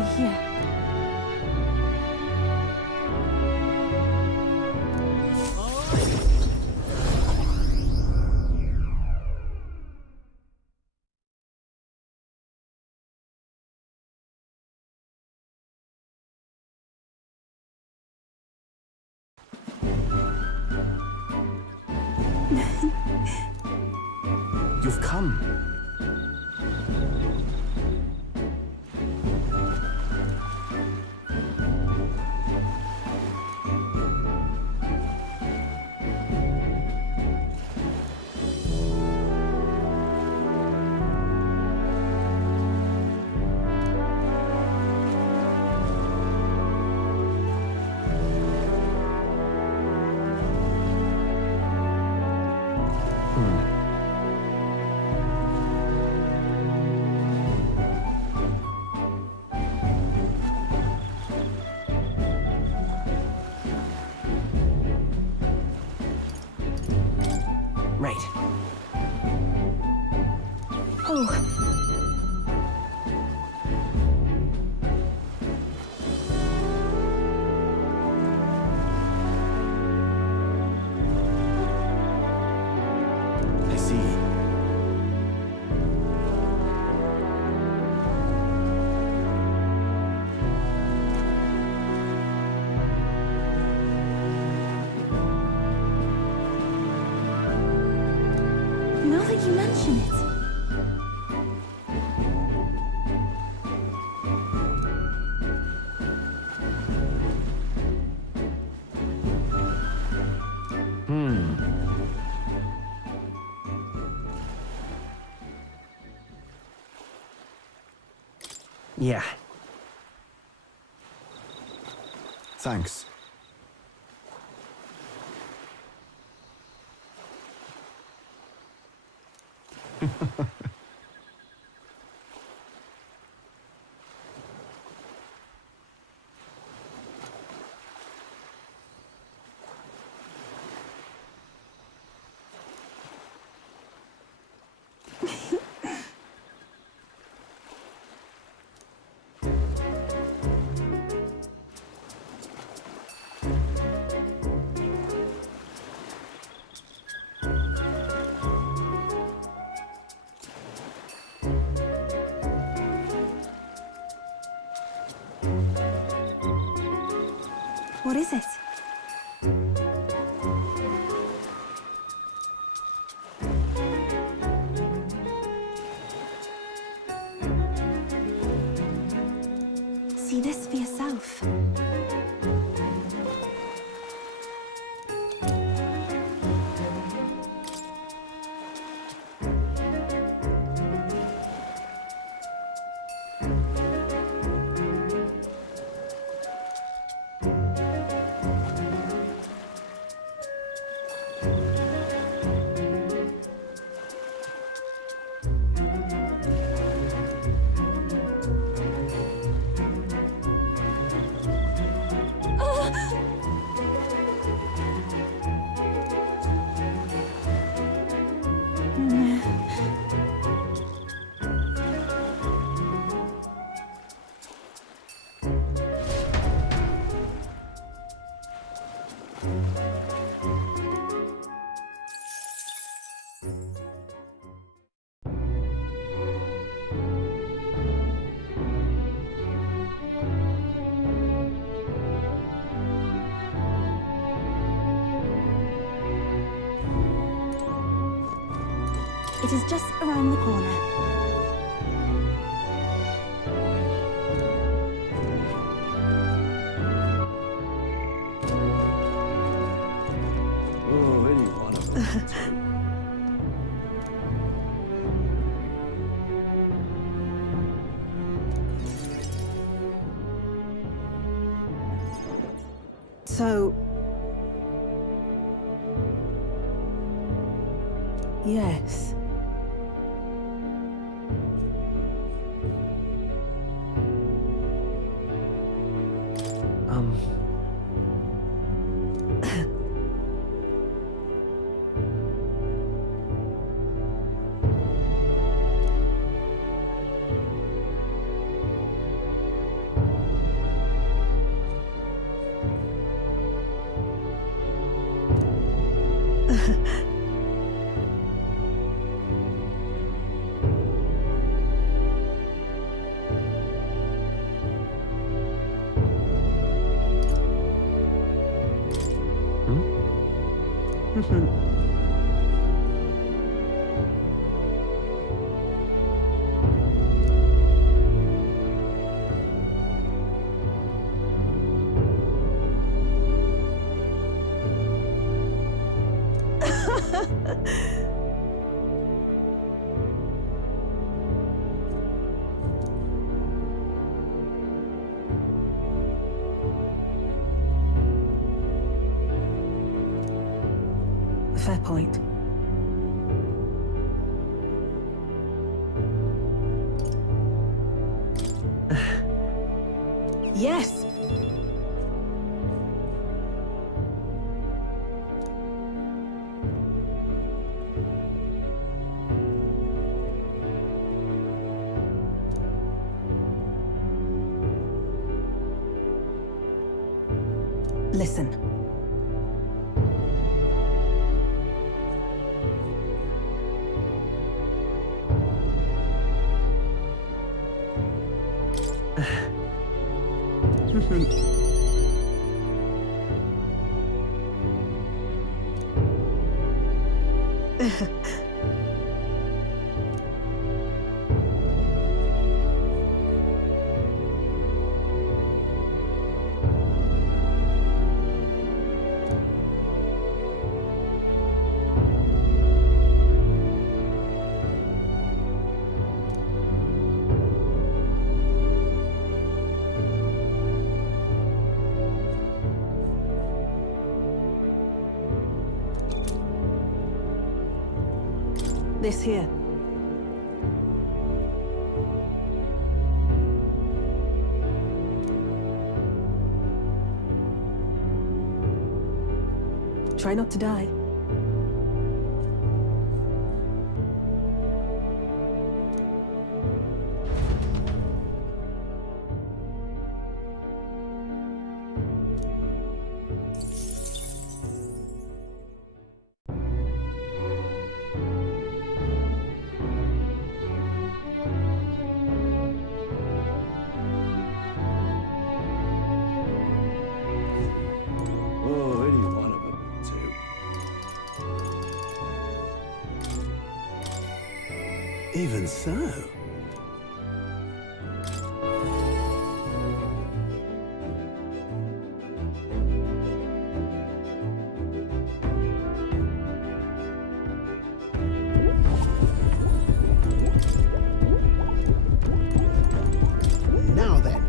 only here. You've come. Right. Oh. I see. Now that you mention it. Yeah. Thanks. What is it? See this for yourself. It is just around the corner. Oh, any one of them. So... Yes. Fair point. Yes! Listen. This here. Try not to die. Oh, any one of them, too. Even so. Now then.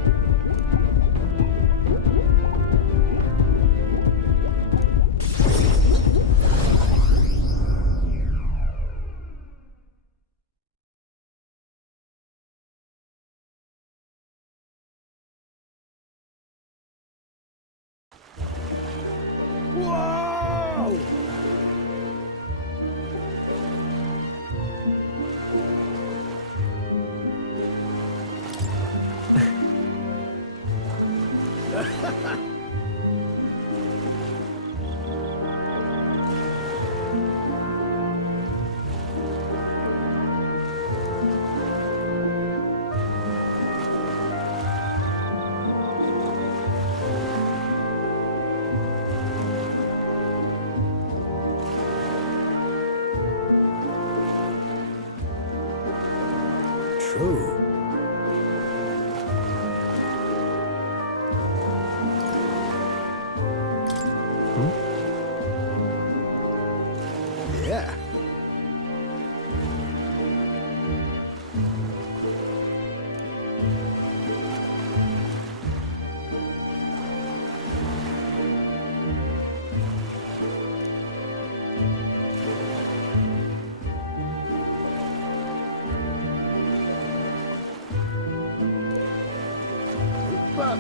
Whoa! True. Yeah. But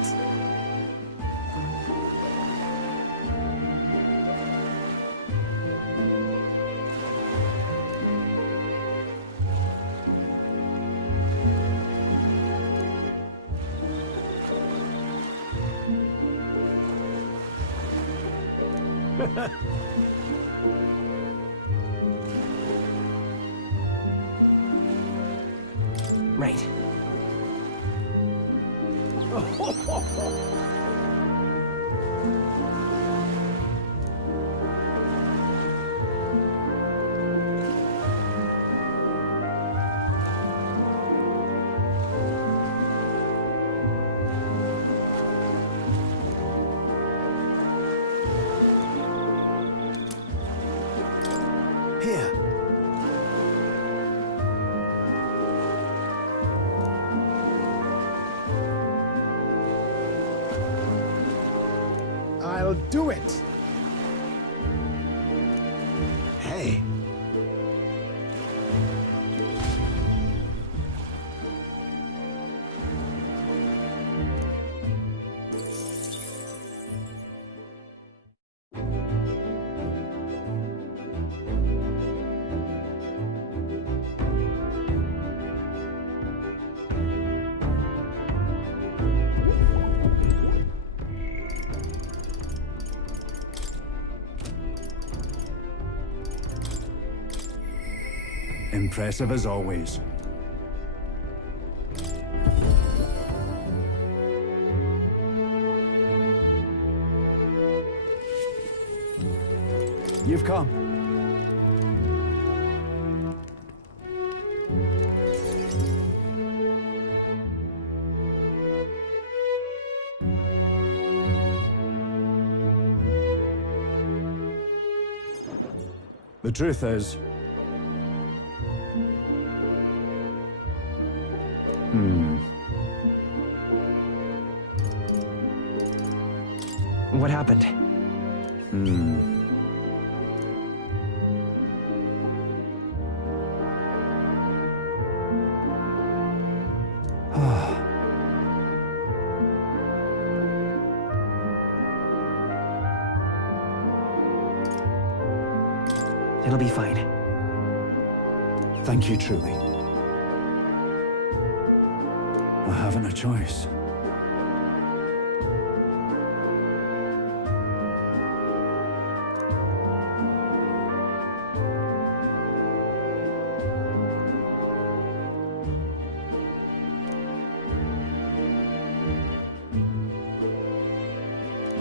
Right. Here. I'll do it. Hey. Impressive as always. You've come. The truth is, What happened? It'll be fine. thank you truly. I haven't a choice.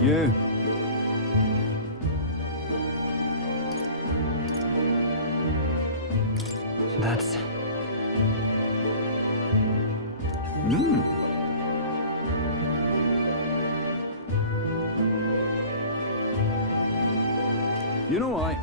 You. That's... You know I...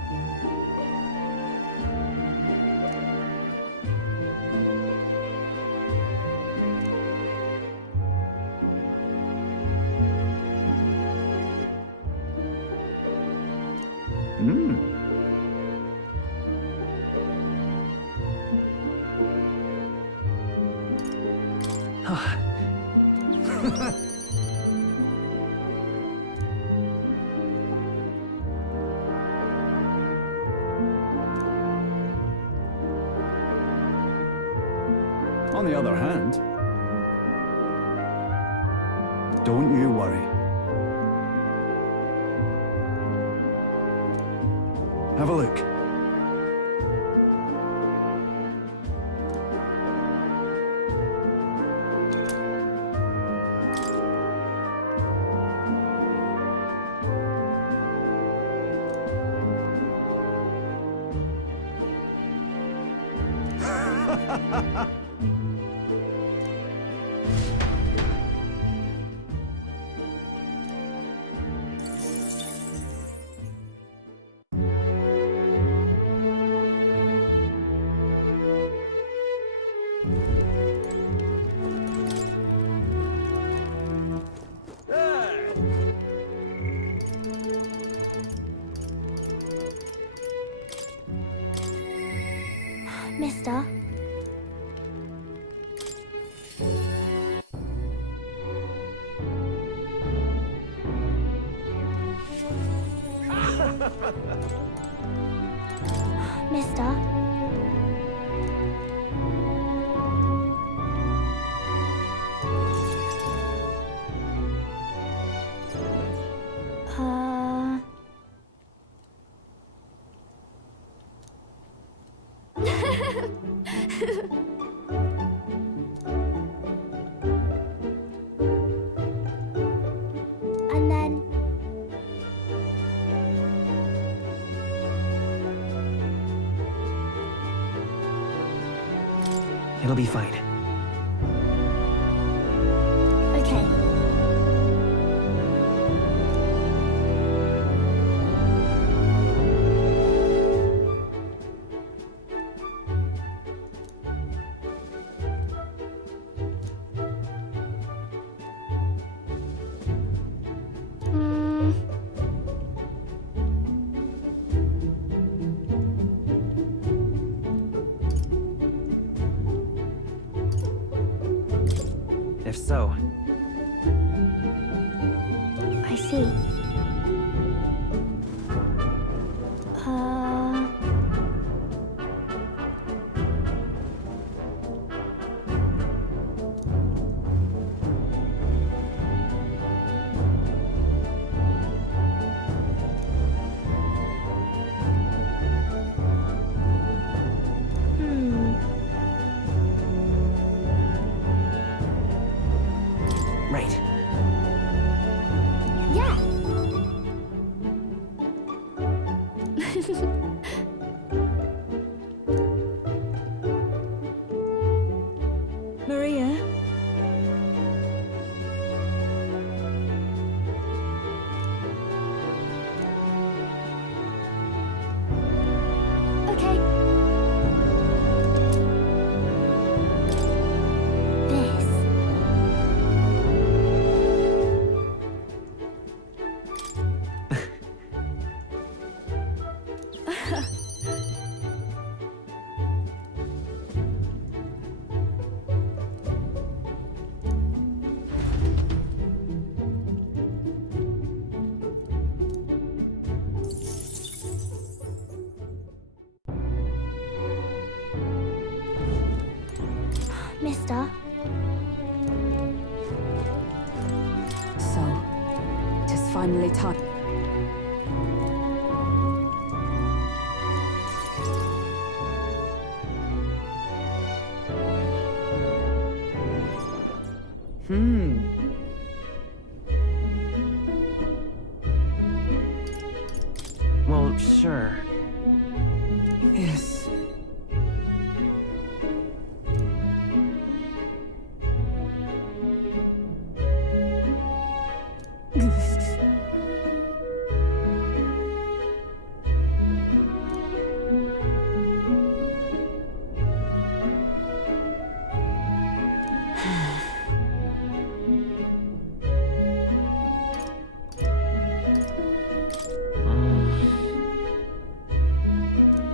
On the other hand, don't you worry. Have a look. Mister? Mister? It'll be fine. Okay. Hmm. If so, I see. Uh... Hmm. right. Yeah. Maria? Okay. This. Mister, So, tis finally time. Well, sure. Yes.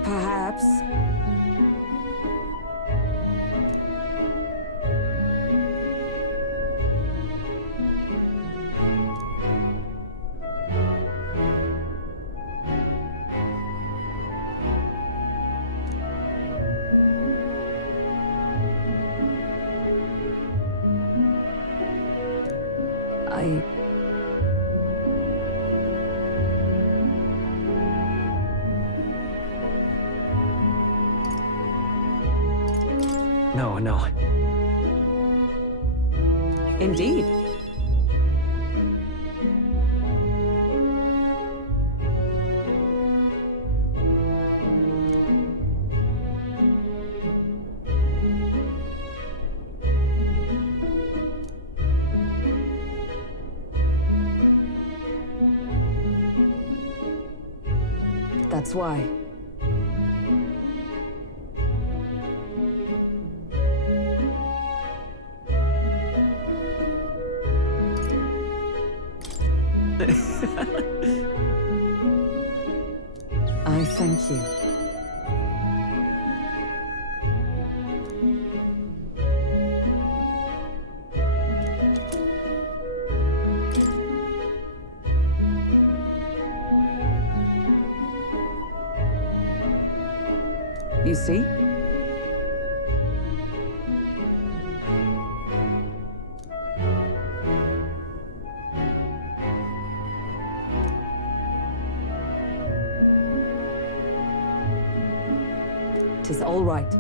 Perhaps. I... No, no. Indeed. That's why. I thank you. You see? Tis all right.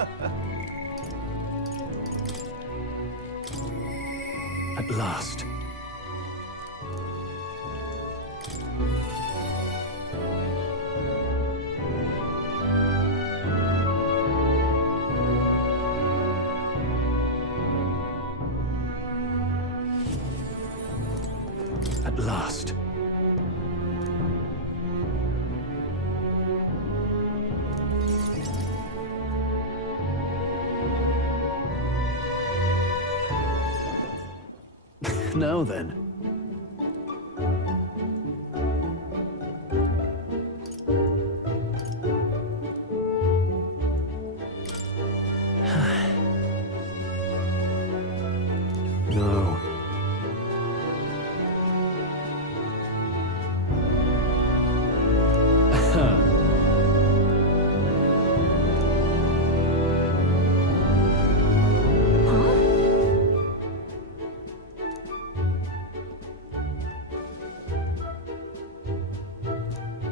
At last. At last. Now then. No.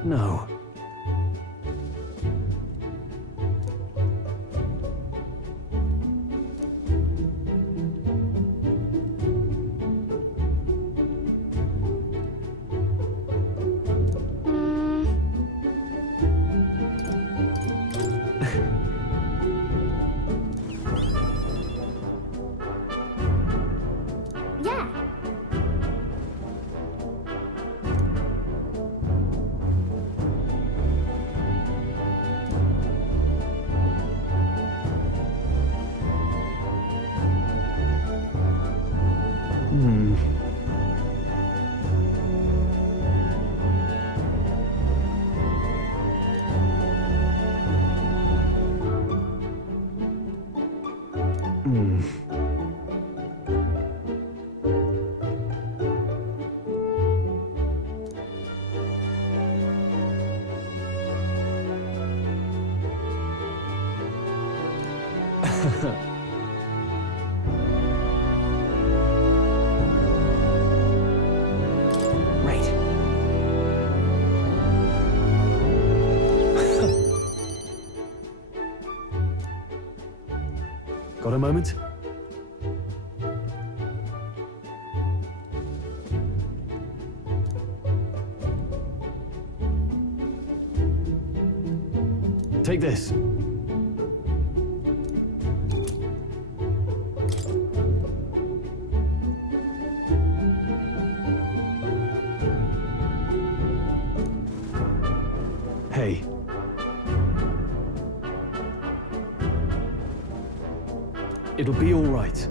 No. Yeah. Hmm. Hmm. Right. Got a moment? Take this. Hey. It'll be all right.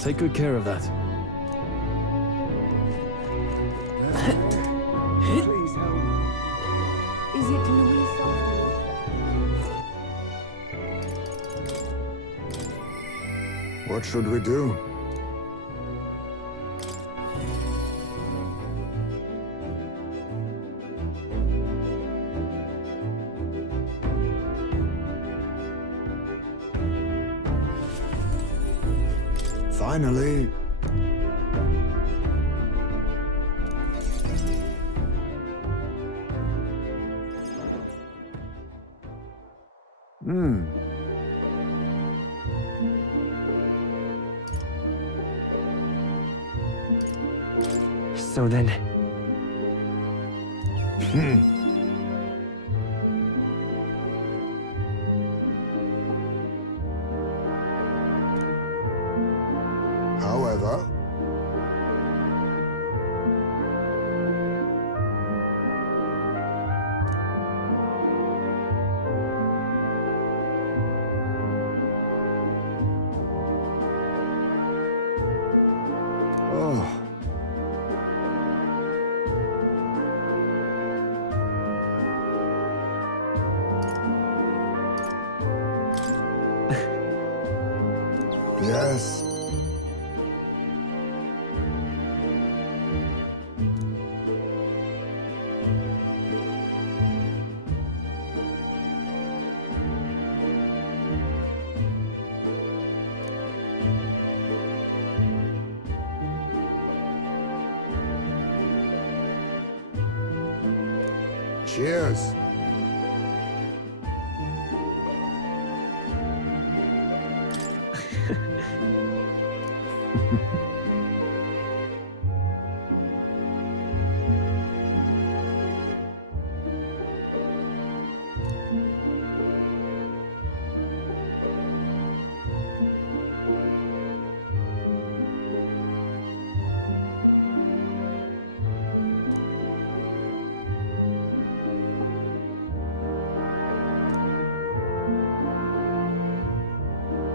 Take good care of that. Please help. Is it Louis? What should we do? Finally. So then, However, oh, yes. Cheers.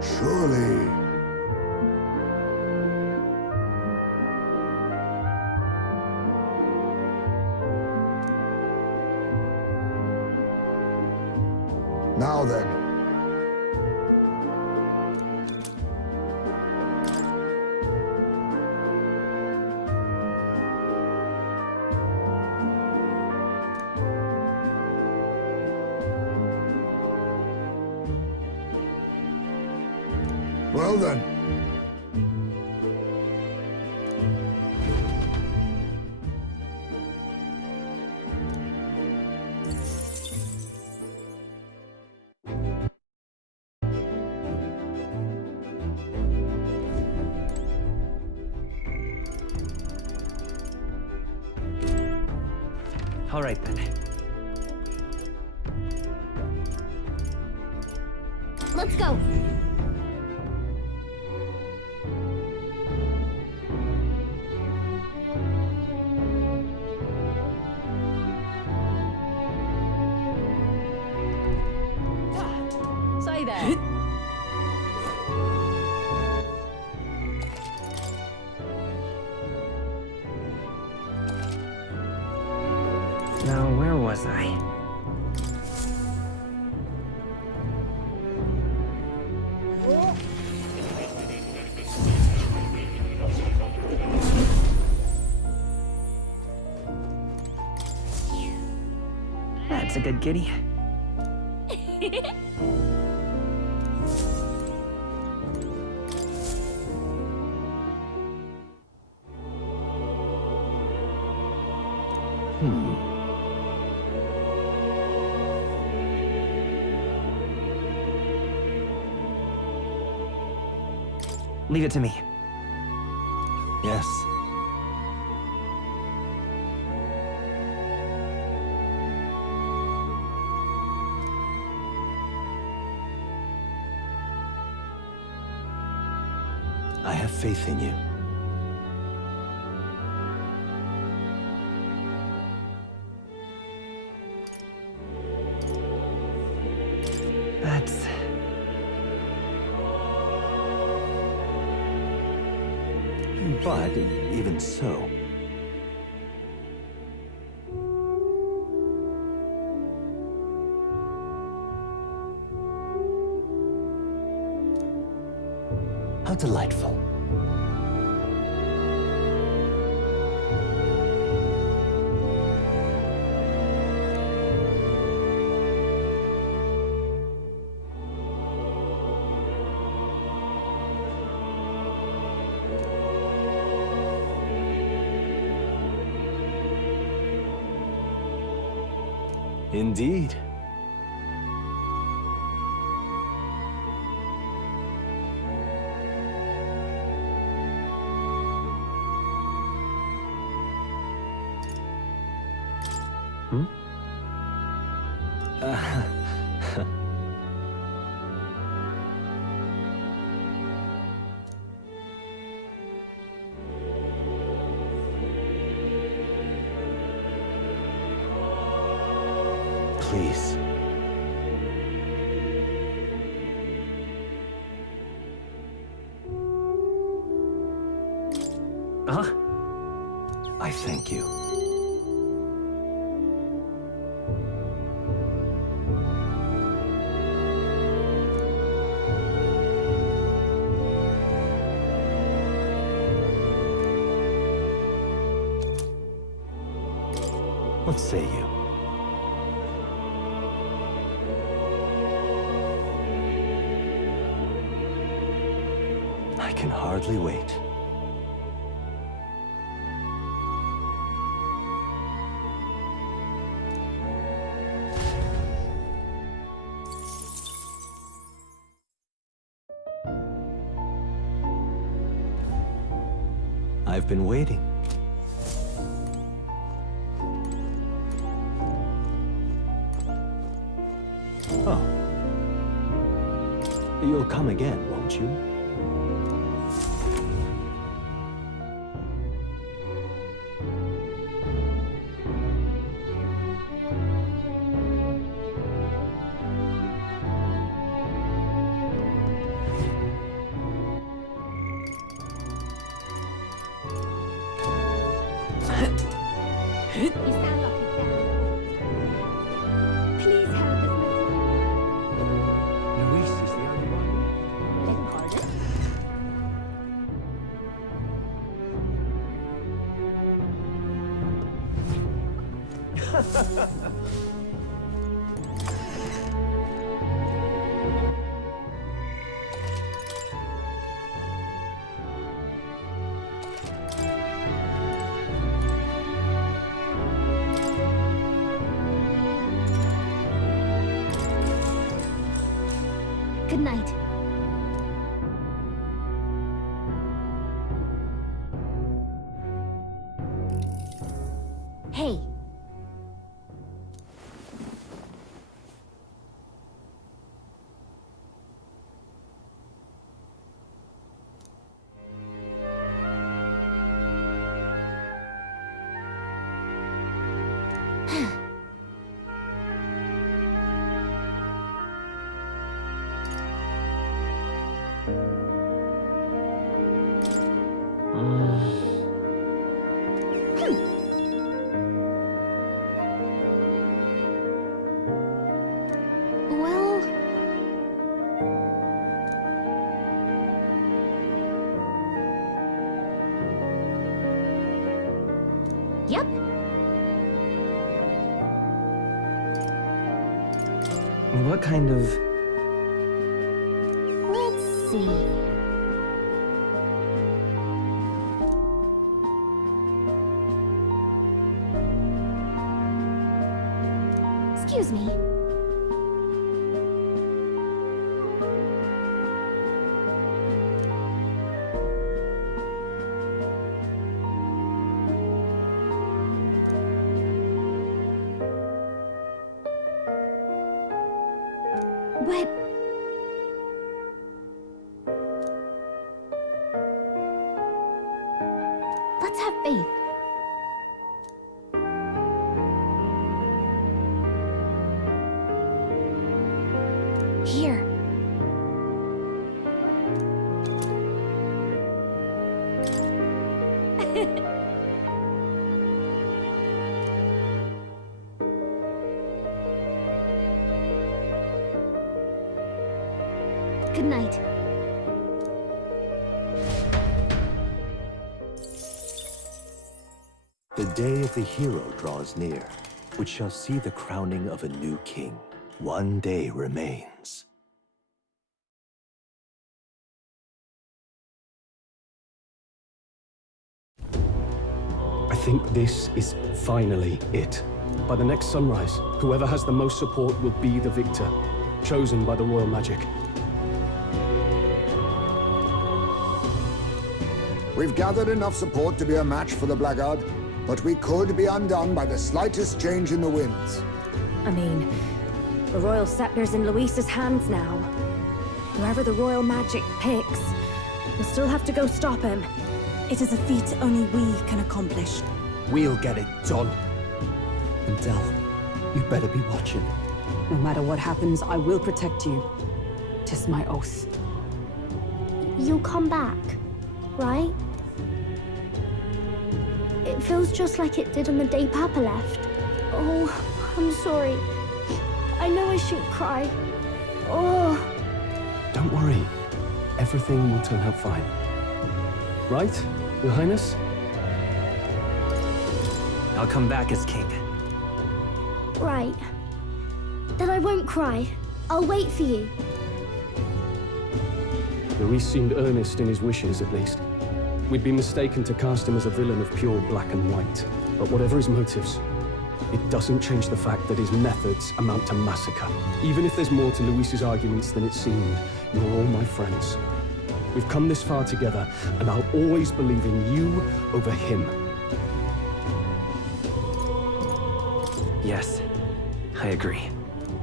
Surely. Now then. Well then. All right then. Let's go. Say there. Now, where was I? That's a good kitty. Leave it to me. Yes. I have faith in you. That's... But even so, how delightful. Indeed. Please. Huh? I thank you. What say you? I can hardly wait. I've been waiting. Oh. You'll come again, won't you? You sound like a Please help us. Luis is the only one. Beg pardon? Good night. Hey. Well... Yep. What kind of... Let's see. Excuse me. But... Let's have faith. Here. Good night. The day of the hero draws near, which shall see the crowning of a new king. One day remains. I think this is finally it. By the next sunrise, whoever has the most support will be the victor, chosen by the royal magic. We've gathered enough support to be a match for the Blackguard, but we could be undone by the slightest change in the winds. I mean, the royal scepter's in Luis's hands now. Whoever the royal magic picks, we'll still have to go stop him. It is a feat only we can accomplish. We'll get it done. And Del, you better be watching. No matter what happens, I will protect you. 'Tis my oath. You'll come back, right? It feels just like it did on the day Papa left. Oh, I'm sorry. I know I shouldn't cry. Oh. Don't worry. Everything will turn out fine. Right, Your Highness? I'll come back as king. Right. Then I won't cry. I'll wait for you. Luis seemed earnest in his wishes, at least. We'd be mistaken to cast him as a villain of pure black and white. But whatever his motives, it doesn't change the fact that his methods amount to massacre. Even if there's more to Luis's arguments than it seemed, you're all my friends. We've come this far together, and I'll always believe in you over him. Yes, I agree.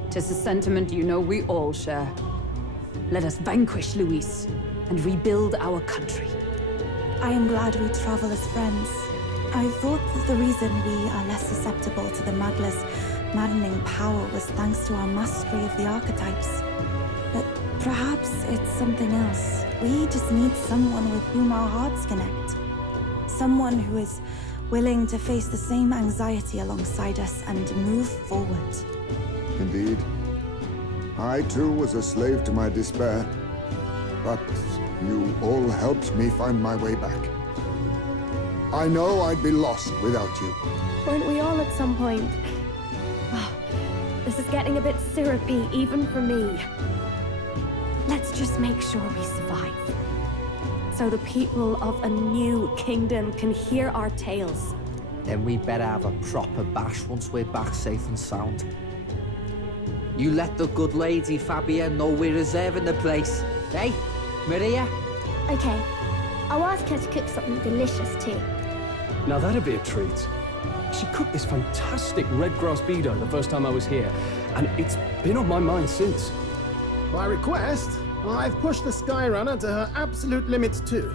'Tis a sentiment you know we all share. Let us vanquish Luis and rebuild our country. I am glad we travel as friends. I thought that the reason we are less susceptible to the Magla's maddening power was thanks to our mastery of the archetypes. But perhaps it's something else. We just need someone with whom our hearts connect. Someone who is willing to face the same anxiety alongside us and move forward. Indeed. I too was a slave to my despair, but you all helped me find my way back. I know I'd be lost without you. Weren't we all at some point? Oh, this is getting a bit syrupy, even for me. Let's just make sure we survive. So the people of a new kingdom can hear our tales. Then we better have a proper bash once we're back safe and sound. You let the good lady Fabia know we're reserving the place. Hey, Maria? Okay, I'll ask her to cook something delicious too. Now that'd be a treat. She cooked this fantastic red grass bedo the first time I was here, and it's been on my mind since. By request, I've pushed the Skyrunner to her absolute limits too.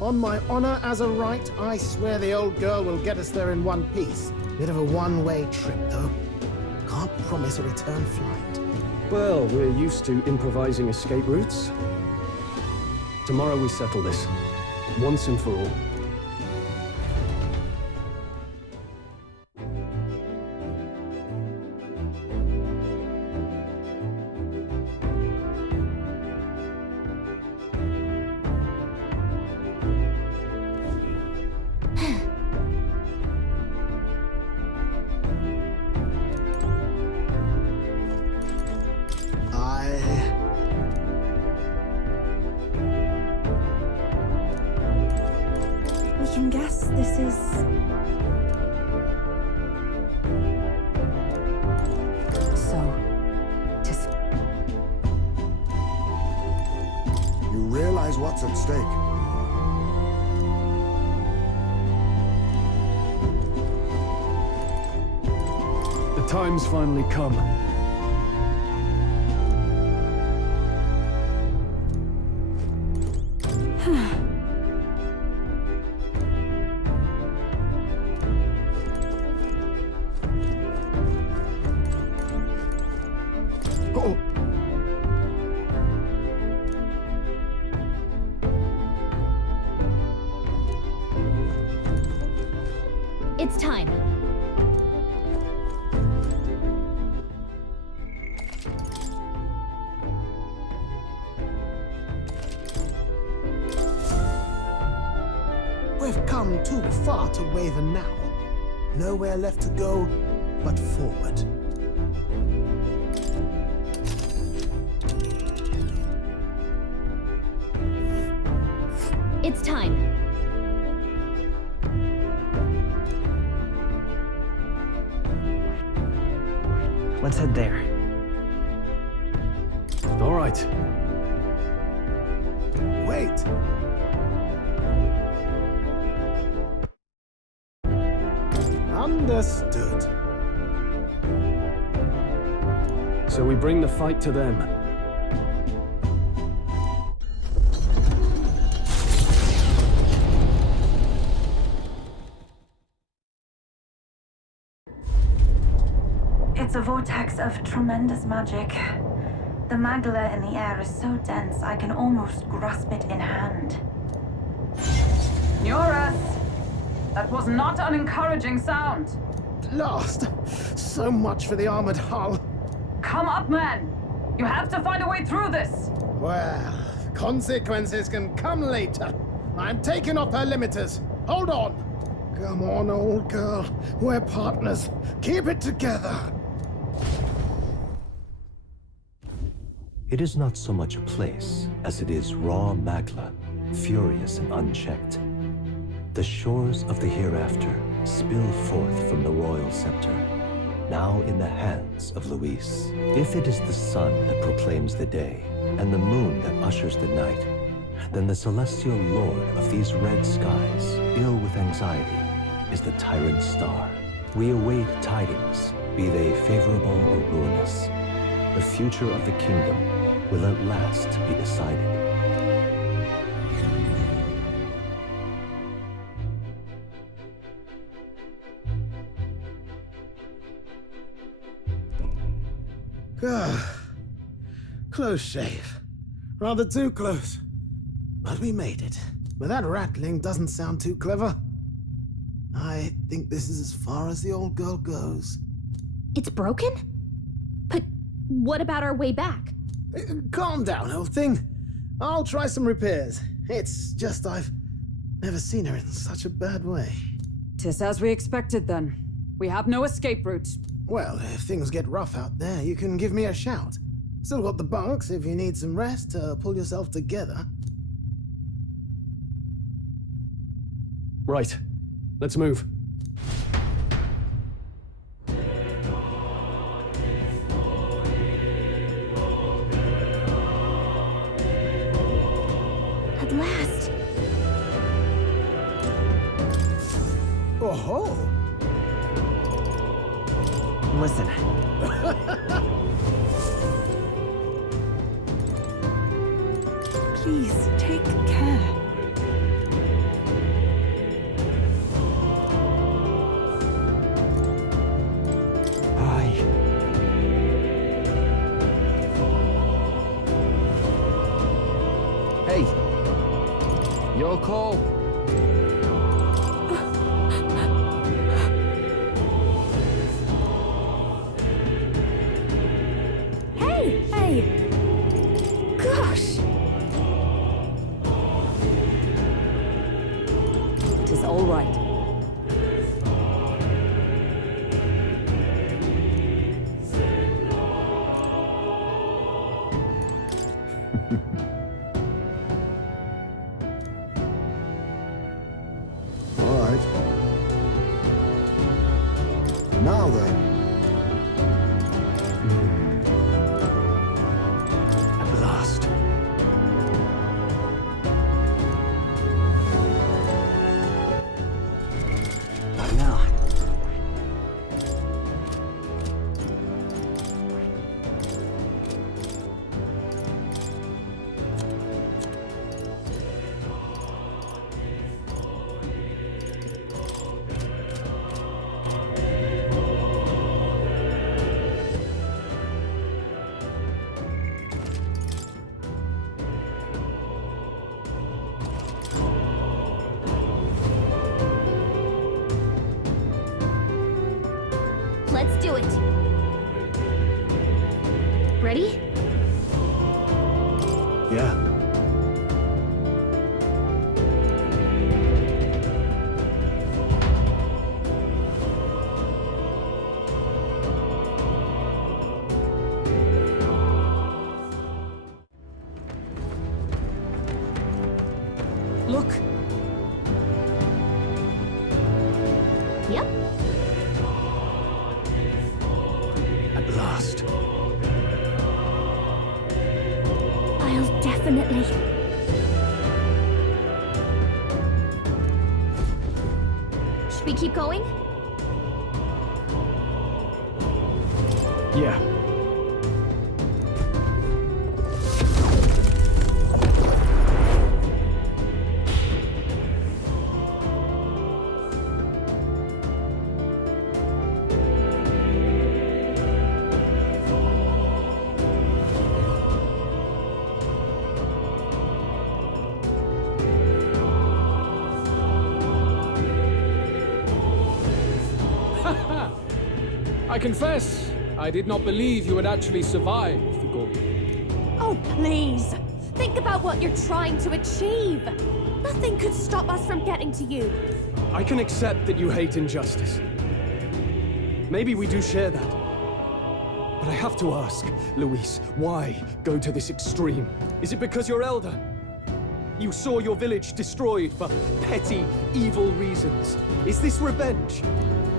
On my honor as a right, I swear the old girl will get us there in one piece. Bit of a one-way trip, though. Can't promise a return flight. Well, we're used to improvising escape routes. Tomorrow we settle this, once and for all. We can guess this is... So, 'tis... You realize what's at stake? The time's finally come. Oh! It's time. We've come too far to waver now. Nowhere left to go but forward. It's time. Let's head there. All right. Wait! Understood. So we bring the fight to them. It's a vortex of tremendous magic. The Magla in the air is so dense I can almost grasp it in hand. Nuras! That was not an encouraging sound. Last! So much for the armored hull. Come up, man! You have to find a way through this! Well, consequences can come later. I'm taking off her limiters. Hold on! Come on, old girl. We're partners. Keep it together. It is not so much a place as it is raw Magla, furious and unchecked. The shores of the hereafter spill forth from the royal scepter, now in the hands of Luis. If it is the sun that proclaims the day, and the moon that ushers the night, then the celestial lord of these red skies, ill with anxiety, is the tyrant star. We await tidings, be they favorable or ruinous. The future of the kingdom will at last be decided. Close shave. Rather too close. But we made it. But that rattling doesn't sound too clever. I think this is as far as the old girl goes. It's broken? But what about our way back? Calm down, old thing. I'll try some repairs. It's just I've never seen her in such a bad way. 'Tis as we expected then. We have no escape route. Well, if things get rough out there, you can give me a shout. Still got the bunks if you need some rest to pull yourself together. Right. Let's move. At last. Oh-ho! Listen. Please, take care. Hey, your call. Hey! Gosh! 'Tis all right. All right. Now then. At last. What now? Let's do it. Ready? Yeah. Look, Yep. At last. I'll definitely... Should we keep going? Yeah. I confess, I did not believe you would actually survive the Gorgon. Oh, please! Think about what you're trying to achieve! Nothing could stop us from getting to you. I can accept that you hate injustice. Maybe we do share that. But I have to ask, Luis, why go to this extreme? Is it because you're elder? You saw your village destroyed for petty, evil reasons. Is this revenge?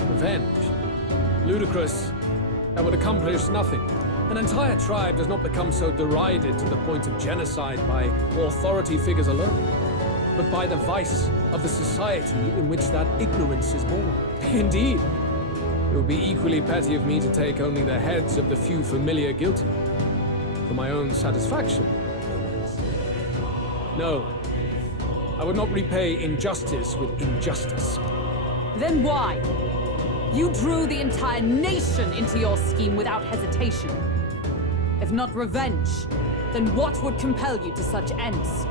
Revenge? Ludicrous. That would accomplish nothing. An entire tribe does not become so derided to the point of genocide by authority figures alone, but by the vice of the society in which that ignorance is born. Indeed, it would be equally petty of me to take only the heads of the few familiar guilty, for my own satisfaction. No, I would not repay injustice with injustice. Then why? You drew the entire nation into your scheme without hesitation. If not revenge, then what would compel you to such ends?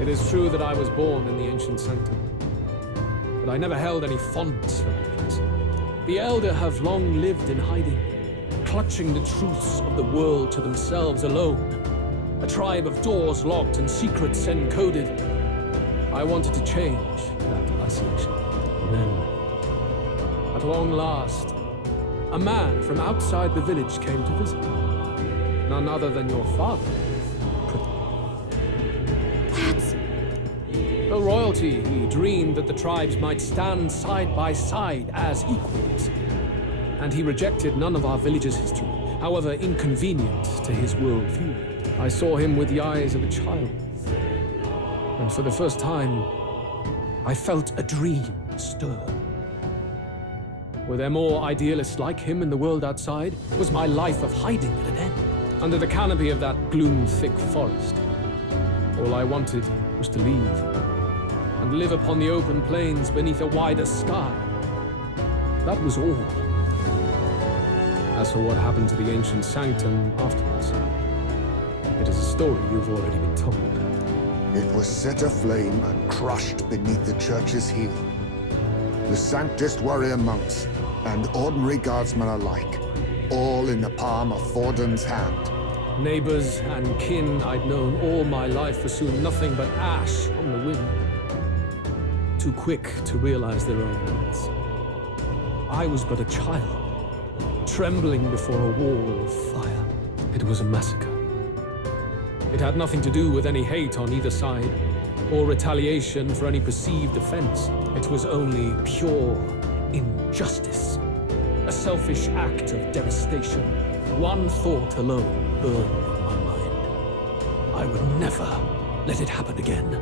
It is true that I was born in the ancient sanctum, but I never held any fondness for that place. The Elder have long lived in hiding, clutching the truths of the world to themselves alone. A tribe of doors locked and secrets encoded. I wanted to change that isolation. And then, at long last, a man from outside the village came to visit. None other than your father. Though royalty, he dreamed that the tribes might stand side by side as equals. And he rejected none of our village's history, however inconvenient to his worldview. I saw him with the eyes of a child. And for the first time, I felt a dream stir. Were there more idealists like him in the world outside? Was my life of hiding at an end? Under the canopy of that gloom-thick forest, all I wanted was to leave and live upon the open plains beneath a wider sky. That was all. As for what happened to the ancient sanctum afterwards, it is a story you've already been told. It was set aflame and crushed beneath the church's heel. The sanctist warrior monks and ordinary guardsmen alike, all in the palm of Forden's hand. Neighbors and kin I'd known all my life were soon nothing but ash on the wind. Too quick to realize their own needs. I was but a child, trembling before a wall of fire. It was a massacre. It had nothing to do with any hate on either side, or retaliation for any perceived offense. It was only pure injustice. A selfish act of devastation. One thought alone burned in my mind. I would never let it happen again.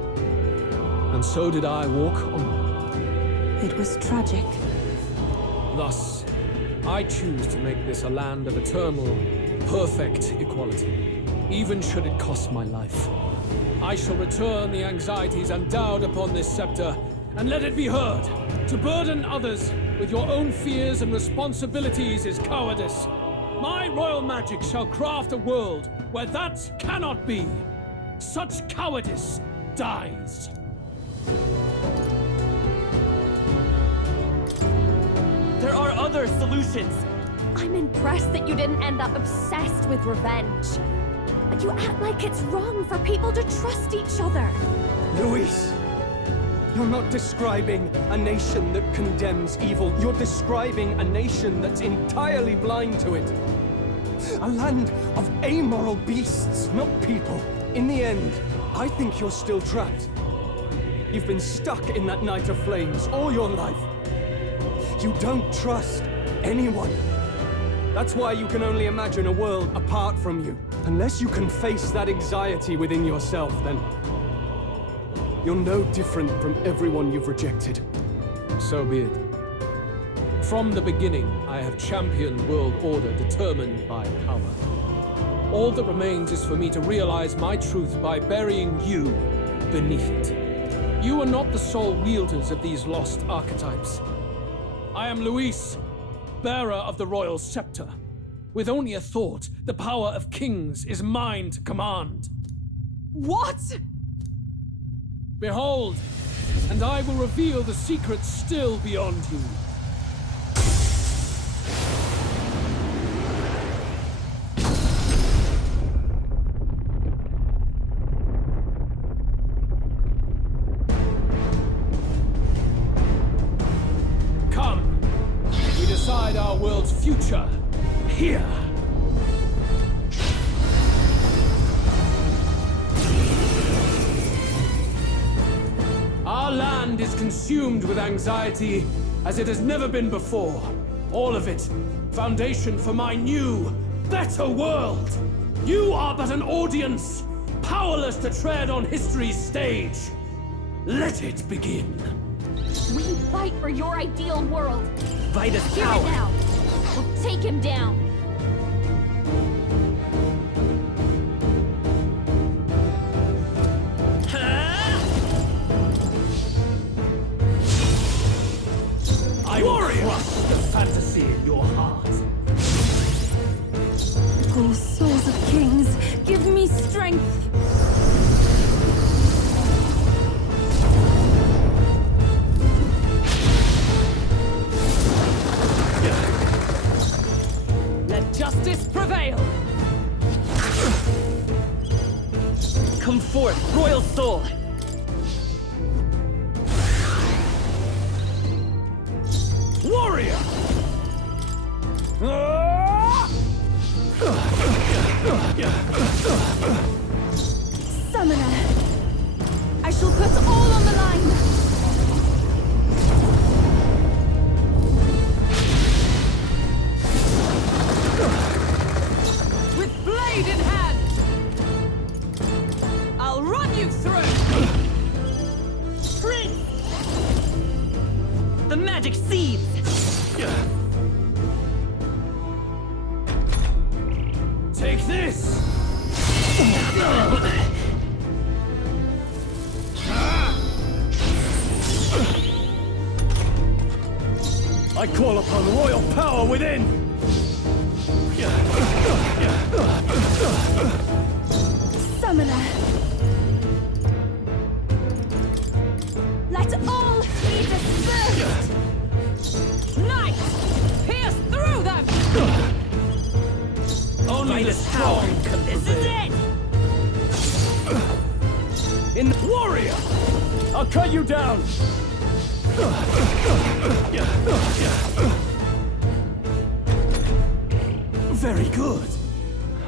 And so did I walk on. It was tragic. Thus, I choose to make this a land of eternal, perfect equality, even should it cost my life. I shall return the anxieties endowed upon this scepter, and let it be heard. To burden others with your own fears and responsibilities is cowardice. My royal magic shall craft a world where that cannot be. Such cowardice dies. There are other solutions. I'm impressed that you didn't end up obsessed with revenge. But you act like it's wrong for people to trust each other. Luis, you're not describing a nation that condemns evil. You're describing a nation that's entirely blind to it. A land of amoral beasts, not people. In the end, I think you're still trapped. You've been stuck in that night of flames all your life. You don't trust anyone. That's why you can only imagine a world apart from you. Unless you can face that anxiety within yourself, then you're no different from everyone you've rejected. So be it. From the beginning, I have championed world order determined by power. All that remains is for me to realize my truth by burying you beneath it. You are not the sole wielders of these lost archetypes. I am Luis, bearer of the royal scepter. With only a thought, the power of kings is mine to command. What? Behold, and I will reveal the secrets still beyond you. Come, we decide our world's future here. Our land is consumed with anxiety as it has never been before. All of it. Foundation for my new, better world. You are but an audience, powerless to tread on history's stage. Let it begin. We fight for your ideal world. Fight us Hear it power. now. We'll take him down. I will crush the fantasy in your heart. Oh, souls of kings, give me strength. Let justice prevail. Come forth, royal soul. Warrior! Summoner, I shall put all on the line. With blade in hand, I'll run you through. The magic seeds. Take this! I call upon royal power within! Summoner, let all be dispersed. Knight, pierce through them. Only the strong can This is prevail. it. In warrior! I'll cut you down! Very good.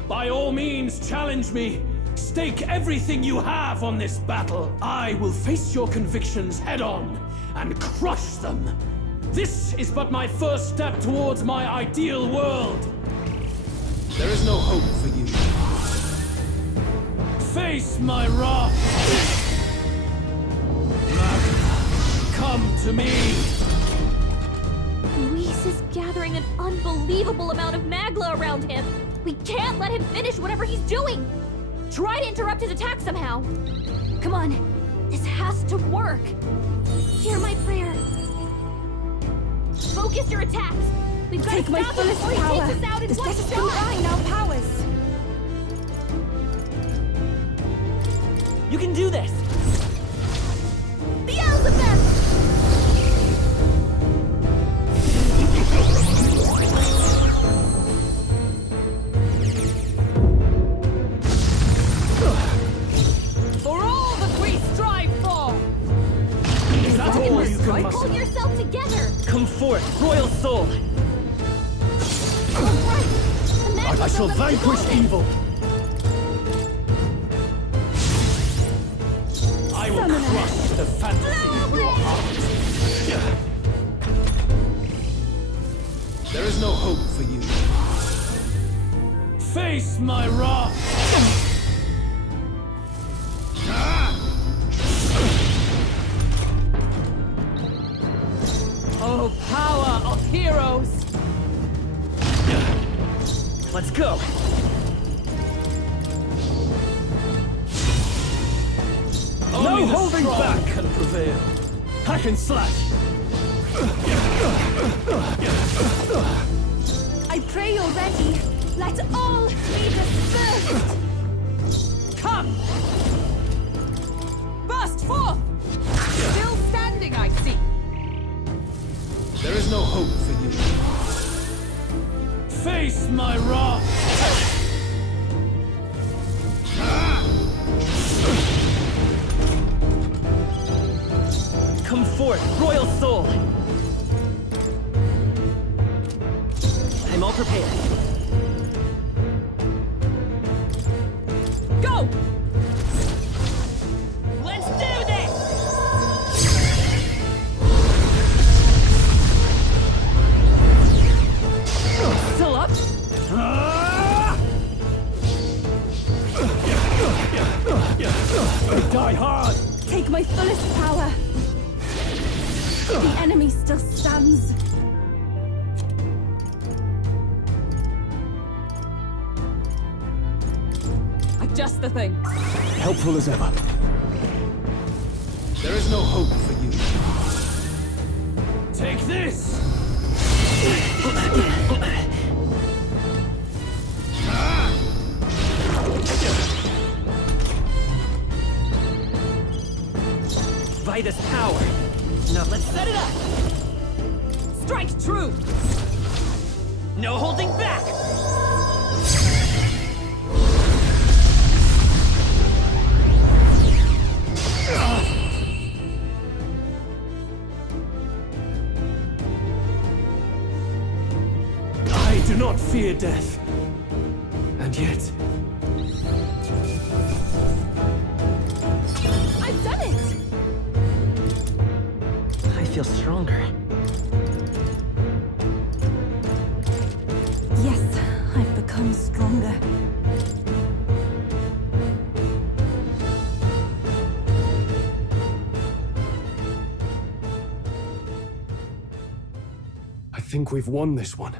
By all means, challenge me. Stake everything you have on this battle. I will face your convictions head on and crush them. This is but my first step towards my ideal world. There is no hope for you. Face my wrath. Magna, come to me. Luis is gathering an unbelievable amount of Magla around him. We can't let him finish whatever he's doing. Try to interrupt his attack somehow. Come on, this has to work. Hear my prayer. Focus your attacks. We've got Take to my stop him fullest before he power. takes us out in Let one us shot. combine our powers. You can do this. Beelzebub! For all that we strive for. Is that all you can Pull muster? yourself together. Come forth, royal soul. All right. The Magla I shall buildup is vanquish golden. evil. I will crush the fantasy in your heart. There is no hope for you. Face my wrath. Oh, power of heroes. Let's go. No holding back can prevail. Hack and slash. I pray you're ready. Let all be dispersed. Come! Burst forth! Still standing, I see. There is no hope for you. Face my wrath. Come forth, royal soul. I'm all prepared. Go! Let's do this! Please. I've just the thing. Helpful as ever. There is no hope for you. Take this! Vitus power. Now let's set it up. Strike true! No holding back. I do not fear death. And yet, I've done it! I feel stronger. Yes, I've become stronger. I think we've won this one.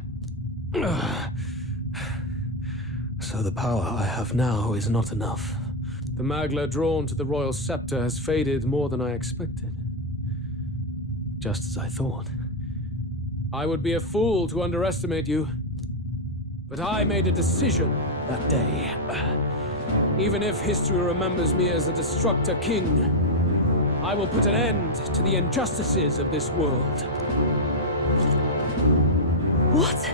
so the power I have now is not enough. The Magla drawn to the royal scepter has faded more than I expected. Just as I thought. I would be a fool to underestimate you. But I made a decision that day. Even if history remembers me as a destructor king, I will put an end to the injustices of this world. What?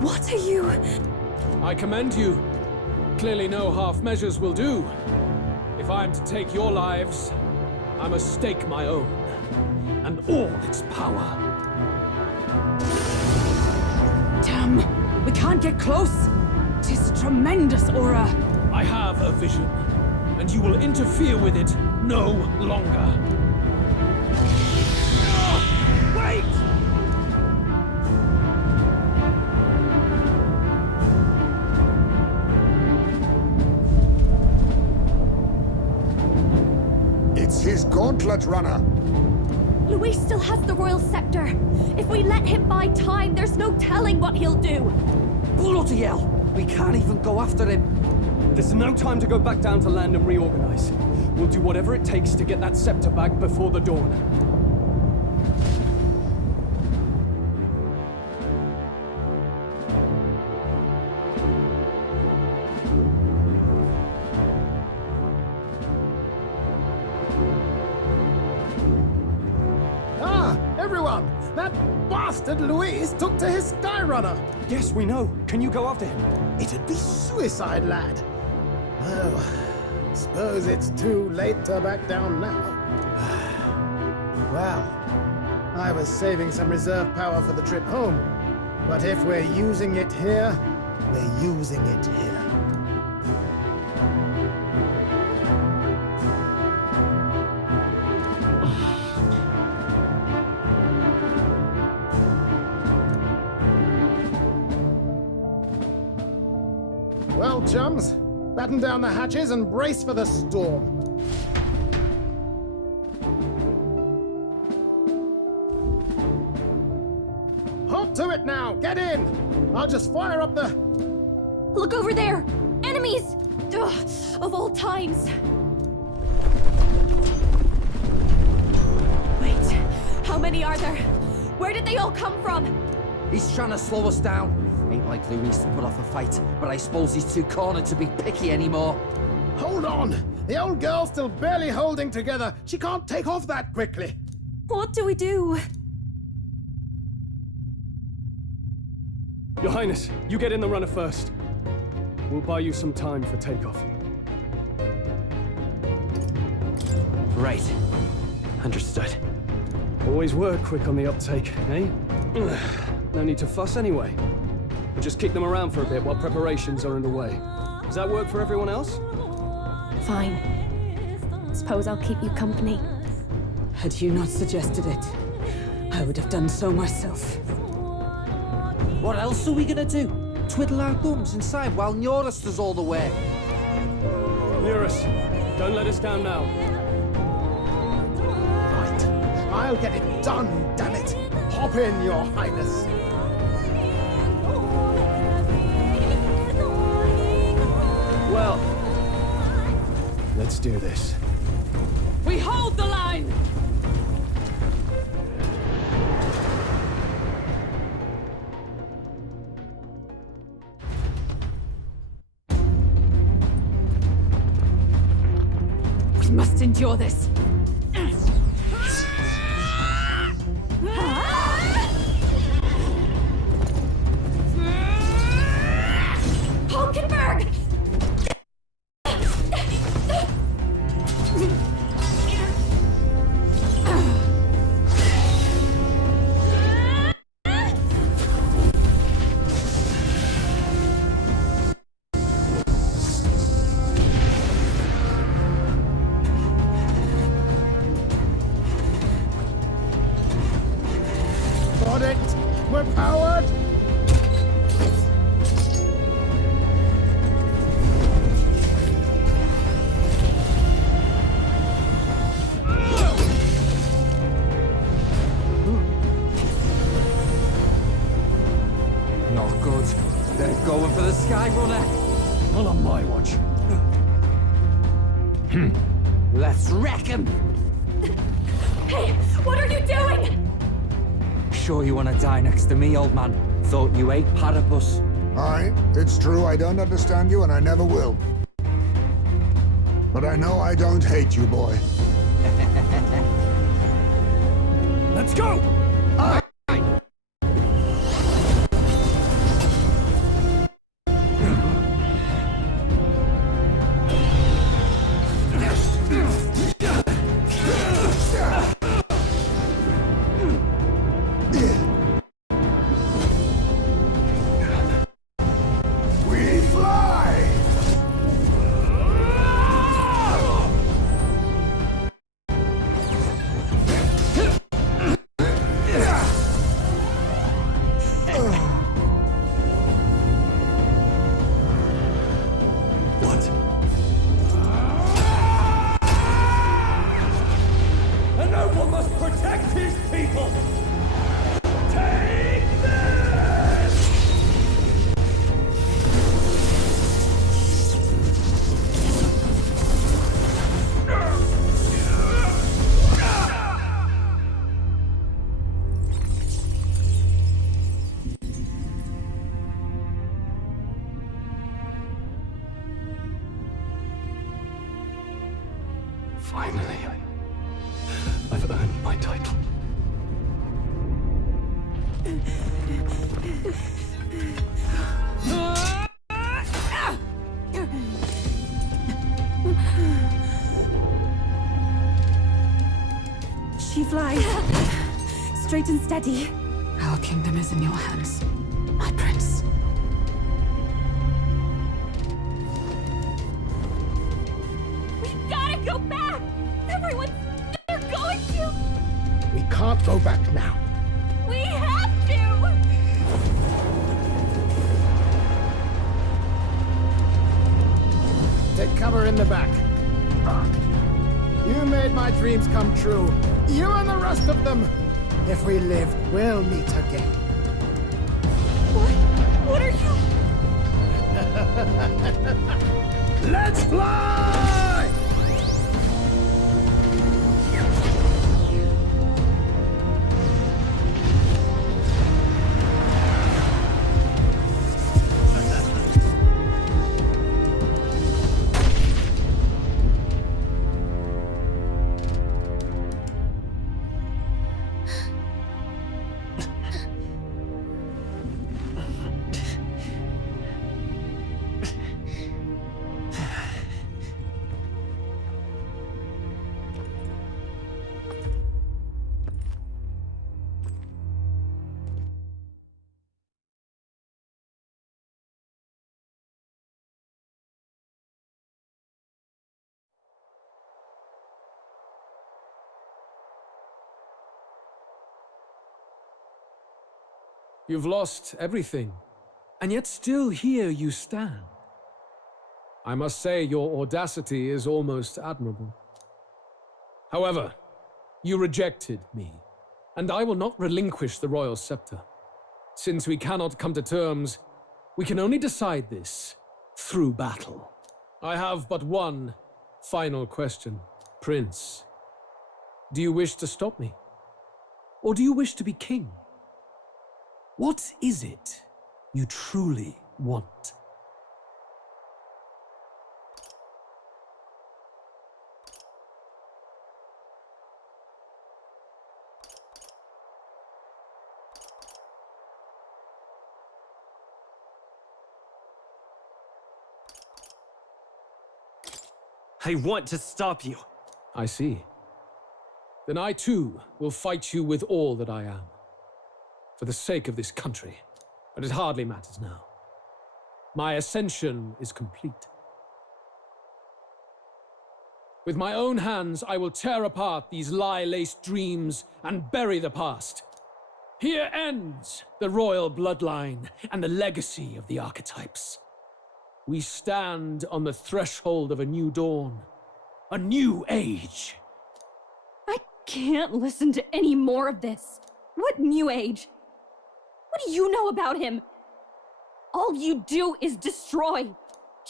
What are you? I commend you. Clearly no half measures will do. If I am to take your lives, I must stake my own, and all its power. Damn! We can't get close! 'Tis a tremendous aura! I have a vision, and you will interfere with it no longer. Wait! It's his gauntlet runner. Luis still has the royal scepter. If we let him buy time, there's no telling what he'll do. Bloody hell! We can't even go after him. There's no time to go back down to land and reorganize. We'll do whatever it takes to get that scepter back before the dawn. Ah, everyone! That bastard Luis took to his Skyrunner! Yes, we know. Can you go after him? It'd be suicide, lad. Well, suppose it's too late to back down now. Well, I was saving some reserve power for the trip home. But if we're using it here, we're using it here. Well, chums, batten down the hatches and brace for the storm. Halt to it now! Get in! I'll just fire up the... Look over there! Enemies! Ugh, of all times! Wait, how many are there? Where did they all come from? He's trying to slow us down. Ain't like Luis to put off a fight, but I suppose he's too cornered to be picky anymore. Hold on! The old girl's still barely holding together. She can't take off that quickly. What do we do? Your Highness, you get in the runner first. We'll buy you some time for takeoff. Right. Understood. Always were quick on the uptake, eh? Ugh, no need to fuss anyway. We'll just kick them around for a bit while preparations are underway. Does that work for everyone else? Fine. Suppose I'll keep you company. Had you not suggested it, I would have done so myself. What else are we gonna do? Twiddle our thumbs inside while Norris does all the work. Nearus, don't let us down now. Right. I'll get it done, damn it! Hop in, Your Highness. Well, let's do this. We hold the line! We must endure this. Hulkenberg! Got it. We're powered. Not good. They're going for the Sky Runner. Not on my watch. Let's wreck him. Hey, what are you doing? Sure you want to die next to me, old man? Thought you ate platypus. It's true I don't understand you and I never will. But I know I don't hate you, boy. Let's go! We fly! What? A noble must protect his people! Take this! Finally, I've earned my title. She flies. Straight and steady. Our kingdom is in your hands, my prince. We gotta go back! Everyone's... they're going to... We can't go back now. We have to! Take cover in the back. You made my dreams come true. You and the rest of them. If we live, we'll meet again. What are you... Let's fly! You've lost everything, and yet still here you stand. I must say your audacity is almost admirable. However, you rejected me, And I will not relinquish the royal scepter. Since we cannot come to terms, we can only decide this through battle. I have but one final question. Prince, do you wish to stop me? Or do you wish to be king? What is it you truly want? I want to stop you. I see. Then I too will fight you with all that I am. For the sake of this country. But it hardly matters now. My ascension is complete. With my own hands, I will tear apart these lie-laced dreams and bury the past. Here ends the royal bloodline and the legacy of the archetypes. We stand on the threshold of a new dawn, a new age. I can't listen to any more of this. What new age? What do you know about him? All you do is destroy.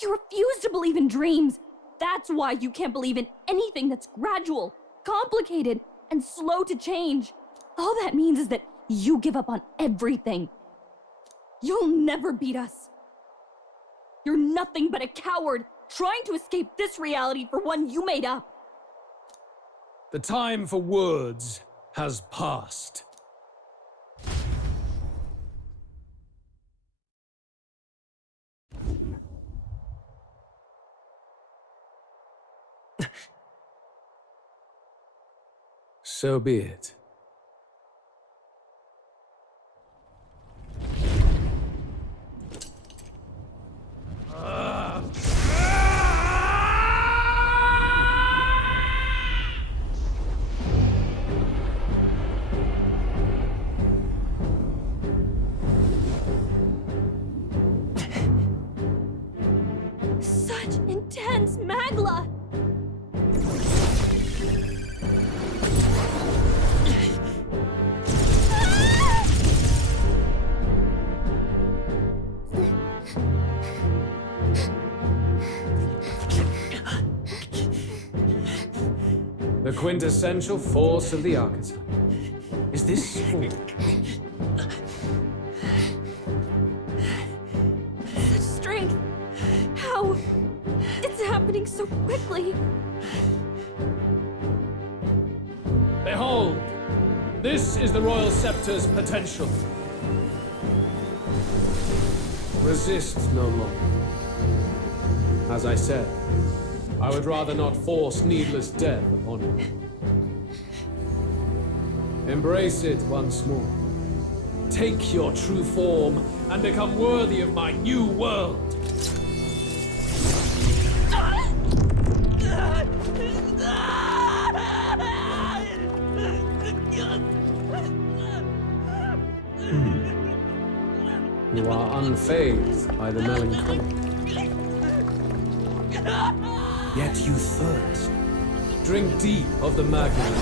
You refuse to believe in dreams. That's why you can't believe in anything that's gradual, complicated, and slow to change. All that means is that you give up on everything. You'll never beat us. You're nothing but a coward, trying to escape this reality for one you made up. The time for words has passed. So be it. Such intense magla! The quintessential force of the archetype. Is this all? Such strength! How? It's happening so quickly! Behold! This is the Royal Scepter's potential. Resist no longer. As I said, I would rather not force needless death upon you. Embrace it once more. Take your true form and become worthy of my new world. You are unfazed by the melancholy. Yet you thirst. Drink deep of the magma.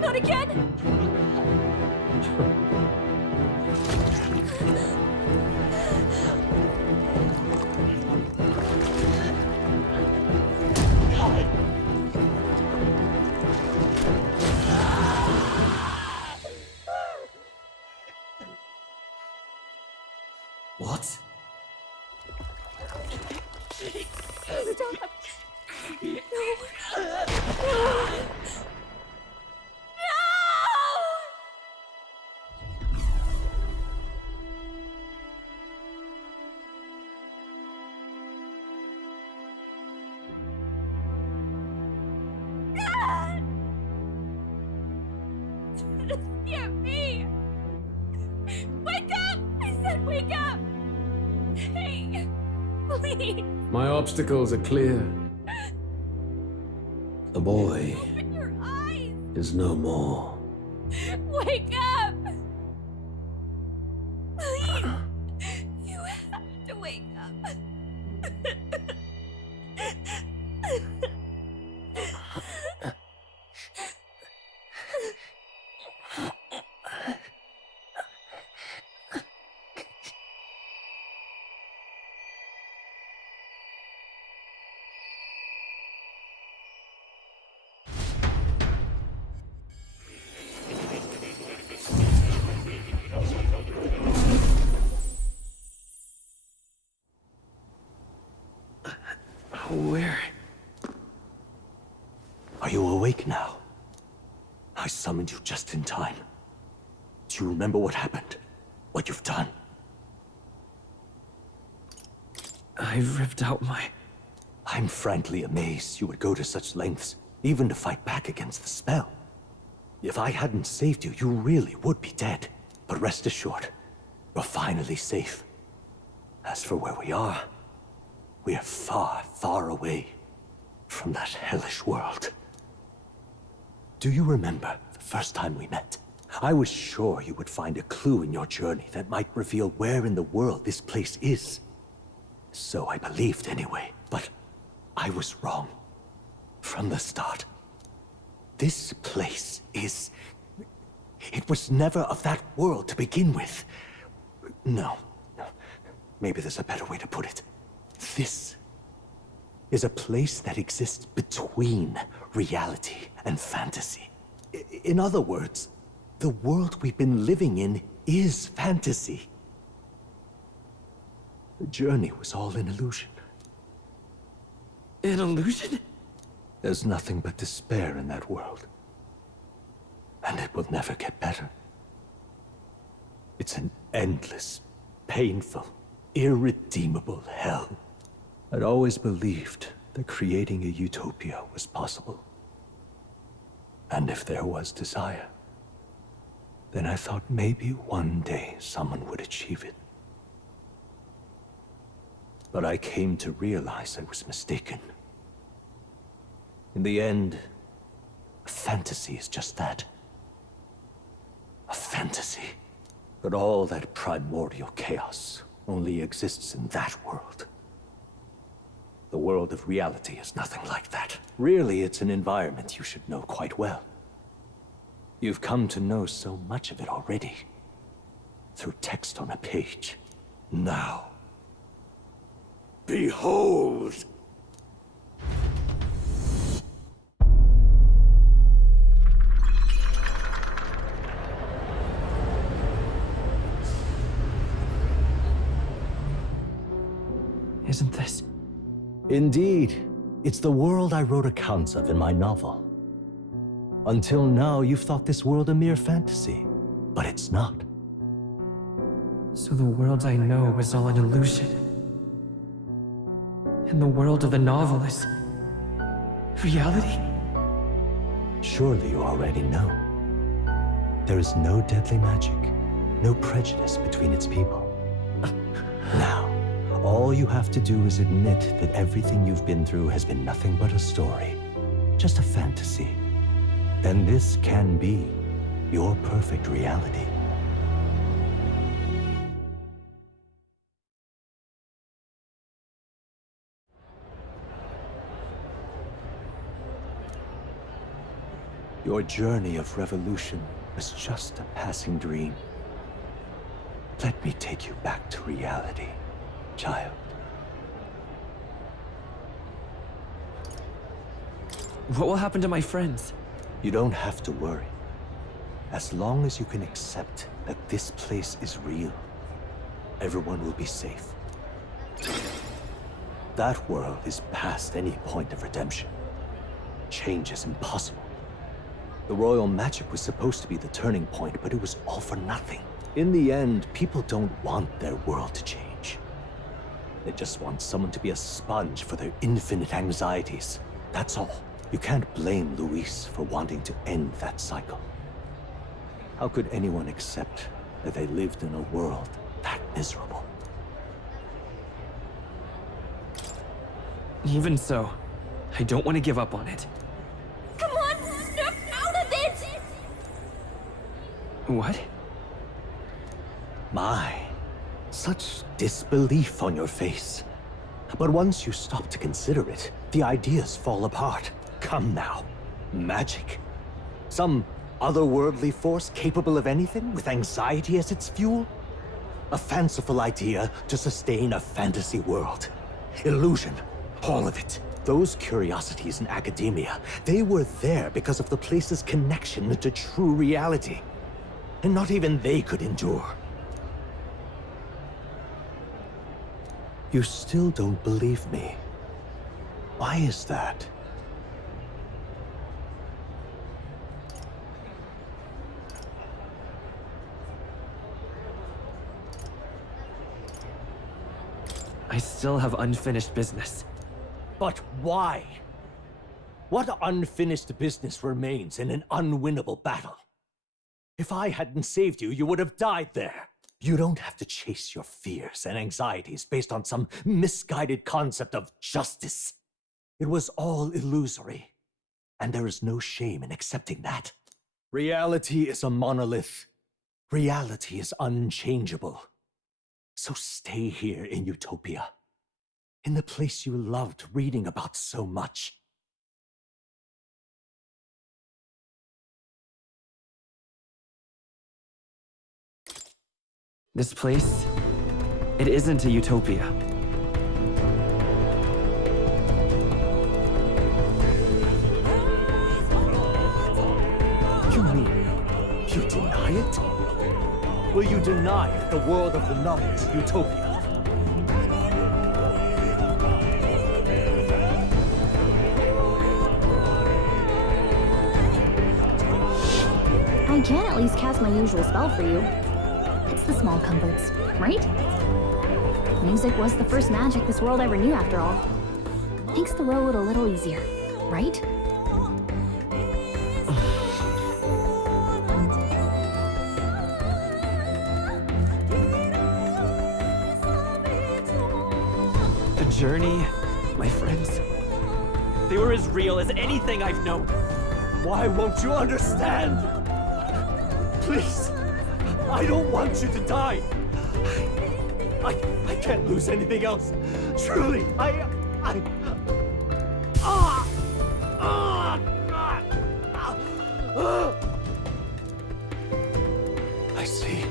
Not again! What? Stop! No! No! This can't be! Wake up! I said wake up! Hey, please! My obstacles are clear. The boy Open your eyes! is no more. Wake up! Where? Are you awake now? I summoned you just in time. Do you remember what happened? What you've done? I ripped out my... I'm frankly amazed you would go to such lengths, even to fight back against the spell. If I hadn't saved you, you really would be dead. But rest assured, you're finally safe. As for where we are far, far away from that hellish world. Do you remember the first time we met? I was sure you would find a clue in your journey that might reveal where in the world this place is. So I believed anyway, but I was wrong. From the start. This place is... It was never of that world to begin with. No. Maybe there's a better way to put it. This is a place that exists between reality and fantasy. In other words, the world we've been living in is fantasy. The journey was all an illusion. An illusion? There's nothing but despair in that world. And it will never get better. It's an endless, painful, irredeemable hell. I'd always believed that creating a utopia was possible. And if there was desire, then I thought maybe one day someone would achieve it. But I came to realize I was mistaken. In the end, a fantasy is just that. A fantasy. But all that primordial chaos only exists in that world. The world of reality is nothing like that. Really, it's an environment you should know quite well. You've come to know so much of it already. Through text on a page. Now, behold! Isn't this... Indeed. It's the world I wrote accounts of in my novel. Until now, you've thought this world a mere fantasy. But it's not. So the world I know is all an illusion. And the world of the novel is... reality? Surely you already know. There is no deadly magic, no prejudice between its people. Now, all you have to do is admit that everything you've been through has been nothing but a story, just a fantasy. Then this can be your perfect reality. Your journey of revolution was just a passing dream. Let me take you back to reality, child. What will happen to my friends? You don't have to worry. As long as you can accept that this place is real, everyone will be safe. That world is past any point of redemption. Change is impossible. The royal magic was supposed to be the turning point, but it was all for nothing. In the end, people don't want their world to change. They just want someone to be a sponge for their infinite anxieties. That's all. You can't blame Luis for wanting to end that cycle. How could anyone accept that they lived in a world that miserable? Even so, I don't want to give up on it. Come on, snap out of it! What? My, such disbelief on your face. But once you stop to consider it, the ideas fall apart. Come now. Magic? Some otherworldly force capable of anything, with anxiety as its fuel? A fanciful idea to sustain a fantasy world. Illusion. All of it. Those curiosities in academia, they were there because of the place's connection to true reality. And not even they could endure. You still don't believe me. Why is that? I still have unfinished business. But why? What unfinished business remains in an unwinnable battle? If I hadn't saved you, you would have died there. You don't have to chase your fears and anxieties based on some misguided concept of justice. It was all illusory, and there is no shame in accepting that. Reality is a monolith. Reality is unchangeable. So stay here in Utopia, in the place you loved reading about so much. This place, it isn't a utopia. You mean you deny it? Will you deny the world of the novels utopia? I can at least cast my usual spell for you. It's the small comforts, right? Music was the first magic this world ever knew, after all. Makes the road a little easier, right? The journey, my friends, they were as real as anything I've known. Why won't you understand? Please, I don't want you to die. I can't lose anything else. Truly, I see.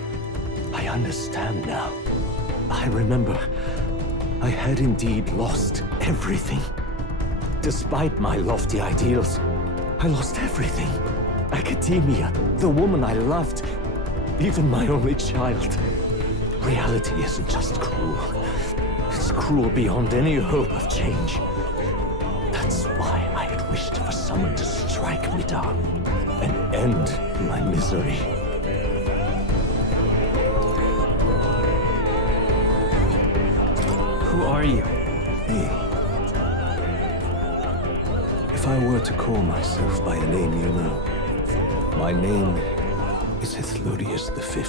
I understand now. I remember. I had indeed lost everything. Despite my lofty ideals, I lost everything. Academia, the woman I loved, even my only child. Reality isn't just cruel. It's cruel beyond any hope of change. That's why I had wished for someone to strike me down and end my misery. Who are you? Me. If I were to call myself by a name you know, my name is Hethlodius V.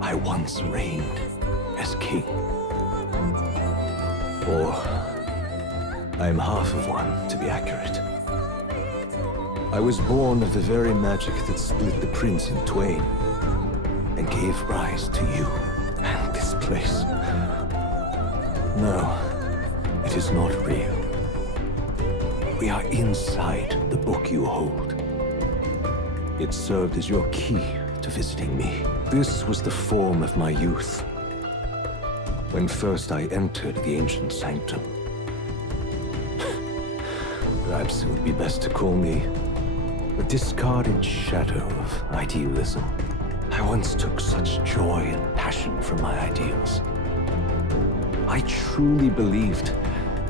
I once reigned as king. Or, I'm half of one, to be accurate. I was born of the very magic that split the prince in twain, and gave rise to you and this place. No, it is not real. We are inside the book you hold. It served as your key to visiting me. This was the form of my youth, when first I entered the ancient sanctum. Perhaps it would be best to call me a discarded shadow of idealism. I once took such joy and passion from my ideals. I truly believed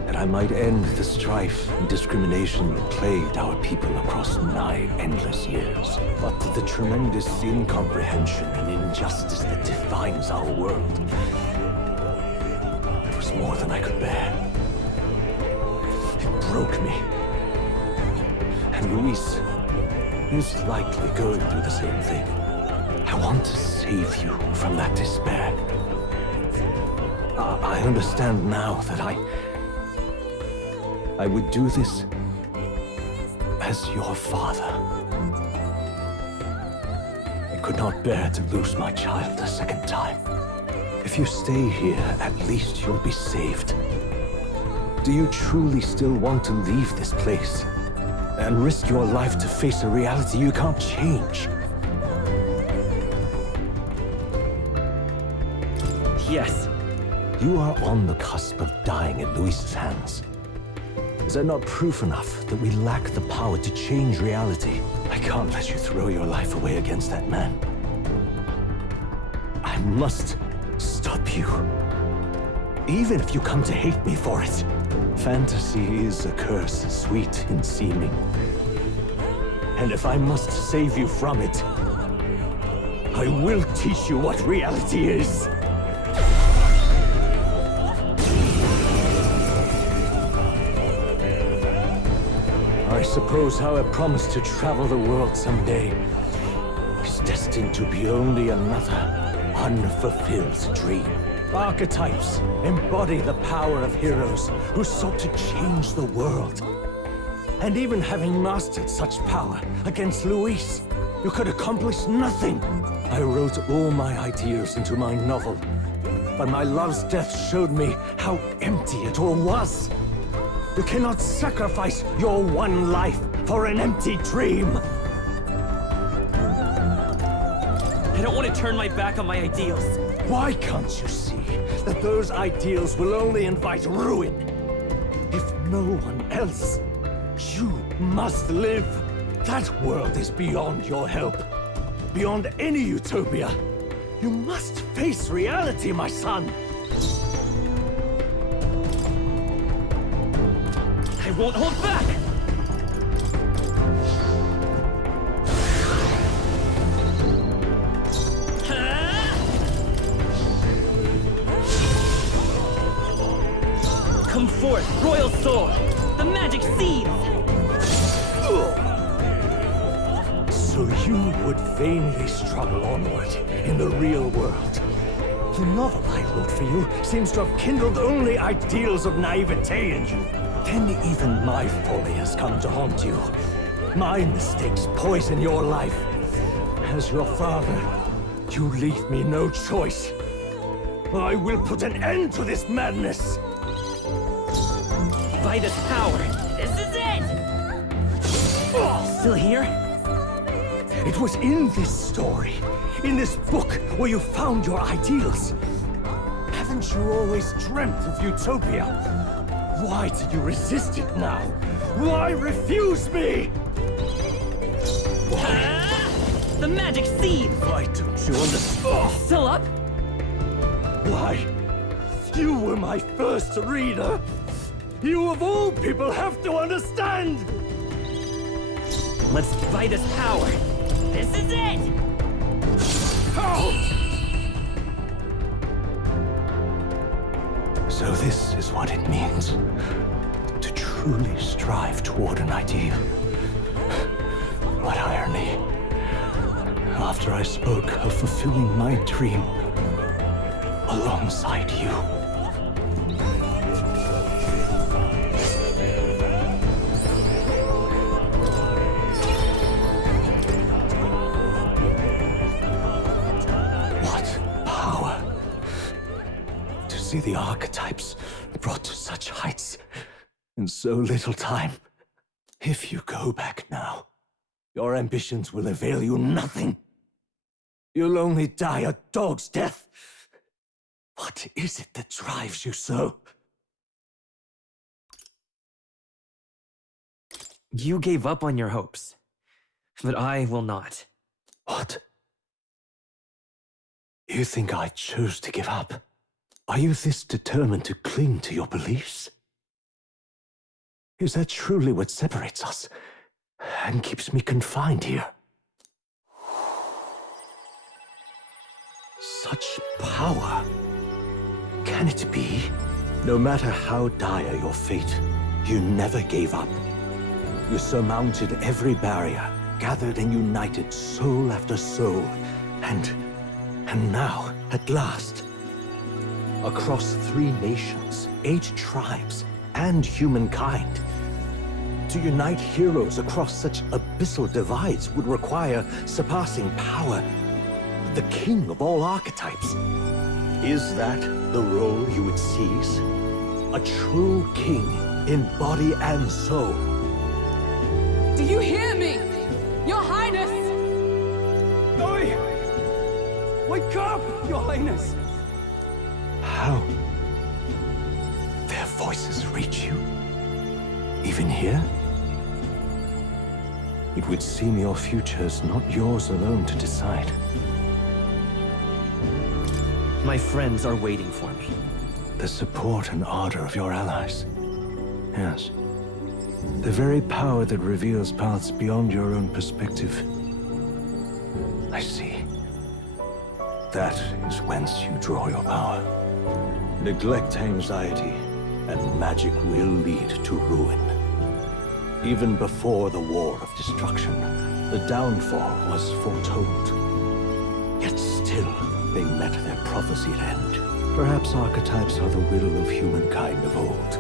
that I might end the strife and discrimination that plagued our people across 9 endless years. But the tremendous incomprehension and injustice that defines our world, it was more than I could bear. It broke me. And Luis is likely going through the same thing. I want to save you from that despair. I understand now that I would do this as your father. I could not bear to lose my child a second time. If you stay here, at least you'll be saved. Do you truly still want to leave this place and risk your life to face a reality you can't change? Yes. You are on the cusp of dying at Luis's hands. Is that not proof enough that we lack the power to change reality? I can't let you throw your life away against that man. I must stop you. Even if you come to hate me for it. Fantasy is a curse, sweet in seeming. And if I must save you from it, I will teach you what reality is. I suppose our promise to travel the world someday is destined to be only another unfulfilled dream. Archetypes embody the power of heroes who sought to change the world. And even having mastered such power against Luis, you could accomplish nothing. I wrote all my ideas into my novel, but my love's death showed me how empty it all was. You cannot sacrifice your one life for an empty dream. I don't want to turn my back on my ideals. Why can't you see that those ideals will only invite ruin? If no one else, you must live. That world is beyond your help. Beyond any utopia. You must face reality, my son. I won't hold back! Come forth, royal soul! The magic seeds! So you would vainly struggle onward in the real world. The novel I wrote for you seems to have kindled only ideals of naivete in you. Then even my folly has come to haunt you. My mistakes poison your life. As your father, you leave me no choice. I will put an end to this madness. Vitus power. This is it! Still here? It was in this story, in this book, where you found your ideals. Haven't you always dreamt of utopia? Why do you resist it now? Why refuse me? Why? The magic seeds! Why don't you understand? Still up? Why? You were my first reader. You of all people have to understand! Let's Vitus power. This is it! So this is what it means to truly strive toward an ideal. What irony. After I spoke of fulfilling my dream alongside you. See the archetypes brought to such heights in so little time. If you go back now, your ambitions will avail you nothing. You'll only die a dog's death. What is it that drives you so? You gave up on your hopes, but I will not. What? You think I chose to give up? Are you this determined to cling to your beliefs? Is that truly what separates us and keeps me confined here? Such power. Can it be? No matter how dire your fate, you never gave up. You surmounted every barrier, gathered and united soul after soul, and now, at last, across 3 nations, 8 tribes, and humankind. To unite heroes across such abyssal divides would require surpassing power. The king of all archetypes. Is that the role you would seize? A true king in body and soul. Do you hear me? Your Highness! Oi! Wake up, Your Highness! How? Their voices reach you? Even here? It would seem your future's not yours alone to decide. My friends are waiting for me. The support and ardor of your allies. Yes. The very power that reveals paths beyond your own perspective. I see. That is whence you draw your power. Neglect anxiety, and magic will lead to ruin. Even before the War of Destruction, the downfall was foretold. Yet still, they met their prophesied end. Perhaps archetypes are the will of humankind of old,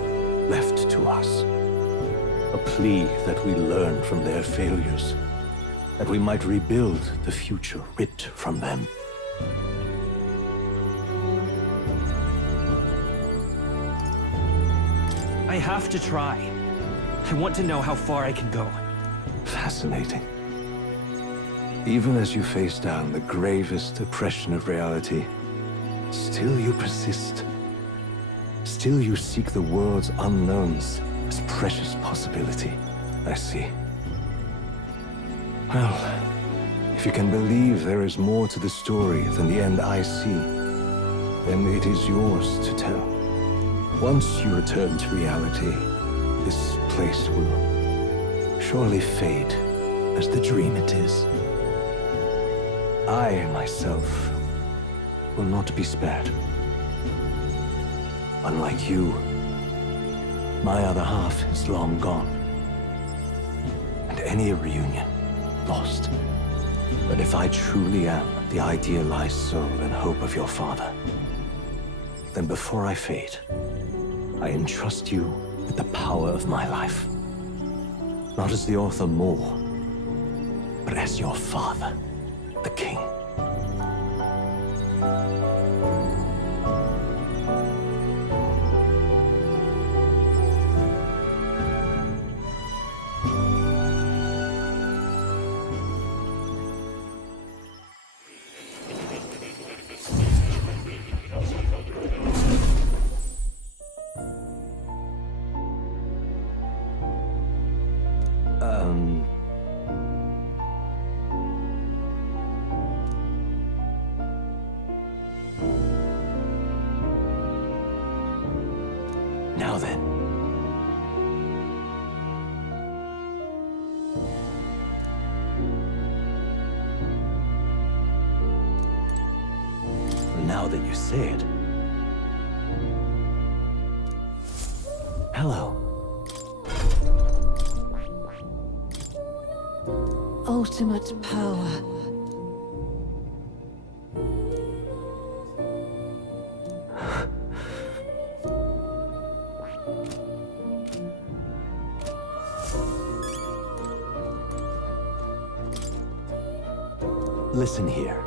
left to us. A plea that we learn from their failures, that we might rebuild the future ripped from them. I have to try. I want to know how far I can go. Fascinating. Even as you face down the gravest oppression of reality, still you persist. Still you seek the world's unknowns as precious possibility. I see. Well, if you can believe there is more to the story than the end I see, then it is yours to tell. Once you return to reality, this place will surely fade as the dream it is. I, myself, will not be spared. Unlike you, my other half is long gone. And any reunion, lost. But if I truly am the idealized soul and hope of your father, then before I fade, I entrust you with the power of my life. Not as the author Moore, but as your father, the king. Now then. Now that you say it. Hello. Ultimate power. Listen here.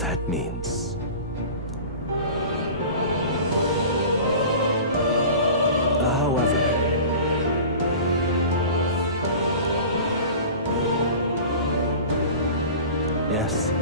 That means... However... Yes.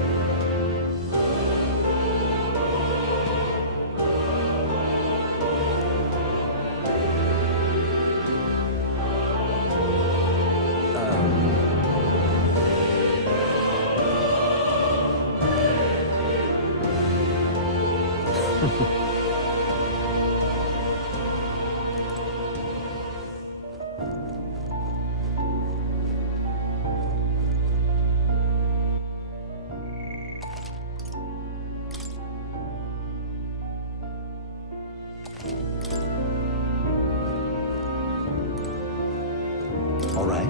All right.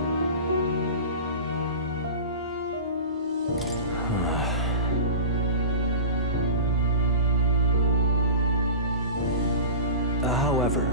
However...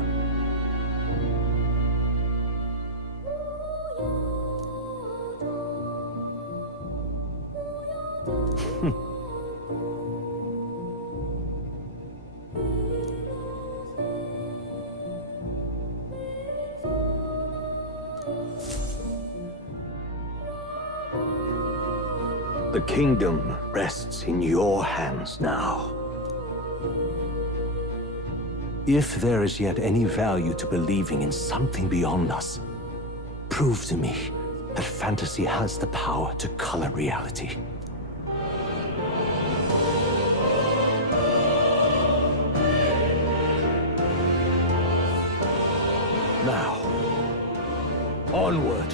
The kingdom rests in your hands now. If there is yet any value to believing in something beyond us, prove to me that fantasy has the power to color reality. Now, onward,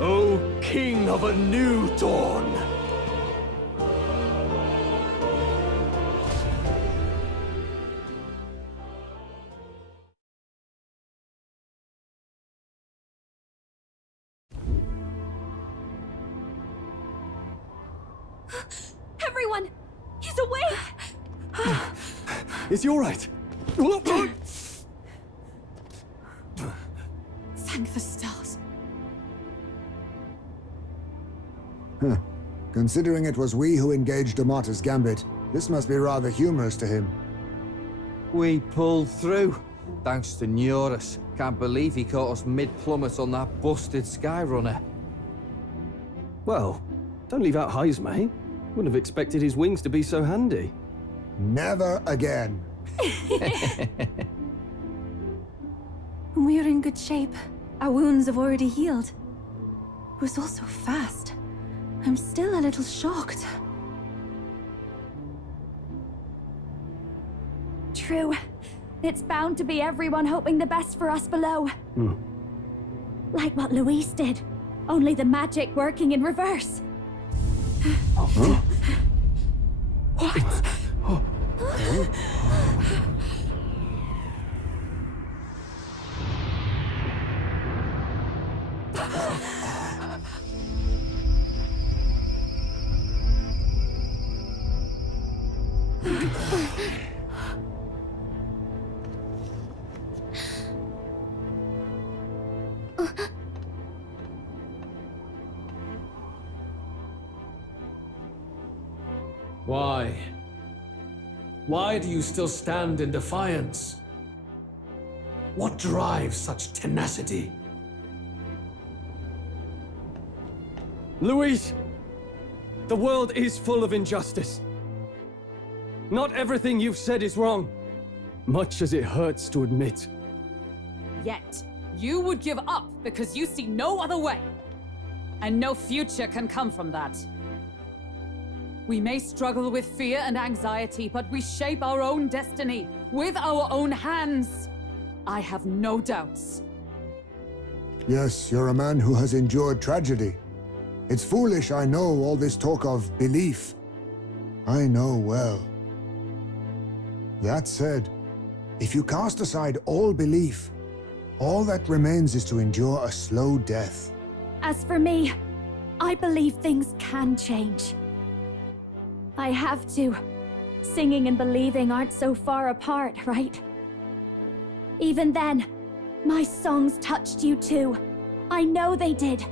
O King of a new dawn! Everyone! He's awake! Is he all right? Thank the stars. Huh. Considering it was we who engaged Amata's gambit, this must be rather humorous to him. We pulled through, thanks to Neurus. Can't believe he caught us mid-plummet on that busted Skyrunner. Well, don't leave out Heis, mate. Wouldn't have expected his wings to be so handy. Never again. We're in good shape. Our wounds have already healed. It was all so fast. I'm still a little shocked. True. It's bound to be everyone hoping the best for us below. Like what Luis did. Only the magic working in reverse. What? Why? Why do you still stand in defiance? What drives such tenacity? Luis! The world is full of injustice. Not everything you've said is wrong, much as it hurts to admit. Yet, you would give up because you see no other way. And no future can come from that. We may struggle with fear and anxiety, but we shape our own destiny with our own hands. I have no doubts. Yes, you're a man who has endured tragedy. It's foolish, I know, all this talk of belief. I know well. That said, if you cast aside all belief, all that remains is to endure a slow death. As for me, I believe things can change. I have to. Singing and believing aren't so far apart, right? Even then, my songs touched you too. I know they did.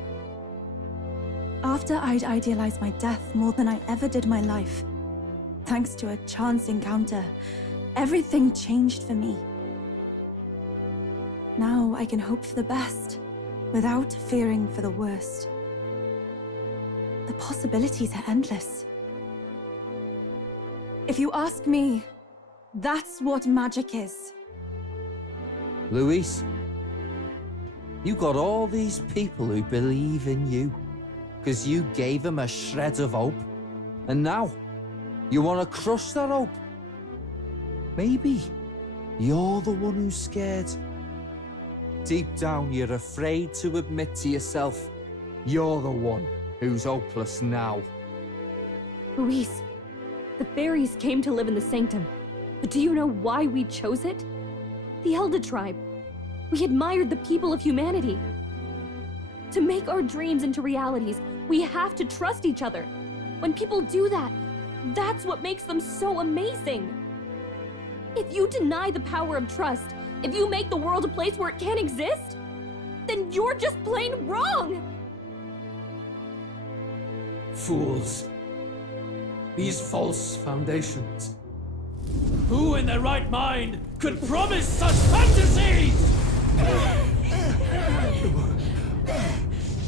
After I'd idealized my death more than I ever did my life, thanks to a chance encounter, everything changed for me. Now I can hope for the best, without fearing for the worst. The possibilities are endless. If you ask me, that's what magic is. Luis, you got all these people who believe in you, because you gave them a shred of hope, and now you want to crush their hope. Maybe you're the one who's scared. Deep down, you're afraid to admit to yourself you're the one who's hopeless now. Luis, the fairies came to live in the Sanctum. But do you know why we chose it? The Elder Tribe. We admired the people of humanity. To make our dreams into realities, we have to trust each other. When people do that, that's what makes them so amazing. If you deny the power of trust, if you make the world a place where it can't exist, then you're just plain wrong! Fools. These false foundations. Who in their right mind could promise such fantasies?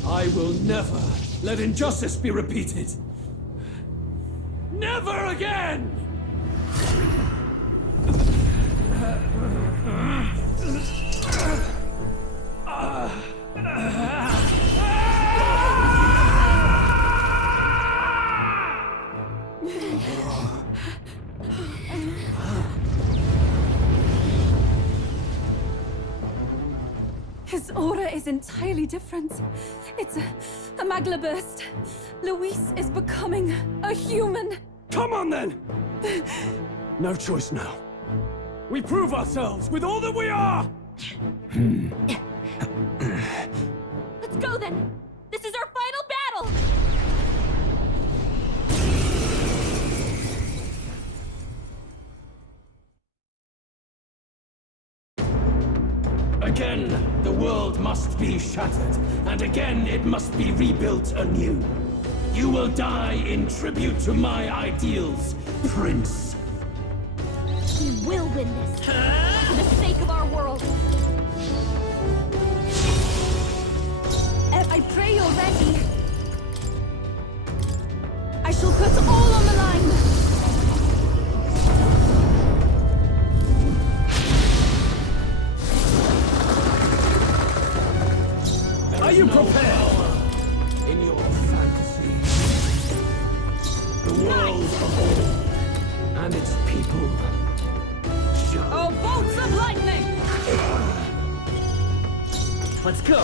I will never let injustice be repeated. Never again! is entirely different. It's a magla burst. Luis is becoming a human. Come on then! No choice now. We prove ourselves with all that we are! Let's go then! This is our final battle! Again, the world must be shattered, and again it must be rebuilt anew. You will die in tribute to my ideals, Prince. We will win this! For the sake of our world! I pray you're ready. I shall put all on the line. Are you prepared? In your fantasy, the world of all and its people shall... Oh, bolts of lightning! Let's go!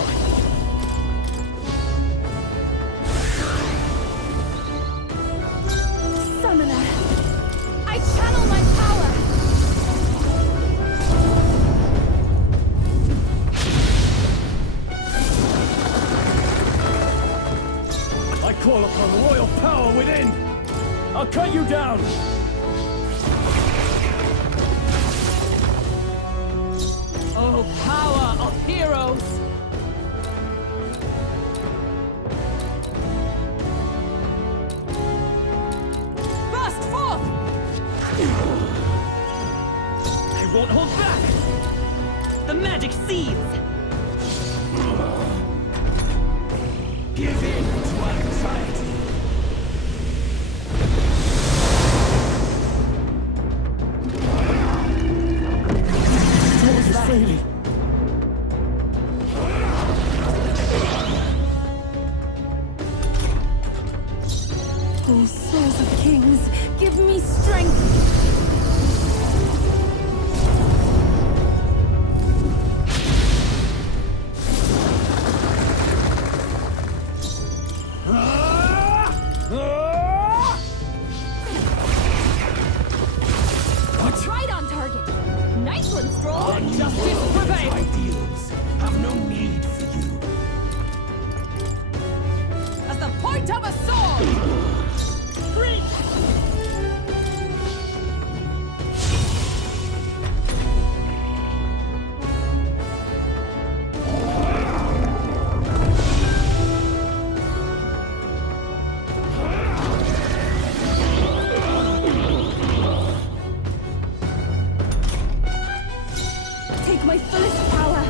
Summoner, I channel my power! I call upon royal power within! I'll cut you down! Oh, power of heroes! Burst forth! I won't hold back! The magic seeds! Give in to anxiety. What was that? Really? Oh, souls of kings, give me strength! Right on target! Nice one, Stroll! Justice prevails! Ideals have no need for you. As the point of a sword! Take my fullest power!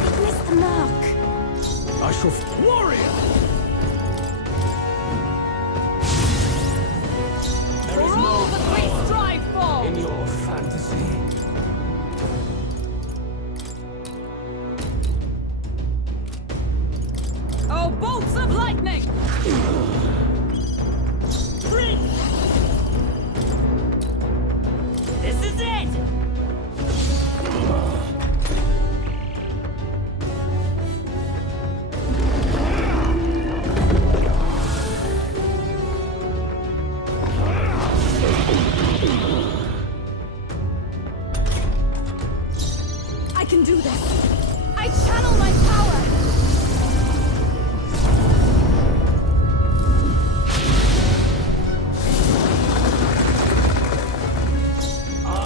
It missed the mark. I shall... Warrior! There is For all no that we strive for! in your fantasy. Oh, bolts of lightning! This is it! I can do this! I channel my power!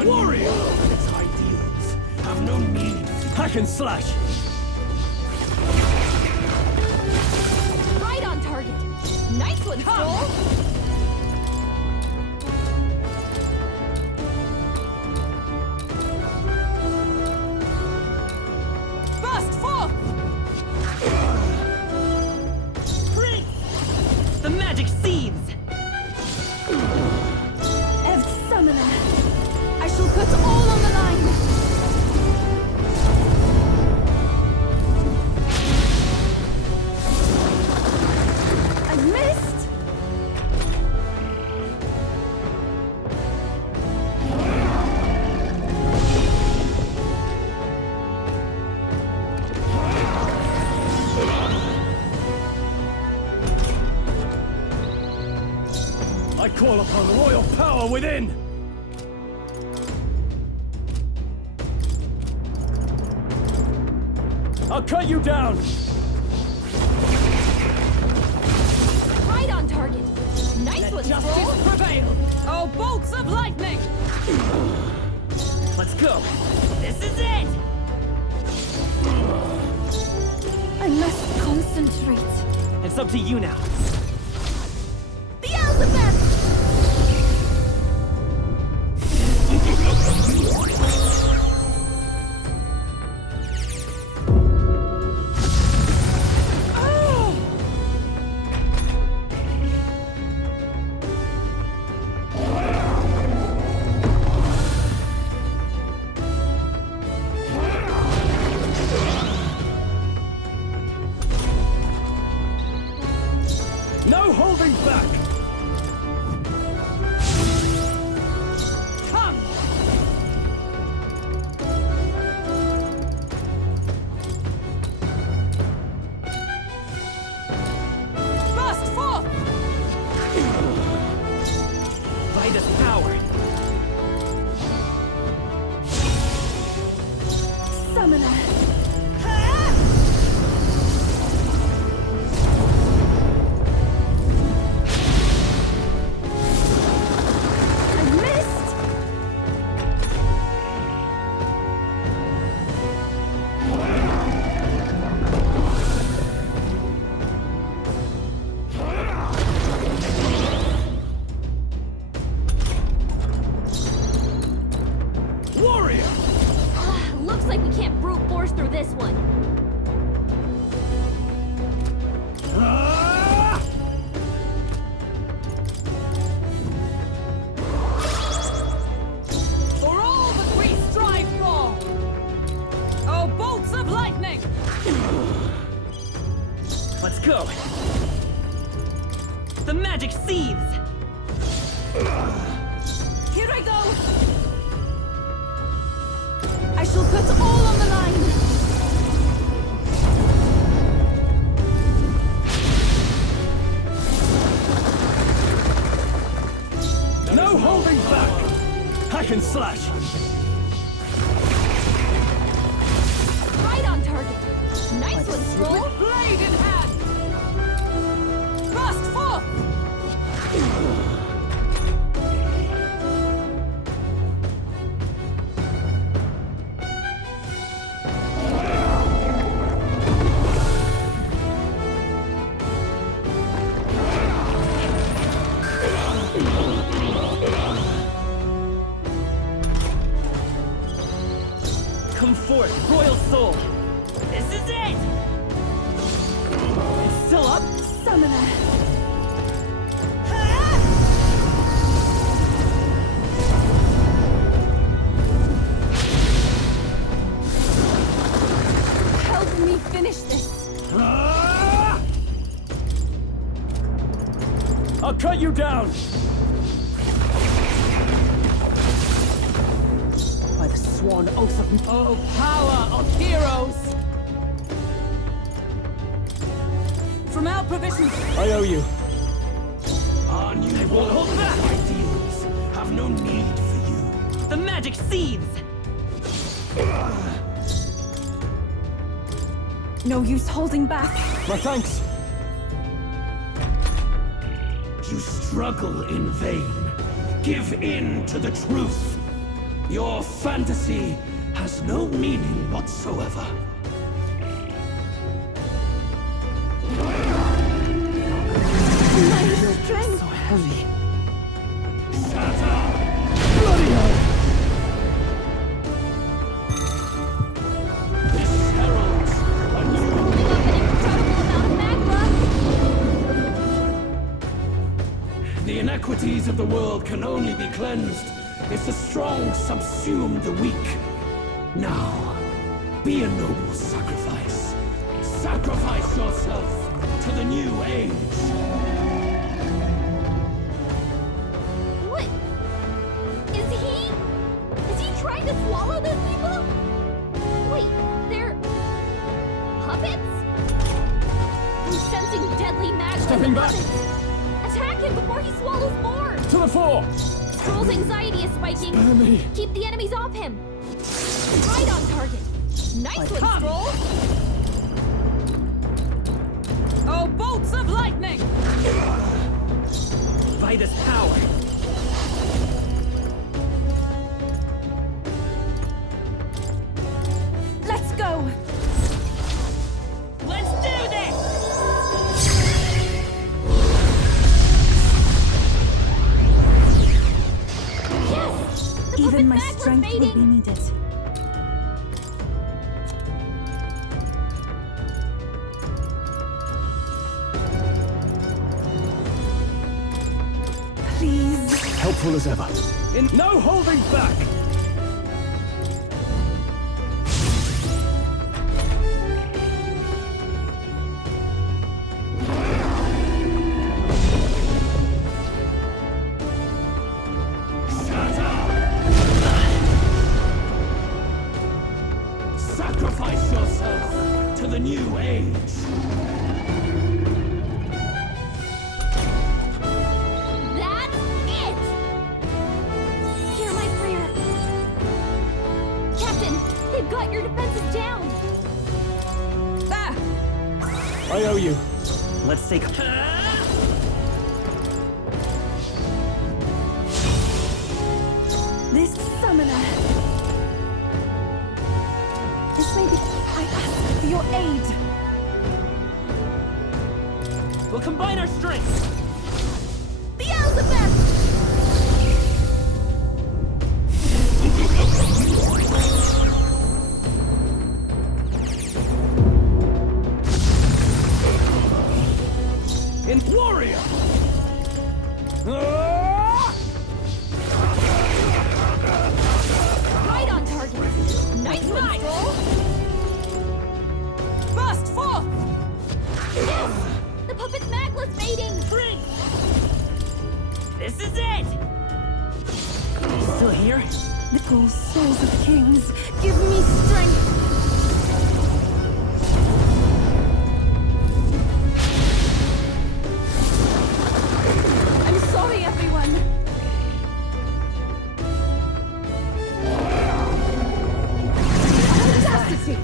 Warrior! And its ideals have no need for you. Hack and slash! Right on target! Nice one, Stroll! Burst forth! The magic seeds! Eved Summoner, I shall put all on the line! call upon royal power within! I'll cut you down! Right on target. Nice one, Justice prevail! Oh, bolts of lightning! Let's go! This is it! I must concentrate. It's up to you now. The Elizabeth! No holding back! Come! Burst forth! Vitus power! Summoner. Looks like we can't brute force through this one. For all that we strive for! Oh, bolts of lightning! Let's go! The magic seeds! Here I go! I shall put all on the line! No holding back! Hack and slash! Right on target! Nice one, Stroll! Blade in hand! Burst forth! Come forth, royal soul! This is it! It's still up? Summoner. Help me finish this! I'll cut you down! By the sworn oath of... Oh, power of heroes! From our provisions... I owe you. Our new world ideals have no need for you. The magic seeds! No use holding back. My thanks. You struggle in vain. Give in to the truth. Your fantasy has no meaning whatsoever. My strength. So heavy. Bloody hell! This heralds a new... The inequities of the world can only be cleansed if the strong subsume the weak. Now, be a noble sacrifice. Sacrifice yourself to the new age. What? Is he trying to swallow those people? Wait, they're puppets? I'm sensing deadly magic. Stepping back. Attack him before he swallows more! to the fore! Stroll's anxiety is spiking. Spare me. Keep the enemies off him. Right on target. Nice one, Come. Stroll. Oh, bolts of lightning! By this power. Let's go! Let's do this! Yes! The Even my puppet's back was strength will fading. be needed. Please. Helpful as ever. No holding back! Sacrifice yourself to the new age. That's it! Hear my prayer. Captain, they've got your defenses down. There! I owe you. Let's take. This summoner. This may be. I ask for your aid. We'll combine our strength. Beelzebub! In warrior! Right on target. Nice one, Stroll. Burst forth! Yes! The puppet's magla's fading. This is it! Still here? Little souls of kings, give me strength. I'm sorry, everyone. Audacity!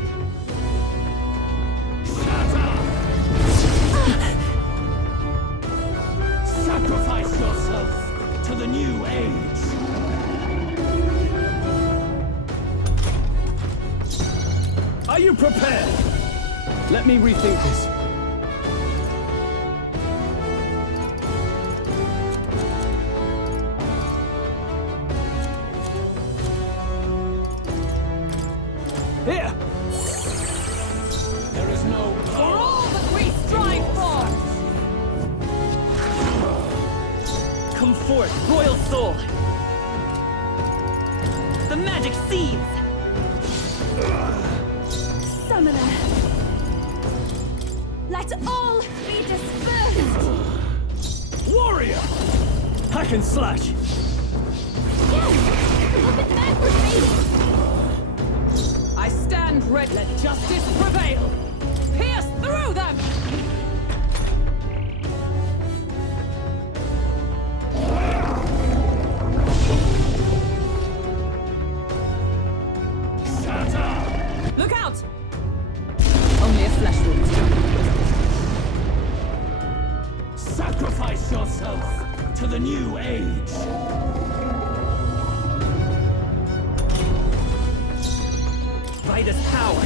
Sacrifice yourself to the new age. Are you prepared? Let me rethink this. Here! There is no For all that we strive for! Come forth, royal soul! The magic seeds! Summoner! Let all be dispersed! Warrior! Hack and slash! Yes! The puppet's magla's fading. I stand ready. Let justice prevail! Pierce through them! Look out! Only a flesh wound. Sacrifice yourself to the new age. By this power.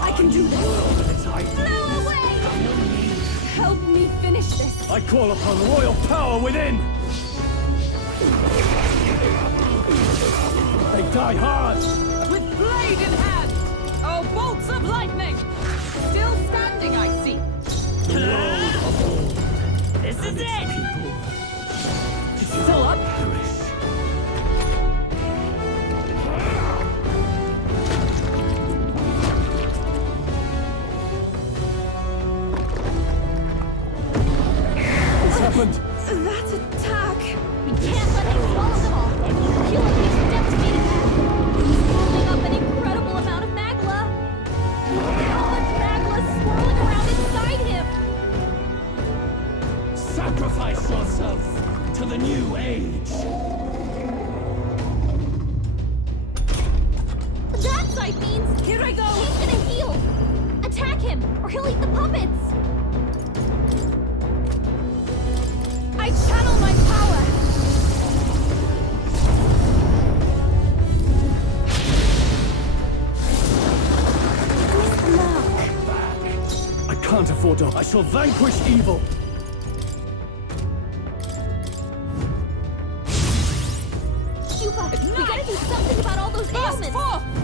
I can do this! Blow away! Help me finish this! I call upon royal power within! They die hard! With blade in hand! Oh, bolts of lightning! Still standing, I see. This is it! Still up? What's happened? That attack. We can't let him swallow them all. He'll unleash devastating power. He's building up an incredible amount of magla. Look at how much magla is swirling around inside him. he'll eat the puppets! I channel my power! I can't afford to. I shall vanquish evil. Cuba, we gotta do something about all those ailments!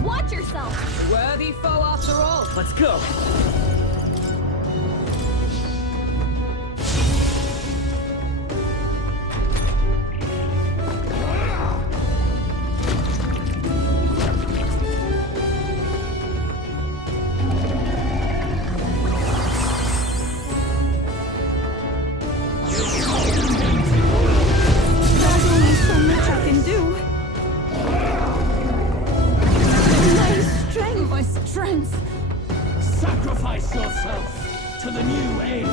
Watch yourself! A worthy foe after all. Let's go. There's only so much I can do. My strength. Sacrifice yourself to the new age.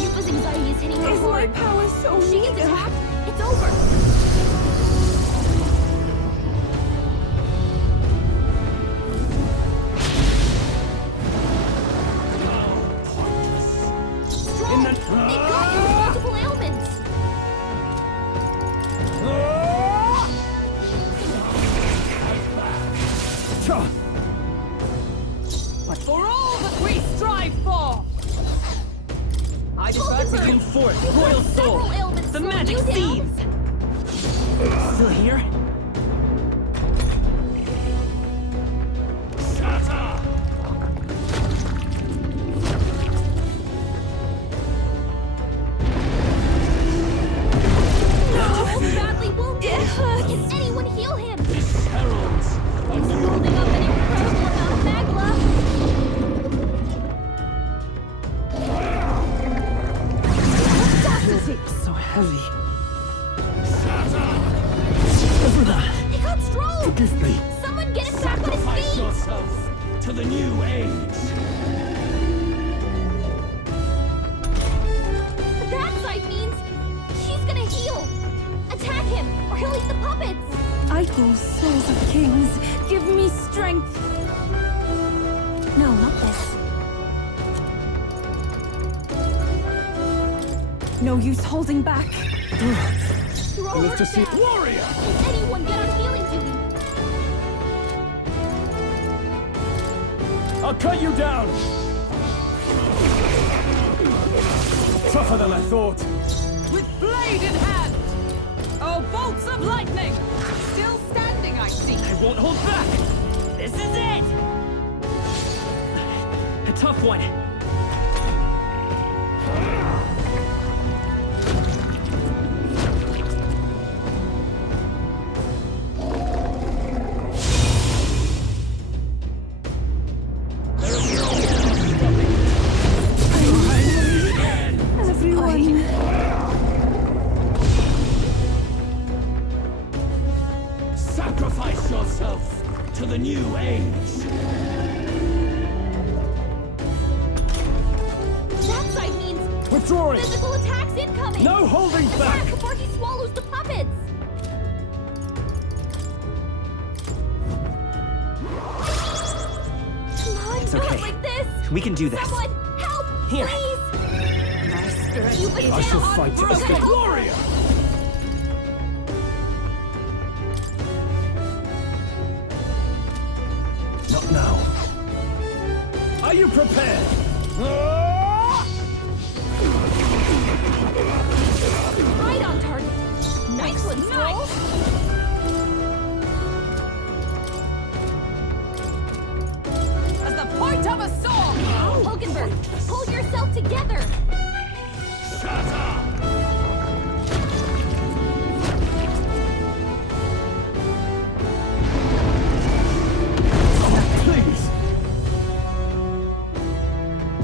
Yuba's anxiety is hitting her Is my hard. power so If she gets meager? attacked, it's over! Strong! They got you with multiple ailments! But for all that we strive for! I defer to you. Forth, You've royal got several soul. ailments The slowing magic you down. seeds. Still here? Shatter! Oh, badly wounded! Can anyone heal him? This heralds a He's new holding up an incredible amount of magma! Audacity! So heavy. He got strong! Forgive me. Someone get him back on his Sacrifice feet! yourself to the new age. That side means he's gonna heal! Attack him, or he'll eat the puppets! Idle souls of kings, give me strength. No, not this. No use holding back. Throw live her to see- down. Warrior! Anyone get on healing duty! I'll cut you down! Tougher than I thought. With blade in hand! Oh, bolts of lightning! Still standing, I see. I won't hold back. This is it. A tough one. Everyone. Sacrifice yourself to the new age. That side means Withdrawing! physical attacks incoming! No holding back! Attack before he swallows the puppets! Come on, It's not okay. like this! We can do this. Someone, help! Here. Please! You've been I shall down. fight to We're the gonna help her. Warrior! Not now. Are you prepared? Right on target. Nice one, Stroll. As the point of a sword! Hulkenberg, pull yourself together. Shatter! Please!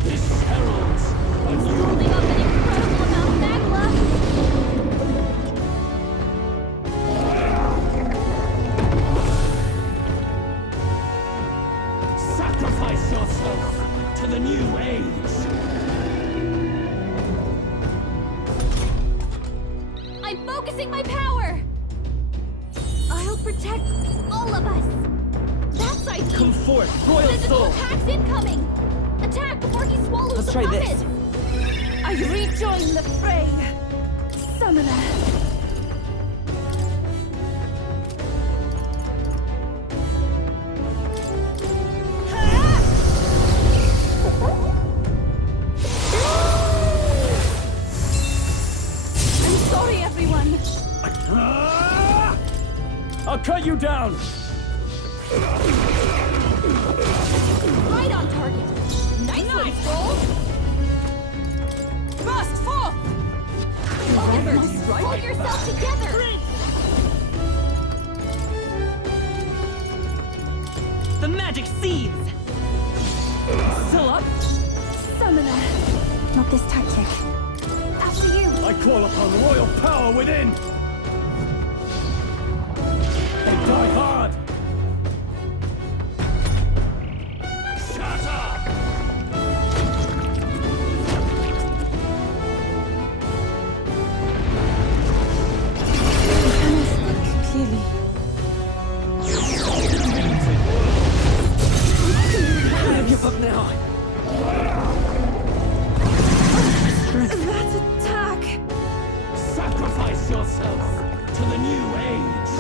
This heralds a new Holding up an incredible amount of magma. Sacrifice yourself to the new age. I'm focusing my power. I'll protect all of us. That That's I Come forth, royal Physical soul! attacks incoming! Attack before he swallows Let's the try puppet! this. I rejoin the fray! Summoner! I'm sorry, everyone! I'll cut you down! Right on target! Nice roll! Burst forth! Pull yourself together! The magic seethes! Still up? Summoner! Not this tactic. After you! I call upon royal power within! They die hard! Shatter! Clearly. Give up now! That attack! Sacrifice yourself to the new age!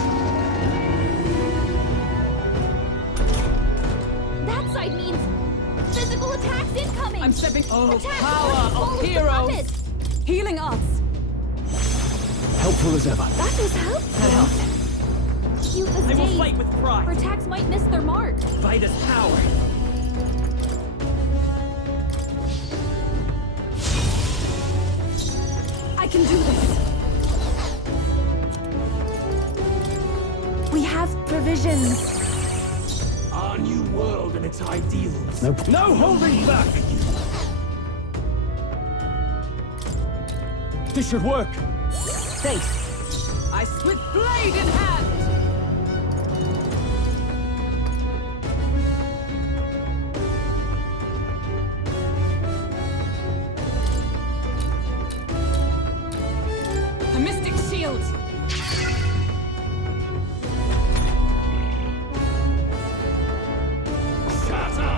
That side means physical attacks incoming! I'm stepping. Attack before he Power swallows of the heroes! puppet. Healing us! Helpful as ever. That was helpful! That helped. You I will fight with Her pride. attacks might miss their mark. Fight as power. I can do this! We have provisions! Our new world and its ideals. No holding back! This should work! Thanks. I split blade in hand! A mystic shield! Shatter!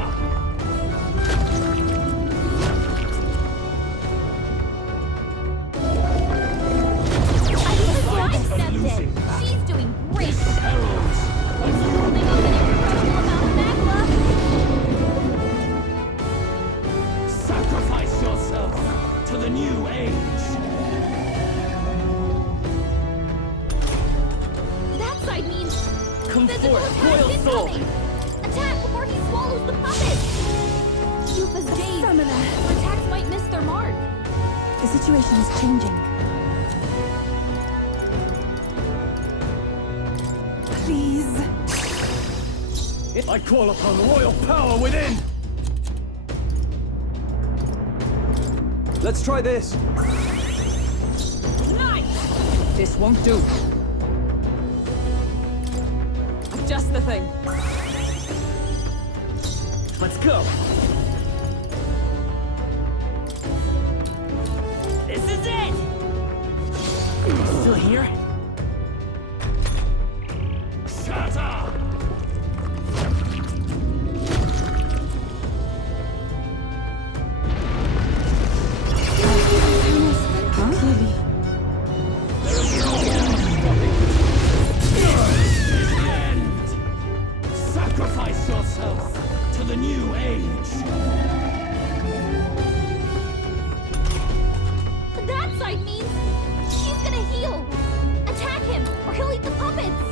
Sidestepped it! She's doing great! Heralds! Holding up an incredible amount of magma! Sacrifice yourself to the new age! That side means Come physical forth, attacks royal soul! incoming! Attack before he swallows the puppet! Yufa's dazed. Summoner. Her attacks might miss their mark. The situation is changing. Please. I call upon royal power within! Let's try this! Nice! This won't do. Just the thing. Let's go! This is it! Still here? Shatter! Clearly. Sacrifice yourself to the new age! That side means she's gonna heal. Attack him, or he'll eat the puppets.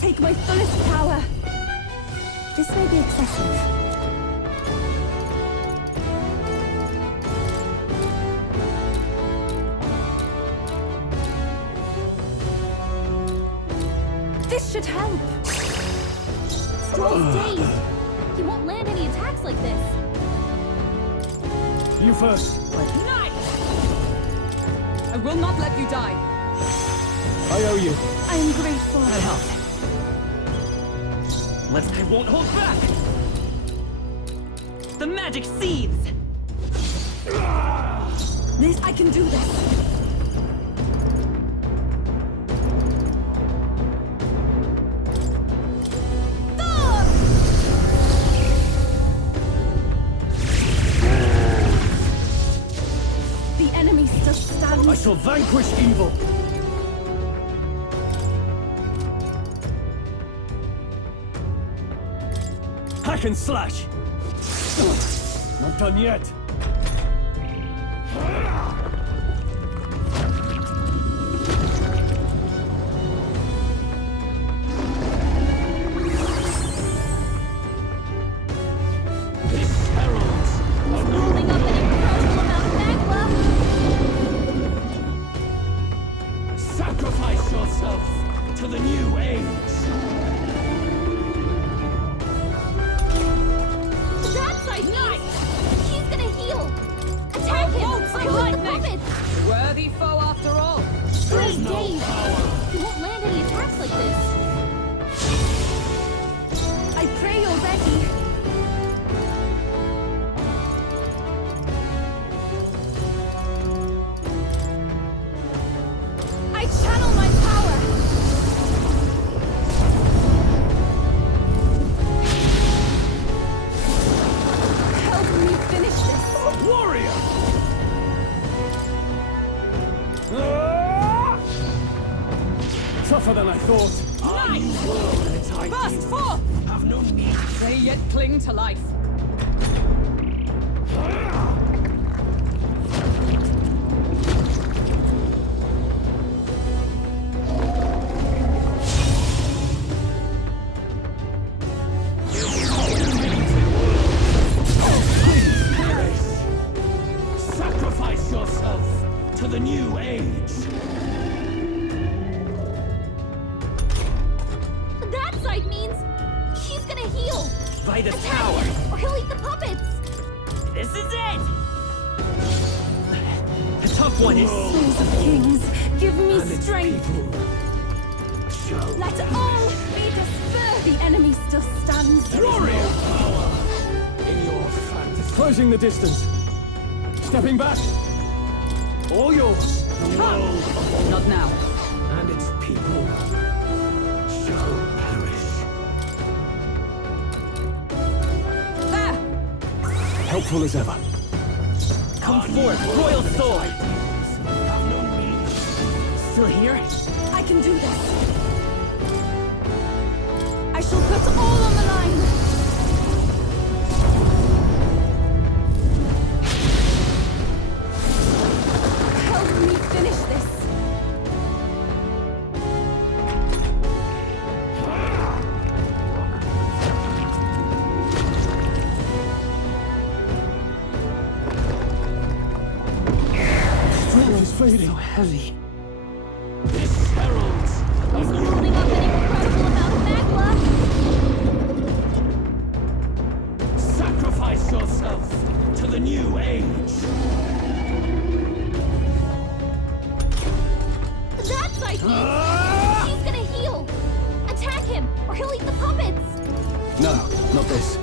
Take my fullest power. This may be excessive. This should help. Stroll's dazed. He won't land any attacks like this. You first. Nice! I will not let you die. I owe you. I am grateful. That helped. I won't hold back! The magic seethes! I can do this. The enemy still stands. I shall vanquish evil. Hack and slash. Not done yet. Sacrifice yourself to the new age. That's like nice! He's gonna heal! Attack him! Bolts Or of he'll eat the lightning! puppets! Worthy foe after all. Please, Dave! He won't land any attacks like this. I pray you're ready. I channel my power. Help me finish this. Warrior! Tougher than I thought. Burst forth! Have no need. They yet cling to life. Sacrifice yourself to the new age. That sight means he's gonna heal! By this Attack power. him, or he'll eat the puppets! This is it! The tough one is... Souls of kings, give me And its strength. people shall Let all be dispersed. The enemy still stands. Warrior power in your fantasy. Closing the distance. Stepping back. All yours. The world Not now. and its people shall perish. There! Helpful as ever. Come forth, royal soul! Have no need. Still here? I can do this. I shall put all on the line. Help me finish this. Strength is fading. So heavy. This heralds He's building up an incredible amount of magma! sacrifice yourself to the new age. That sight means he's gonna heal! Attack him, or he'll eat the puppets! No, not this.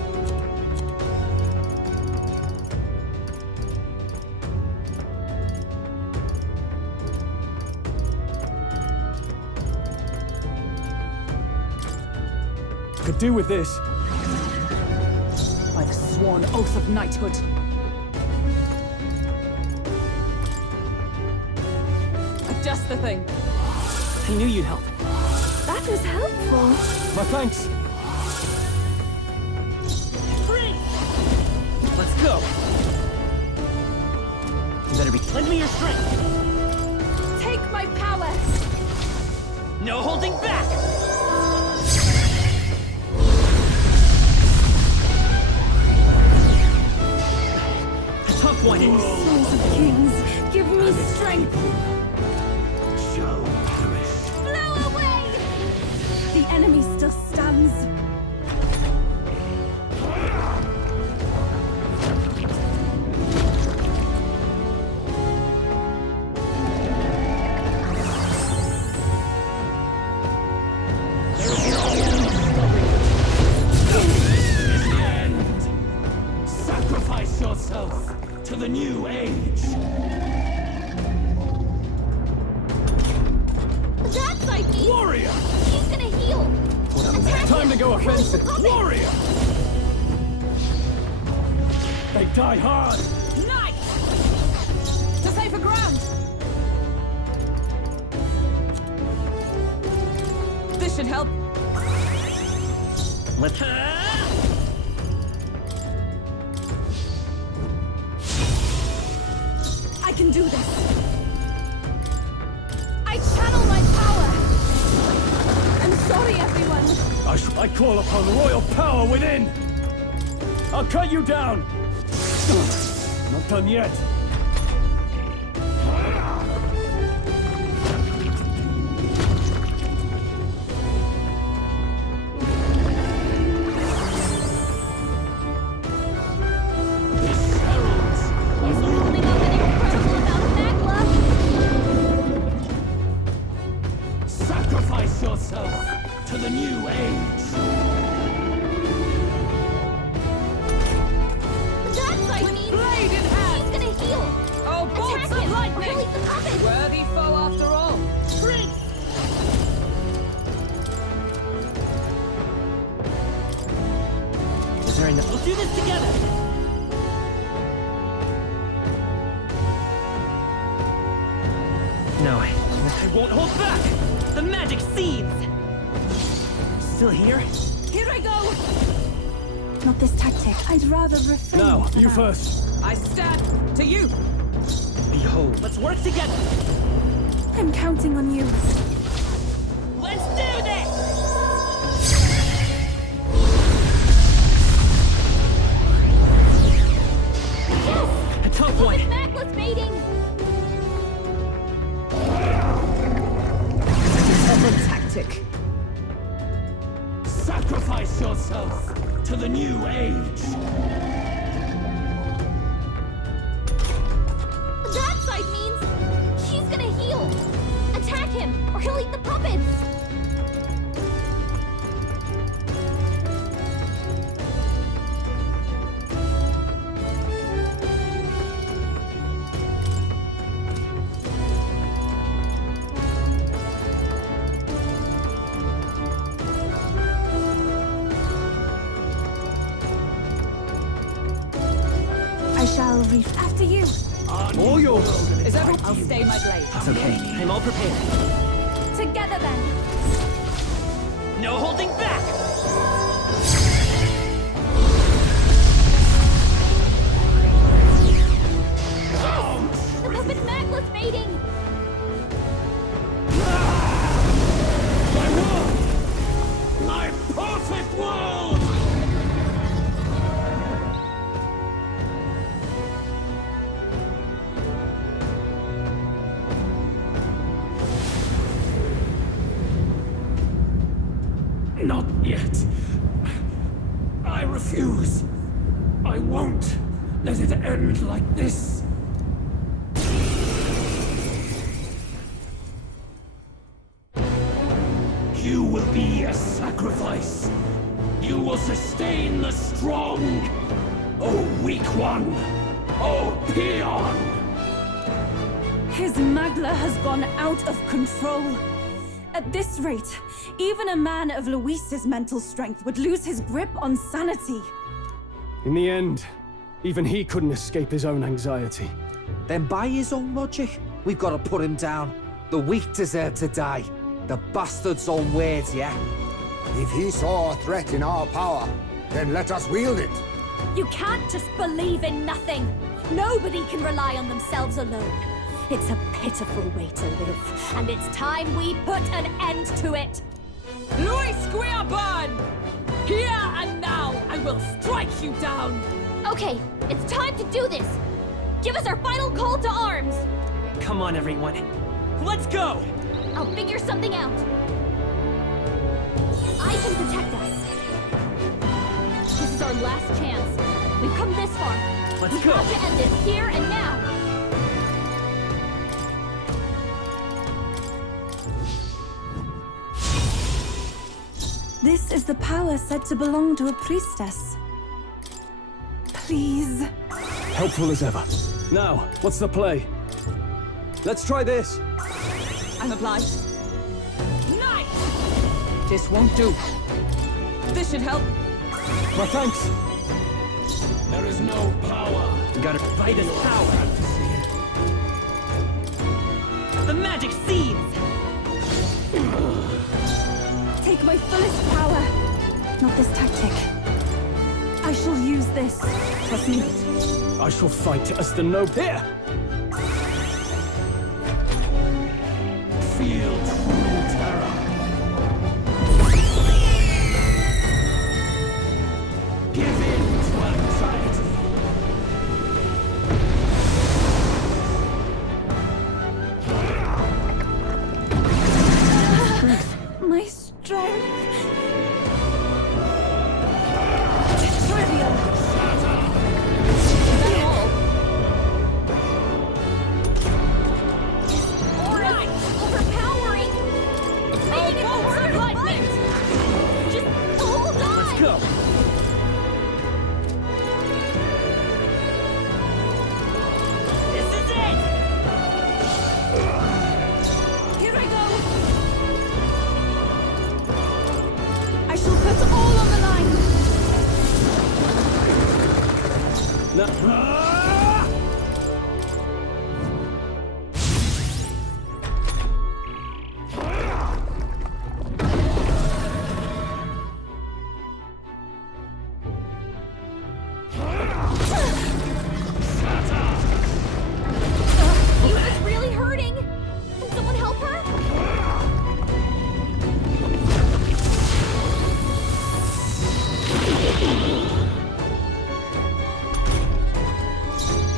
Could do with this. By the sworn oath of knighthood. Just the thing. I knew you'd help. That was helpful. My thanks. Free! Let's go! You better be... Lend me your strength! Take my power. No holding back! The tough one is... Souls of kings, give me strength. Shall perish. Blow away! The enemy still stands. Sacrifice yourself to the new age. That's like me! Warrior! He's gonna heal! Attack Time him. to go offensive! Warrior! They die hard! Nice! To safer ground! This should help. Let's... I can do this. I channel my power. I'm sorry, everyone. I call upon royal power within! I'll cut you down! Not done yet. Holding up an incredible amount of magma. Sacrifice yourself to the new age. That's like me! Blade in hand! He's gonna heal! Oh, bolts Attack of him, or lightning! he'll eat the puppet! Worthy foe after all. Prince! Is there enough? We'll do this together! No, I won't hold back! The magic seeds! Still here? Here I go. Not this tactic. I'd rather refrain Now, for you now. first. I stand to you. Behold, let's work together! I'm counting on you. Let's do this! A tough one! Mackless baiting! Stubborn tactic. Sacrifice yourself to the new age. That sight means he's gonna heal! Attack him, or he'll eat the puppets! I shall After you. All yours! Is everyone? I'll stay my blade. It's okay, I'm all prepared. Together then. No holding back! The puppet's Mackless baiting! My world! My perfect world! Not yet. I refuse. I won't let it end like this. You will be a sacrifice. You will sustain the strong. Oh, weak one. Oh, peon. His Magla has gone out of control. At this rate, even a man of Luis's mental strength would lose his grip on sanity. In the end, even he couldn't escape his own anxiety. Then by his own logic, we've got to put him down. The weak deserve to die. The bastard's own words, yeah? If he saw a threat in our power, then let us wield it. You can't just believe in nothing. Nobody can rely on themselves alone. It's a pitiful way to live, and it's time we put an end to it. Luis Guiaban! Here and now, I will strike you down! Okay, it's time to do this! Give us our final call to arms! Come on, everyone. Let's go! I'll figure something out. I can protect us. This is our last chance. We've come this far. Let's we go. have to end this here and now. This is the power said to belong to a priestess. Please. Helpful as ever. Now, what's the play? Let's try this. I'm obliged. Knife! This won't do. This should help. My thanks. There is no power. Gotta fight his power. The magic seeds! Take my fullest power. Not this tactic. I shall use this. Trust me. I shall fight as the noble. Here! Feel true terror. Give in to anxiety. My strength. Trivial. Alright! Overpowering! It's making it harder to fight! Just hold on! Let's go! This is it! Here I go! I shall put all on the line! Eva's really hurting! Can someone help her?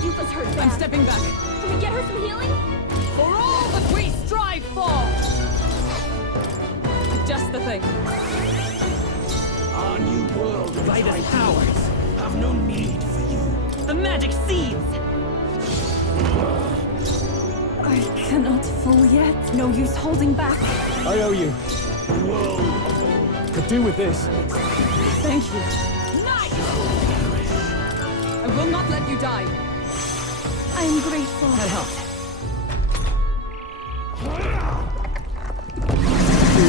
Eva's hurt bad. I'm stepping back. Can we get her some healing? For all that we strive for! Just the thing. Our new world of Fight his ideas powers. have no need for you. The magic seeds! I cannot fall yet. No use holding back. I owe you. The world Could do with this. Thank you. Nice! I will not let you die. I am grateful. That helps.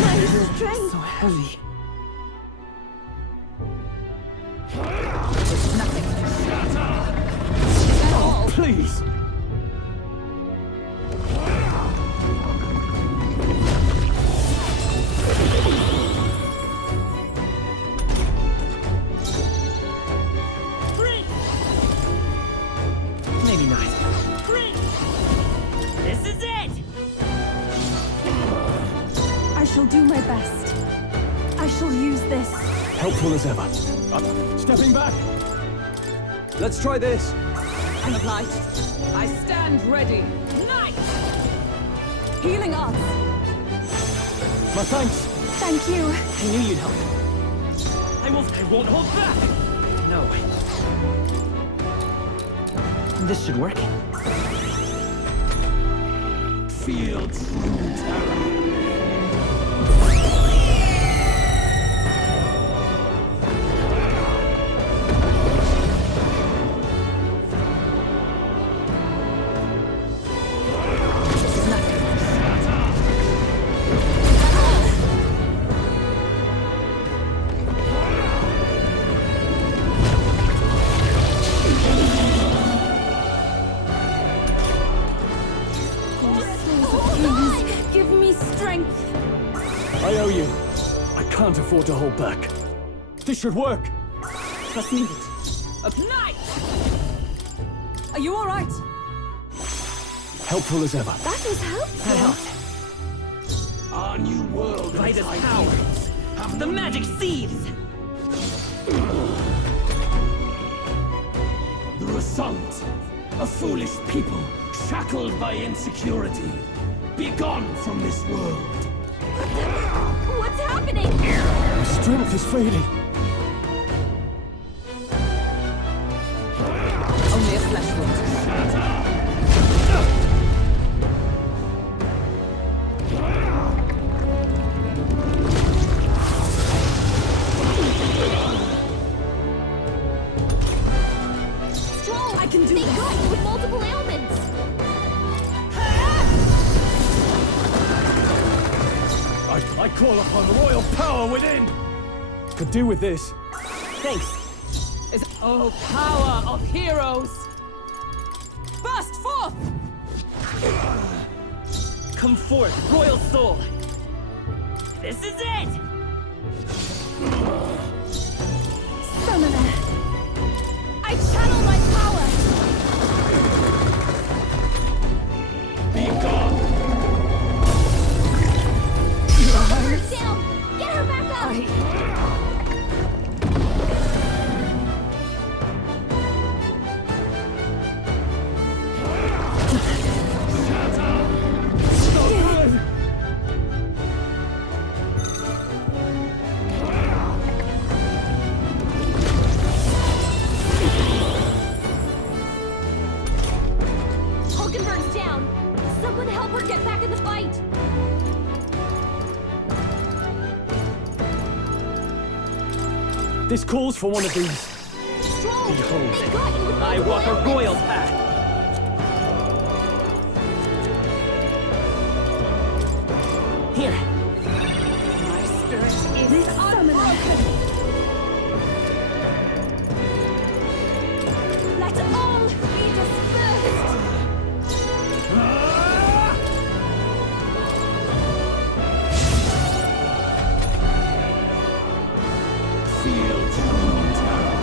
My strength. So heavy. Oh, please! Maybe not. This is it! I shall do my best. I shall use this. Helpful as ever. Stepping back. Let's try this. I'm obliged. I stand ready. Knight! Healing arts. My thanks. Thank you. I knew you'd help. I won't hold back! No. This should work. feel true terror. Give me strength. I owe you. I can't afford to hold back. This should work. Trust me. Up night! Are you all right? Helpful as ever. That was helpful. That helped. Our new world Light as of power. ideas have The no magic seeds! The Refantzio, a foolish people shackled by insecurity. Be gone from this world. What's happening? My strength is fading. Only a flesh wound. Strong! I can do this! They got you with multiple ailments! I call upon royal power within! Could do with this. Thanks. Oh, power of heroes! Burst forth! Come forth, royal soul! This is it! Summoner! I channel my power! Be gone! Her down! Get her back up! Hulkenberg's down! Someone help her get back in the fight! This calls for one of these. Stroll! Behold, They got you with I multiple walk a ailments. royal path! Here! My spirit is unbroken! Let all be dispersed! Feel true terror.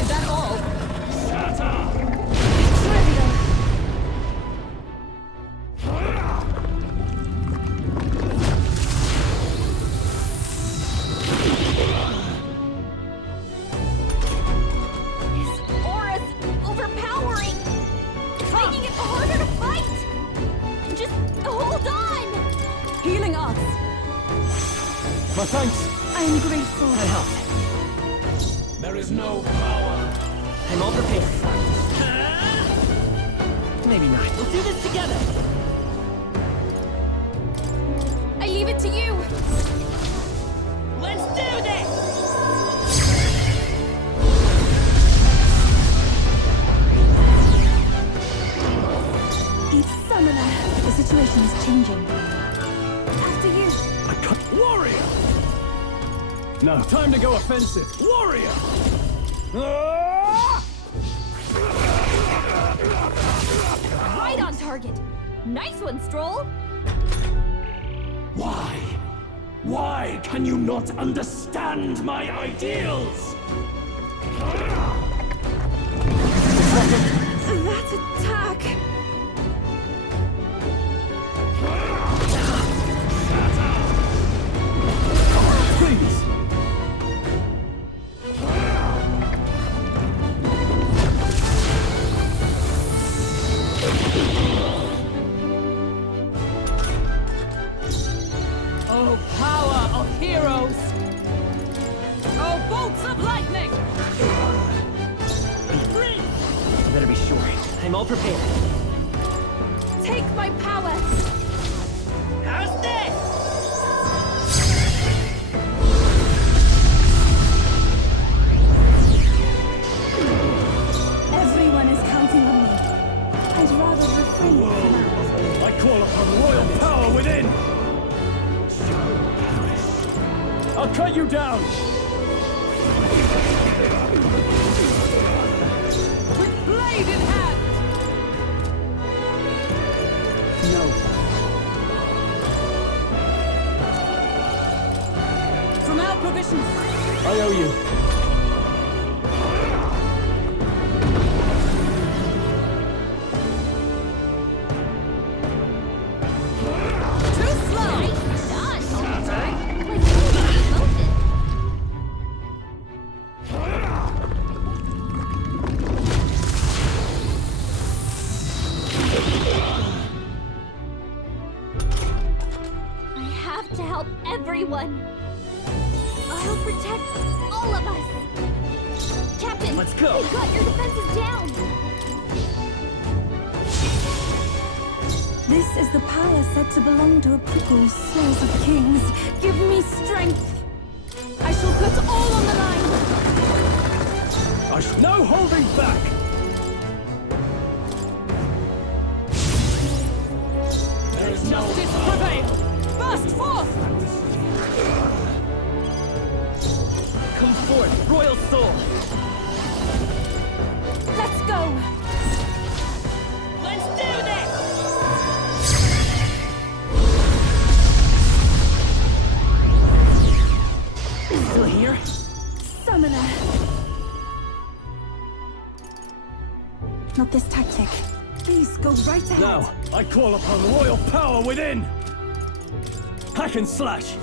Is that all? His aura's overpowering! Making it harder to fight! Just hold on! Healing us! My thanks. I am grateful. That helps. There is no power. I'm all prepared. Maybe not. We'll do this together! I leave it to you! Let's do this! It's Summoner. The situation is changing. After you. I can't. Warrior! No, time to go offensive. Warrior! Right on target! Nice one, Stroll! Why? Why can you not understand my ideals? That attack! Please! Oh, power of heroes! Oh, bolts of lightning! You better be sure. I'm all prepared. Take my power! How's this? Everyone is counting on me. I'd rather refrain from that. I call upon royal power within! I'll cut you down! With blade in hand! No. From our provisions! I owe you. Too slow! Done, Hulkenberg! Like totally demoted! I have to help everyone! I'll protect all of us! Captain! Let's go. They've got your defenses down! This is the power said to belong to a people. Souls of kings, give me strength. I shall put all on the line. No holding back! There is no Justice prevail! Burst forth! Come forth, royal soul! Let's go! Let's do this! Still here? Summoner. Not this tactic. Please go right ahead. Now, I call upon royal power within! Hack and slash!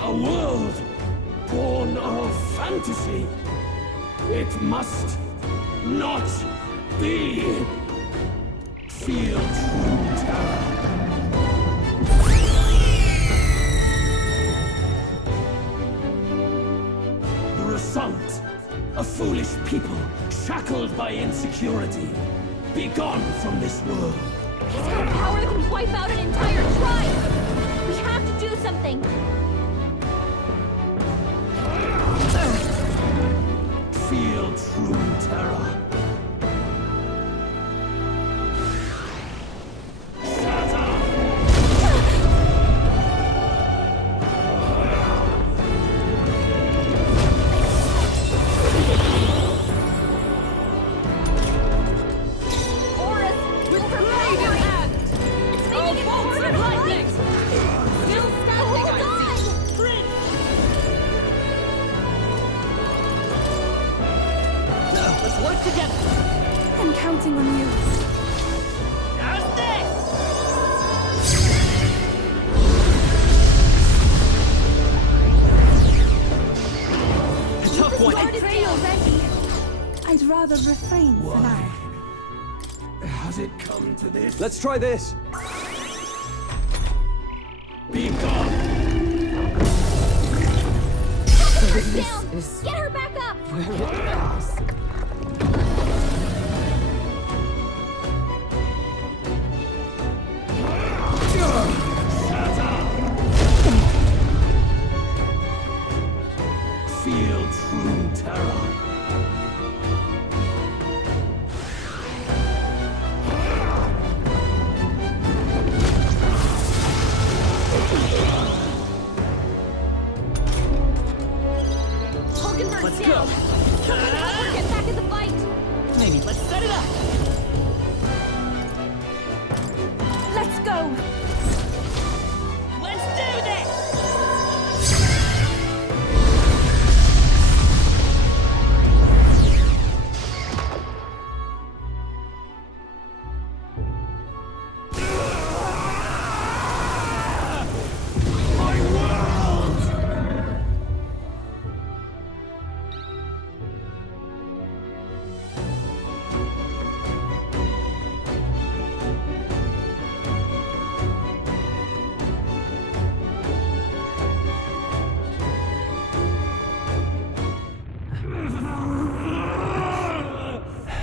A world born of fantasy. It must not be. Feel true terror. The result, a foolish people shackled by insecurity. Be gone from this world. He's got power that can wipe out an entire tribe! We have to do something! Feel true terror. I'm counting on you. A tough one! I'd rather refrain for now. Has it come to this? Let's try this! Be gone! Down! Get her back up! Feel true terror. Hulkenberg's down! Someone help her get back in the fight! Maybe let's set it up! Let's go! Let's do this!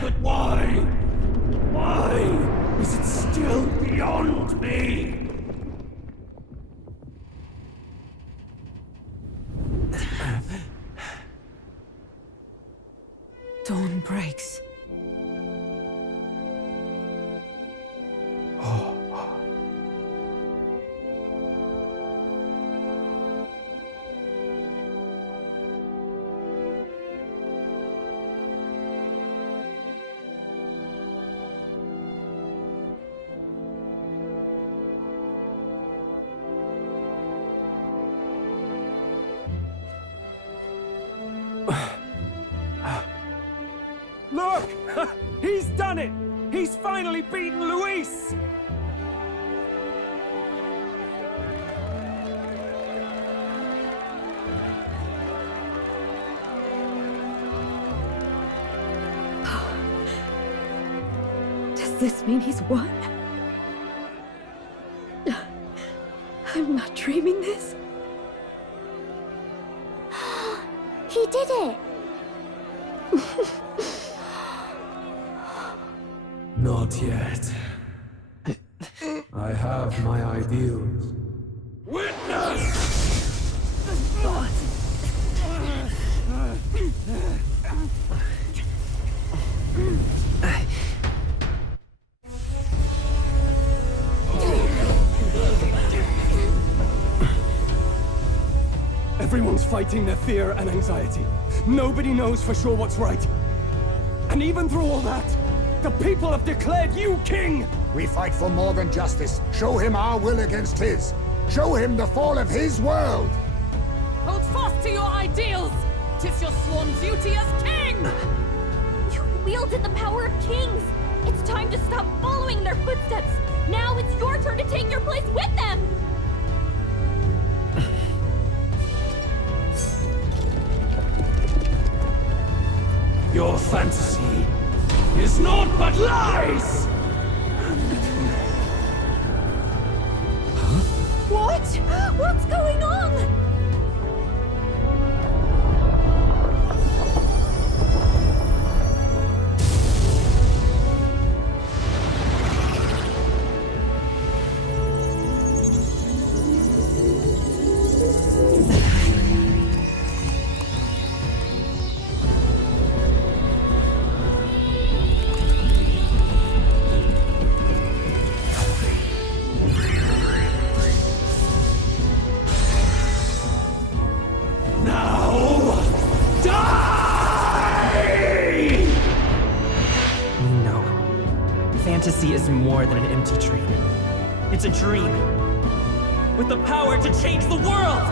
But why? Why is it still beyond me? Dawn breaks. Look! He's done it! He's finally beaten Luis! Does this mean he's won? I'm not dreaming this. He did it! Not yet. I have my ideals. Witness! Everyone's fighting their fear and anxiety. Nobody knows for sure what's right. And even through all that, the people have declared you king! We fight for more than justice. Show him our will against his. Show him the fall of his world! Hold fast to your ideals! 'Tis your sworn duty as king! You wielded the power of kings! It's time to stop following in their footsteps! Now it's your turn to take your place with them! Your fantasy is naught but lies! What? What's going on? Fantasy is more than an empty dream. It's a dream with the power to change the world!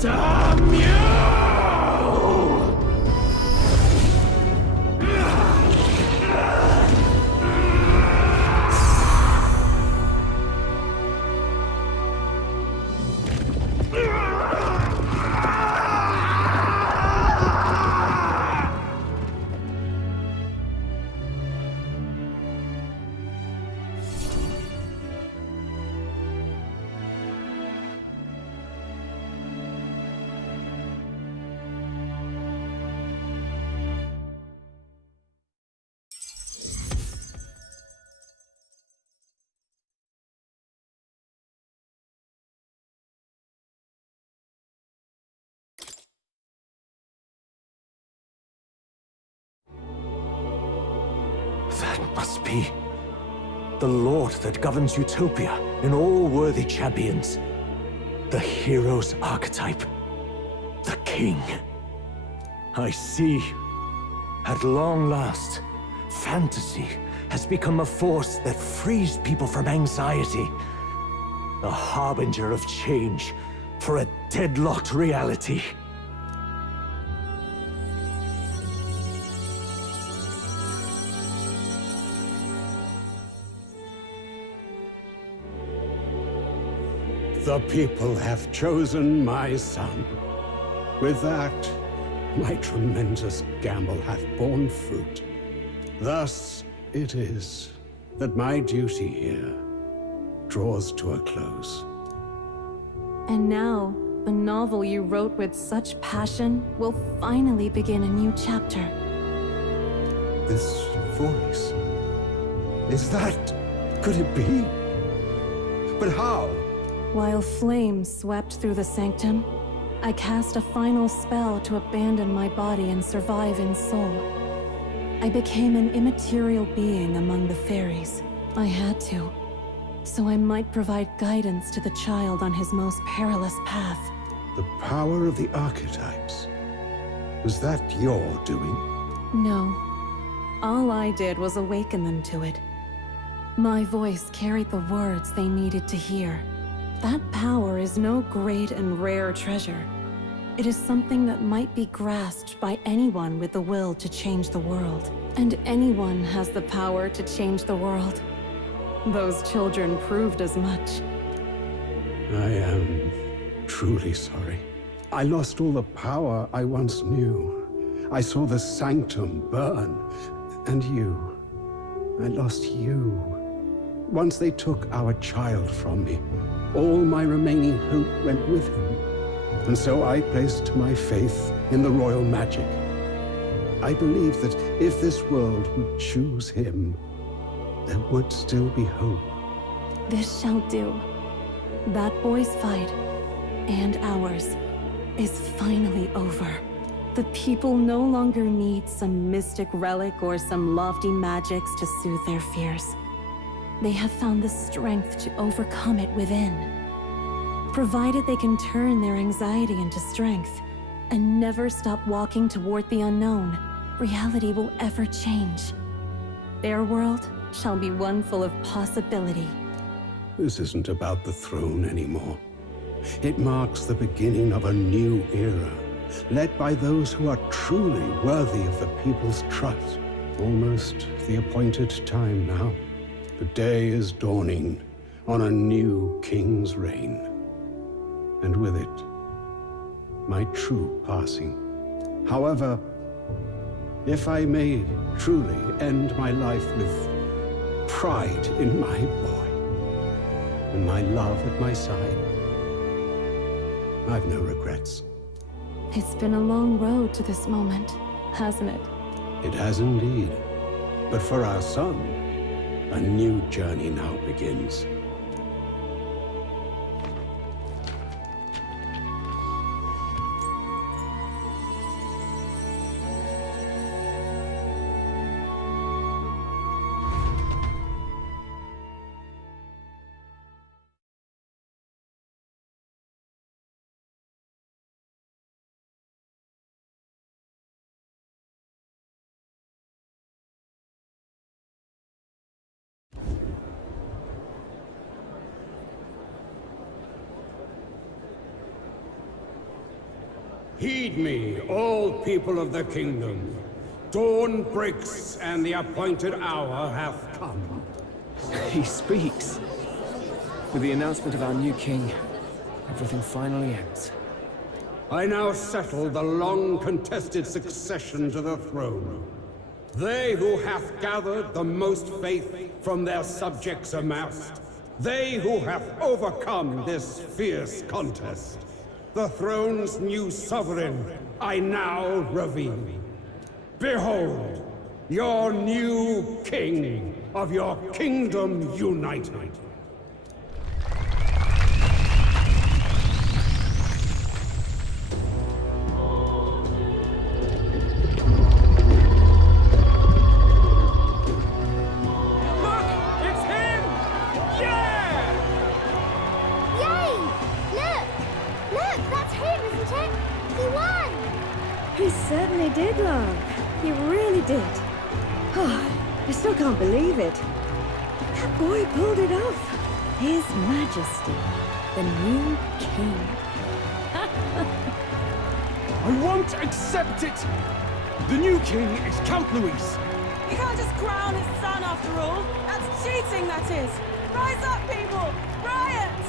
Damn you! That must be the Lord that governs Utopia in all worthy champions. The hero's archetype. The king. I see. At long last, fantasy has become a force that frees people from anxiety. A harbinger of change for a deadlocked reality. The people have chosen my son. With that, my tremendous gamble hath borne fruit. Thus it is that my duty here draws to a close. And now, the novel you wrote with such passion will finally begin a new chapter. This voice... is that... could it be? But how? While flames swept through the sanctum, I cast a final spell to abandon my body and survive in soul. I became an immaterial being among the fairies. I had to, so I might provide guidance to the child on his most perilous path. The power of the archetypes. Was that your doing? No. All I did was awaken them to it. My voice carried the words they needed to hear. That power is no great and rare treasure. It is something that might be grasped by anyone with the will to change the world. And anyone has the power to change the world. Those children proved as much. I am truly sorry. I lost all the power I once knew. I saw the sanctum burn, and you. I lost you. Once they took our child from me, all my remaining hope went with him. And so I placed my faith in the royal magic. I believed that if this world would choose him, there would still be hope. This shall do. That boy's fight, and ours, is finally over. The people no longer need some mystic relic or some lofty magics to soothe their fears. They have found the strength to overcome it within. Provided they can turn their anxiety into strength and never stop walking toward the unknown, reality will ever change. Their world shall be one full of possibility. This isn't about the throne anymore. It marks the beginning of a new era, led by those who are truly worthy of the people's trust. Almost the appointed time now. The day is dawning on a new king's reign. And with it, my true passing. However, if I may truly end my life with pride in my boy, and my love at my side, I've no regrets. It's been a long road to this moment, hasn't it? It has indeed. But for our son, a new journey now begins. Heed me, all people of the kingdom. Dawn breaks, and the appointed hour hath come. He speaks. With the announcement of our new king, everything finally ends. I now settle the long-contested succession to the throne. They who hath gathered the most faith from their subjects amassed, they who hath overcome this fierce contest, the throne's new sovereign, I now reveal. Behold, your new king of your kingdom united. He certainly did, love. He really did. Oh, I still can't believe it. That boy pulled it off. His Majesty, the new king. I won't accept it! The new king is Count Luis. You can't just crown his son after all. That's cheating, that is. Rise up, people! Riot!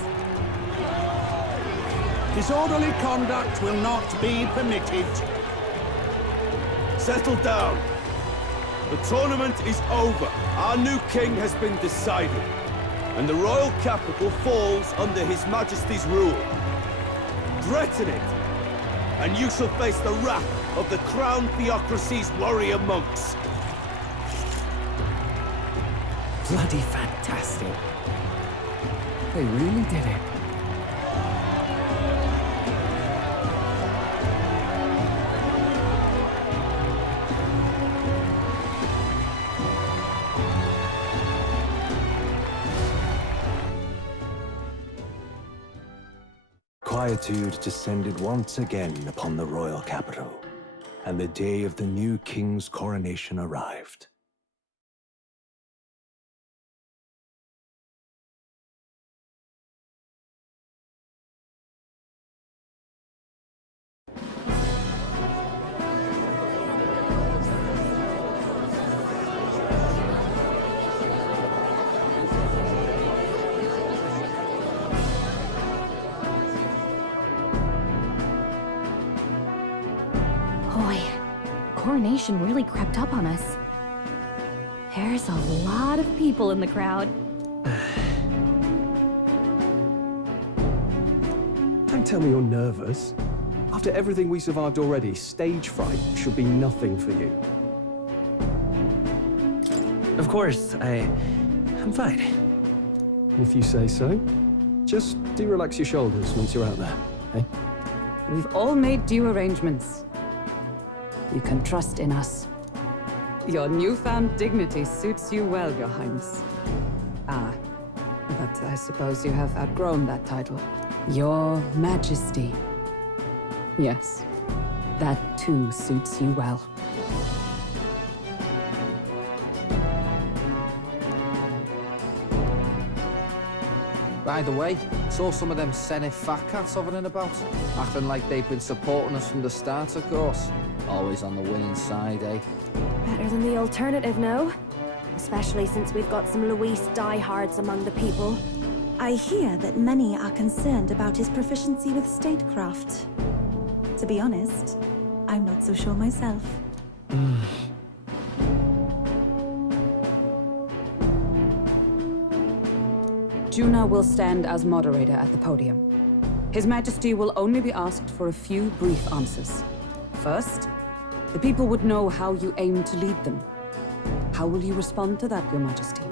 Disorderly conduct will not be permitted. Settle down. The tournament is over. Our new king has been decided, and the royal capital falls under His Majesty's rule. Threaten it, and you shall face the wrath of the Crown Theocracy's warrior monks. Bloody fantastic. They really did it. Quietude descended once again upon the royal capital, and the day of the new king's coronation arrived. coronation really crept up on us. There's a lot of people in the crowd. Don't tell me you're nervous. After everything we survived already, stage fright should be nothing for you. Of course, I'm fine. If you say so. Just do relax your shoulders once you're out there, eh? We've all made due arrangements. You can trust in us. Your newfound dignity suits you well, Your Highness. Ah, but I suppose you have outgrown that title. Your Majesty. Yes, that too suits you well. By the way, saw some of them Senate fat cats hovering about, acting like they've been supporting us from the start, of course. Always on the winning side, eh? Better than the alternative, no? Especially since we've got some Luis diehards among the people. I hear that many are concerned about his proficiency with statecraft. To be honest, I'm not so sure myself. Juna will stand as moderator at the podium. His Majesty will only be asked for a few brief answers. First, the people would know how you aim to lead them. How will you respond to that, Your Majesty?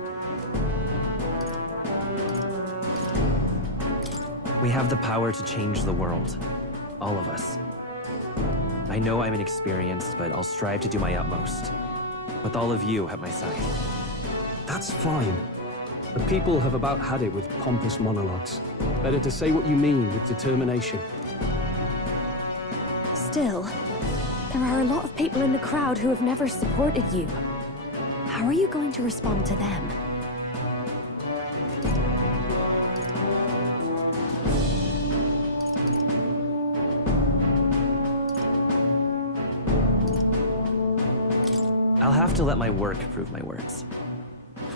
We have the power to change the world. All of us. I know I'm inexperienced, but I'll strive to do my utmost. With all of you at my side. That's fine. The people have about had it with pompous monologues. Better to say what you mean with determination. Still, there are a lot of people in the crowd who have never supported you. How are you going to respond to them? I'll have to let my work prove my words.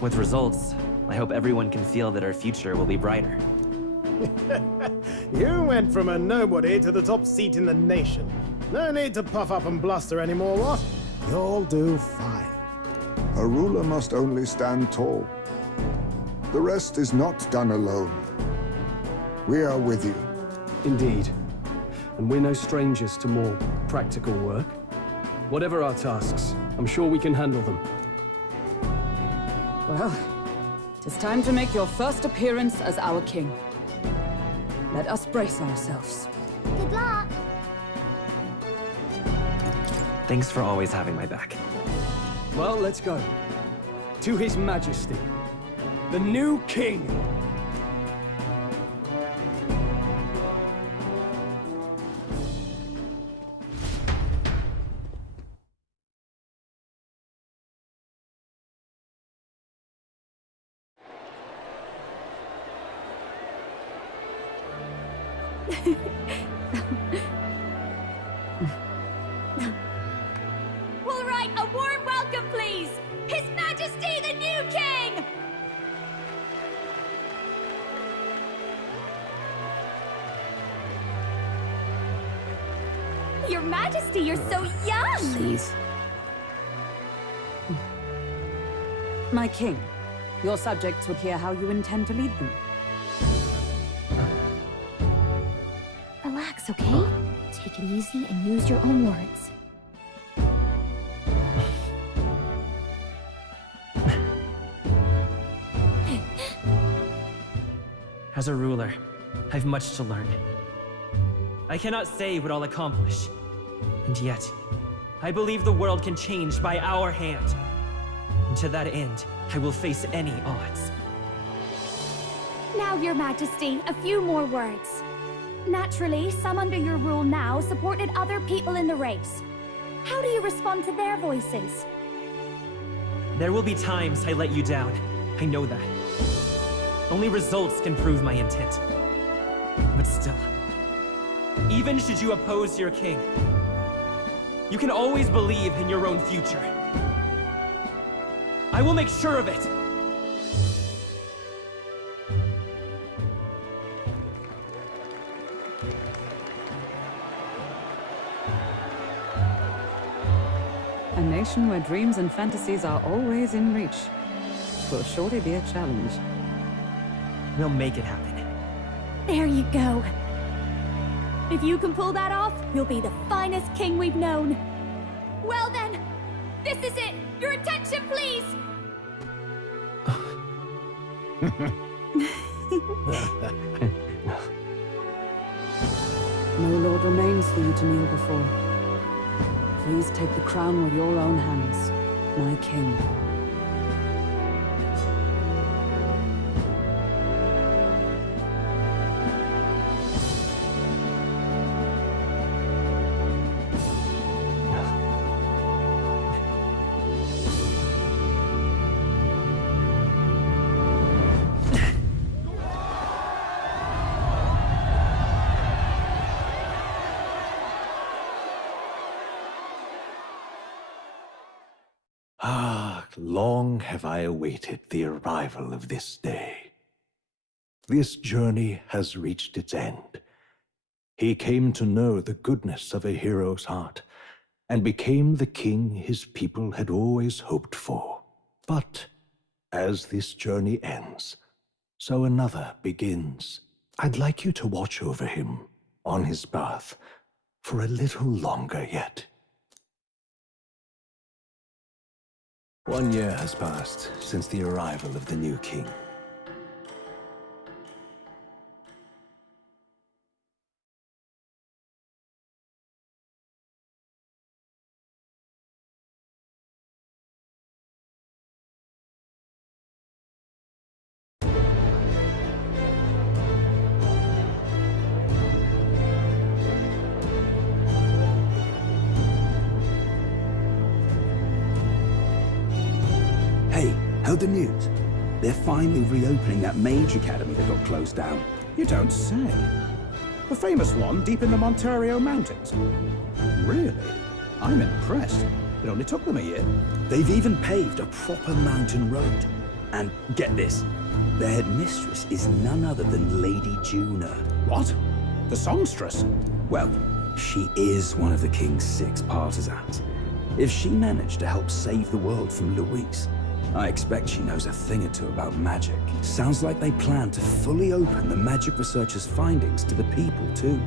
With results, I hope everyone can feel that our future will be brighter. You went from a nobody to the top seat in the nation. No need to puff up and bluster anymore, what? You'll do fine. A ruler must only stand tall. The rest is not done alone. We are with you. Indeed. And we're no strangers to more practical work. Whatever our tasks, I'm sure we can handle them. Well, it is time to make your first appearance as our king. Let us brace ourselves. Good luck! Thanks for always having my back. Well, let's go. To His Majesty, the new king! All right, a warm welcome, please! His Majesty, the new king! Your Majesty, you're so young! Please. My king, your subjects would hear how you intend to lead them. Relax, okay? Take it easy and use your own words. As a ruler, I've much to learn. I cannot say what I'll accomplish. And yet, I believe the world can change by our hand. And to that end, I will face any odds. Now, Your Majesty, a few more words. Naturally, some under your rule now supported other people in the race. How do you respond to their voices? There will be times I let you down. I know that. Only results can prove my intent. But still, even should you oppose your king, you can always believe in your own future. I will make sure of it! nation where dreams and fantasies are always in reach. Will surely be a challenge. We'll make it happen. There you go. If you can pull that off, you'll be the finest king we've known. Well then, this is it! Your attention, please! No lord remains for you to kneel before. Please take the crown with your own hands, my king. Long have I awaited the arrival of this day. This journey has reached its end. He came to know the goodness of a hero's heart, and became the king his people had always hoped for. But as this journey ends, so another begins. I'd like you to watch over him on his path for a little longer yet. 1 year has passed since the arrival of the new king. Heard the news? They're finally reopening that mage academy that got closed down. You don't say. The famous one deep in the Montario Mountains. Really? I'm impressed. It only took them a year. They've even paved a proper mountain road. And get this, their headmistress is none other than Lady Juna. What? The songstress? Well, she is one of the king's 6 partisans. If she managed to help save the world from Luis, I expect she knows a thing or two about magic. Sounds like they plan to fully open the magic researcher's findings to the people, too.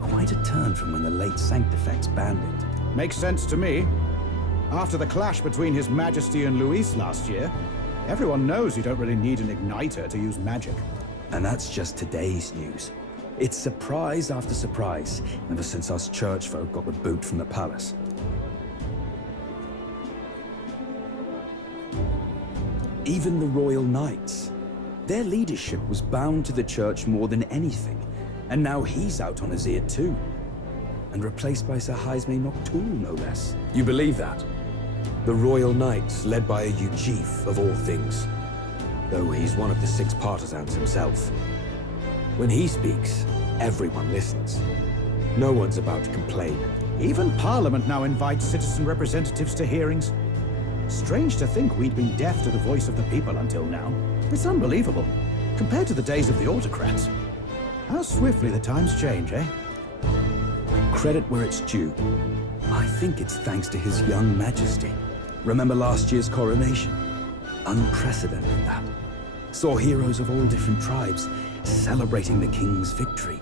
Quite a turn from when the late Sanctifex banned it. Makes sense to me. After the clash between His Majesty and Luis last year, everyone knows you don't really need an igniter to use magic. And that's just today's news. It's surprise after surprise, ever since us church folk got the boot from the palace. Even the Royal Knights. Their leadership was bound to the church more than anything, and now he's out on his ear too. And replaced by Sir Haisme Noctul, no less. You believe that? The Royal Knights, led by a Ujif of all things. Though he's one of the 6 partisans himself. When he speaks, everyone listens. No one's about to complain. Even Parliament now invites citizen representatives to hearings. Strange to think we'd been deaf to the voice of the people until now. It's unbelievable, compared to the days of the autocrats. How swiftly the times change, eh? Credit where it's due. I think it's thanks to His young majesty. Remember last year's coronation? Unprecedented, that. Saw heroes of all different tribes celebrating the king's victory.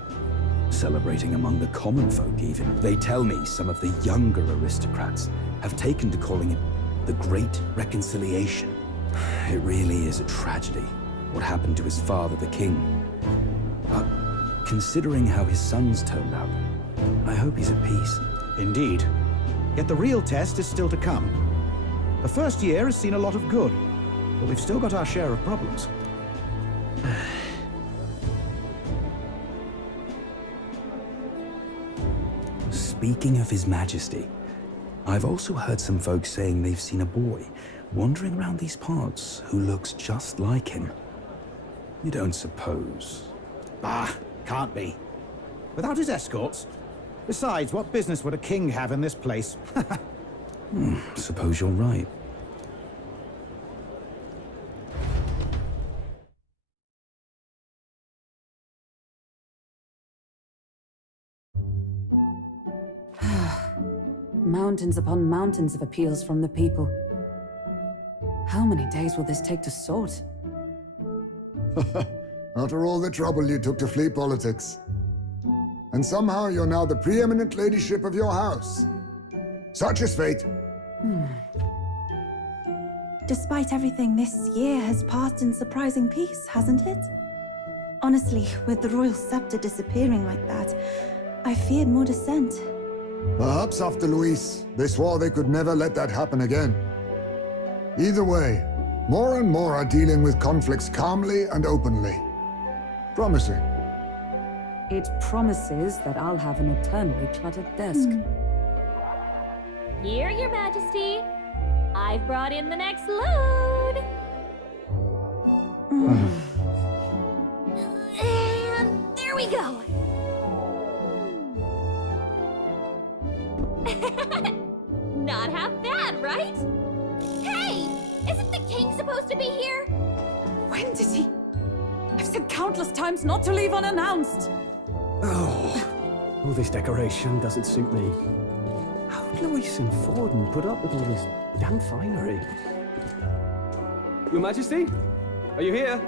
Celebrating among the common folk, even. They tell me some of the younger aristocrats have taken to calling it the Great Reconciliation. It really is a tragedy, what happened to his father, the king. But considering how his sons turned out, I hope he's at peace. Indeed. Yet the real test is still to come. The first year has seen a lot of good, but we've still got our share of problems. Speaking of His Majesty, I've also heard some folks saying they've seen a boy wandering around these parts who looks just like him. You don't suppose? Bah, can't be. Without his escorts? Besides, what business would a king have in this place? Suppose you're right. Mountains upon mountains of appeals from the people. How many days will this take to sort? After all the trouble you took to flee politics. And somehow you're now the preeminent ladyship of your house. Such is fate. Despite everything, this year has passed in surprising peace, hasn't it? Honestly, with the royal scepter disappearing like that, I feared more dissent. Perhaps after Luis, they swore they could never let that happen again. Either way, more and more are dealing with conflicts calmly and openly. Promising. It promises that I'll have an eternally cluttered desk. Here, Your Majesty. I've brought in the next load. And there we go. Not half bad, right? Hey! Isn't the king supposed to be here? When did he? I've said countless times not to leave unannounced. Oh, this decoration doesn't suit me. How would Luis and Forden put up with all this damn finery? Your Majesty? Are you here?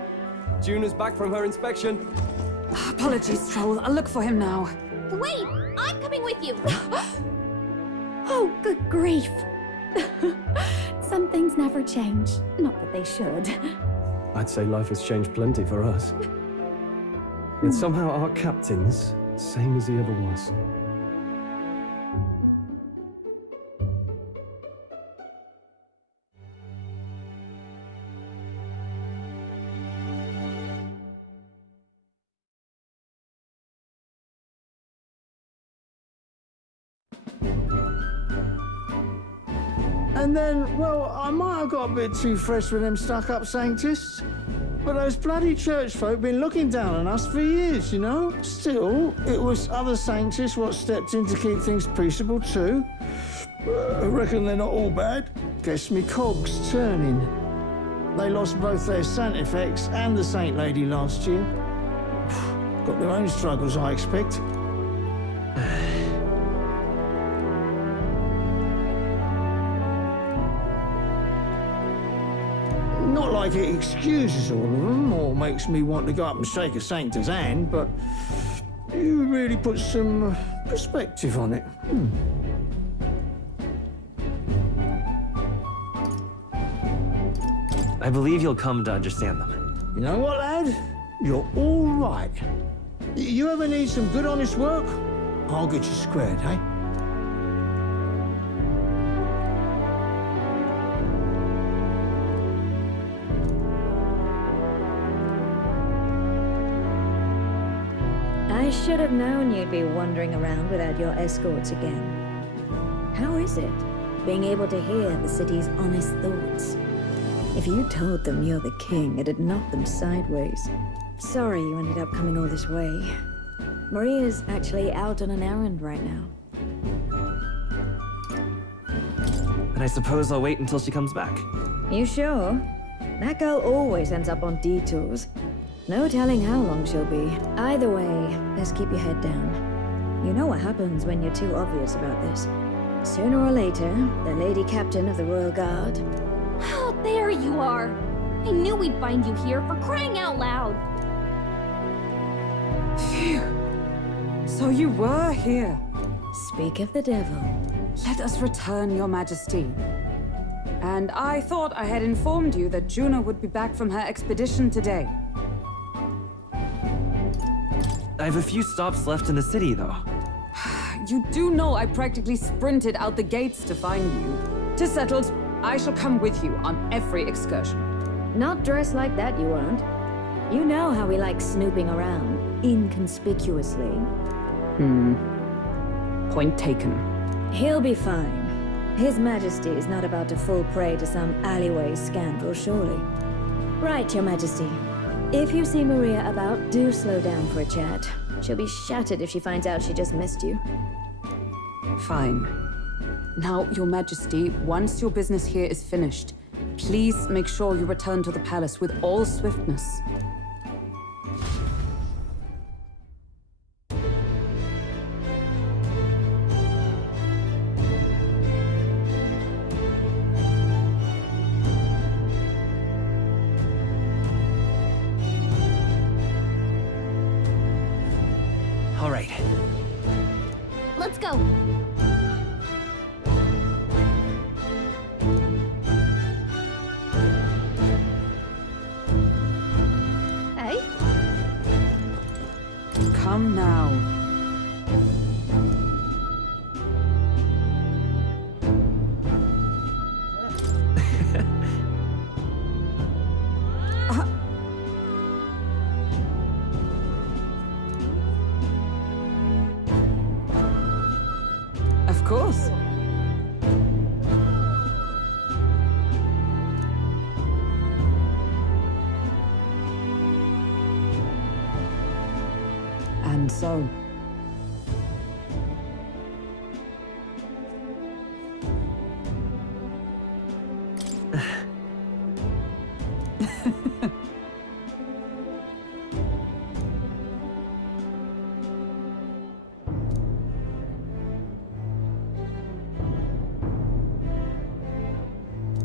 Juna's back from her inspection. Apologies, Troll. I'll look for him now. Wait! I'm coming with you! Oh, good grief. Some things never change. Not that they should. I'd say life has changed plenty for us. Yet somehow our captain's same as he ever was. And then, well, I might have got a bit too fresh with them stuck-up Sanctists. But those bloody church folk been looking down on us for years, you know? Still, it was other Sanctists what stepped in to keep things peaceable too. I reckon they're not all bad. Guess me cogs turning. They lost both their Santifex and the Saint Lady last year. Got their own struggles, I expect. Not like it excuses all of them or makes me want to go up and shake a Sanctor's hand, but you really put some perspective on it. I believe you'll come to understand them. You know what, lad? You're all right. You ever need some good, honest work? I'll get you squared, eh? I should have known you'd be wandering around without your escorts again. How is it, being able to hear the city's honest thoughts? If you told them you're the king, it'd knock them sideways. Sorry you ended up coming all this way. Maria's actually out on an errand right now. And I suppose I'll wait until she comes back. You sure? That girl always ends up on detours. No telling how long she'll be. Either way, best keep your head down. You know what happens when you're too obvious about this. Sooner or later, the Lady Captain of the Royal Guard... Oh, there you are! I knew we'd find you here, for crying out loud! Phew. So you were here. Speak of the devil. Let us return, Your Majesty. And I thought I had informed you that Juna would be back from her expedition today. I have a few stops left in the city, though. You do know I practically sprinted out the gates to find you. To settled, I shall come with you on every excursion. Not dressed like that, you won't. You know how we like snooping around, inconspicuously. Point taken. He'll be fine. His Majesty is not about to fall prey to some alleyway scandal, surely. Right, Your Majesty. If you see Maria about, do slow down for a chat. She'll be shattered if she finds out she just missed you. Fine. Now, Your Majesty, once your business here is finished, please make sure you return to the palace with all swiftness. All right. Let's go. Hey? Come now. Of course. And so.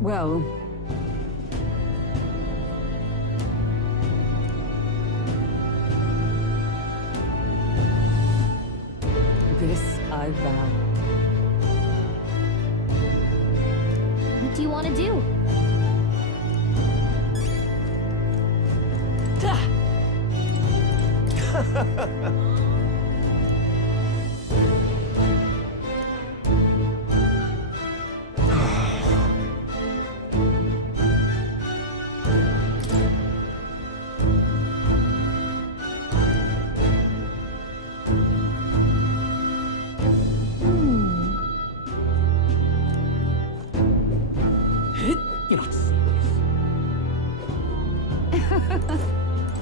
Well... this I vow. What do you want to do? You're not serious.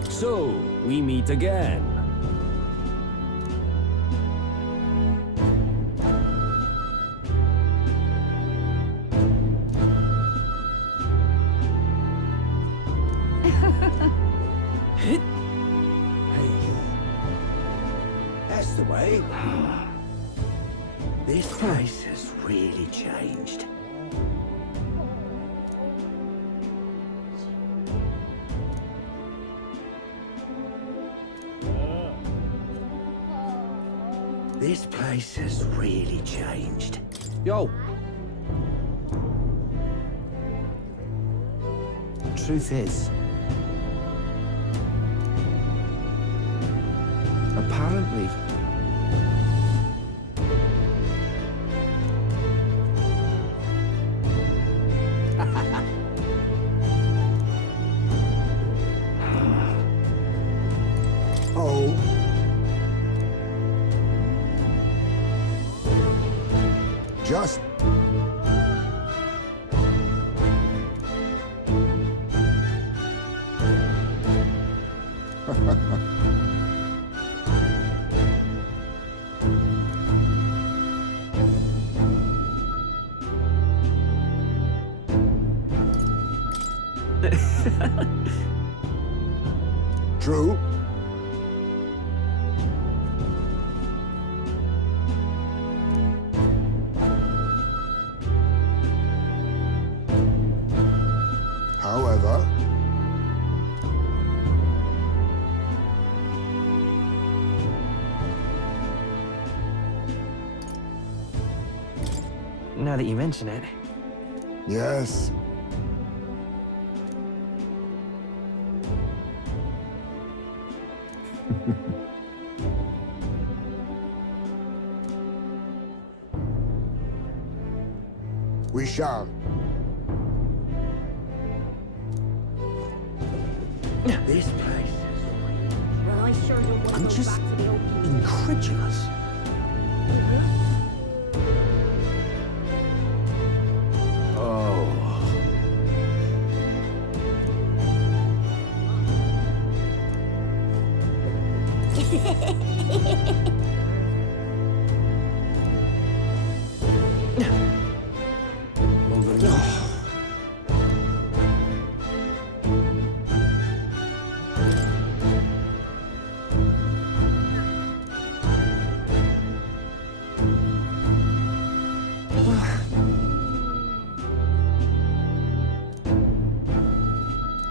So, we meet again. That's the way. This place has really changed. This place has really changed. Yo! Truth is, apparently, Oh. Just... True. However, Now that you mention it. yes. We shall. This place Well, I sure don't want to I'm go just back to the old... incredulous. Oh.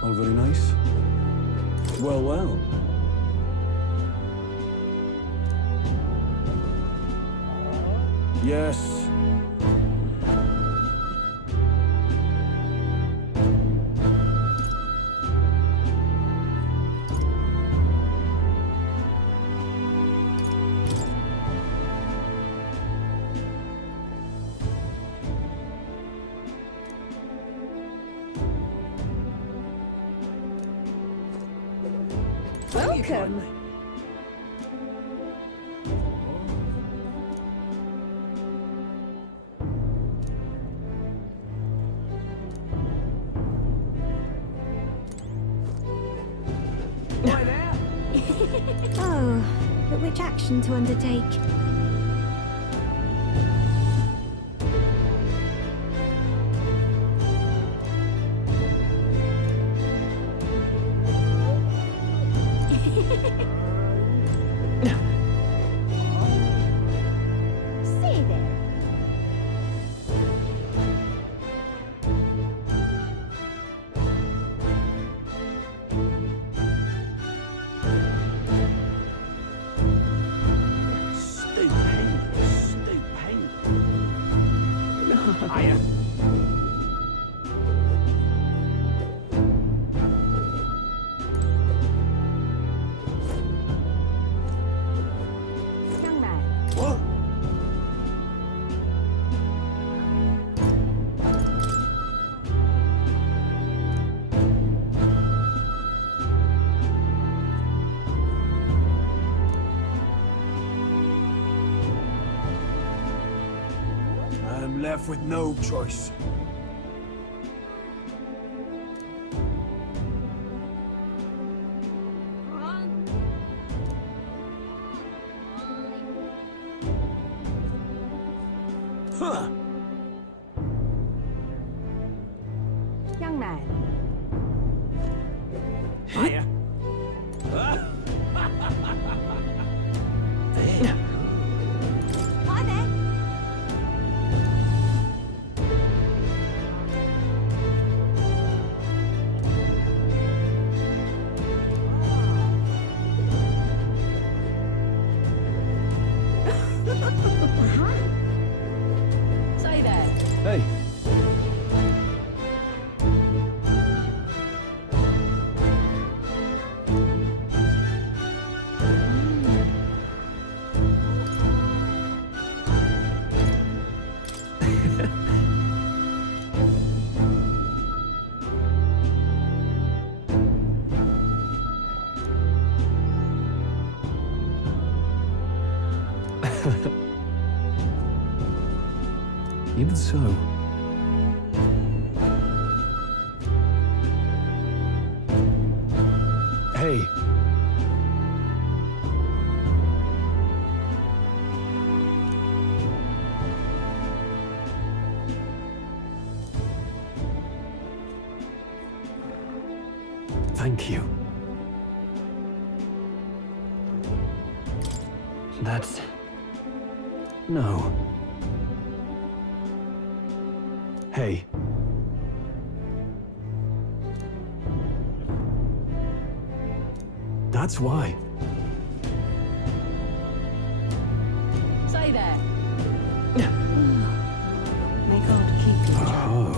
All very nice. Well, well. Yes. Welcome. Oh, but which action to undertake? Say there. Stupendous, stupendous. Hiya. Young man. What? I'm left with no choice. Huh. Young man. Hiya. Hi there. Say there. Hey. Even so. Hey. Thank you. That's... No. Hey. That's why. Say there. May God keep you. Oh.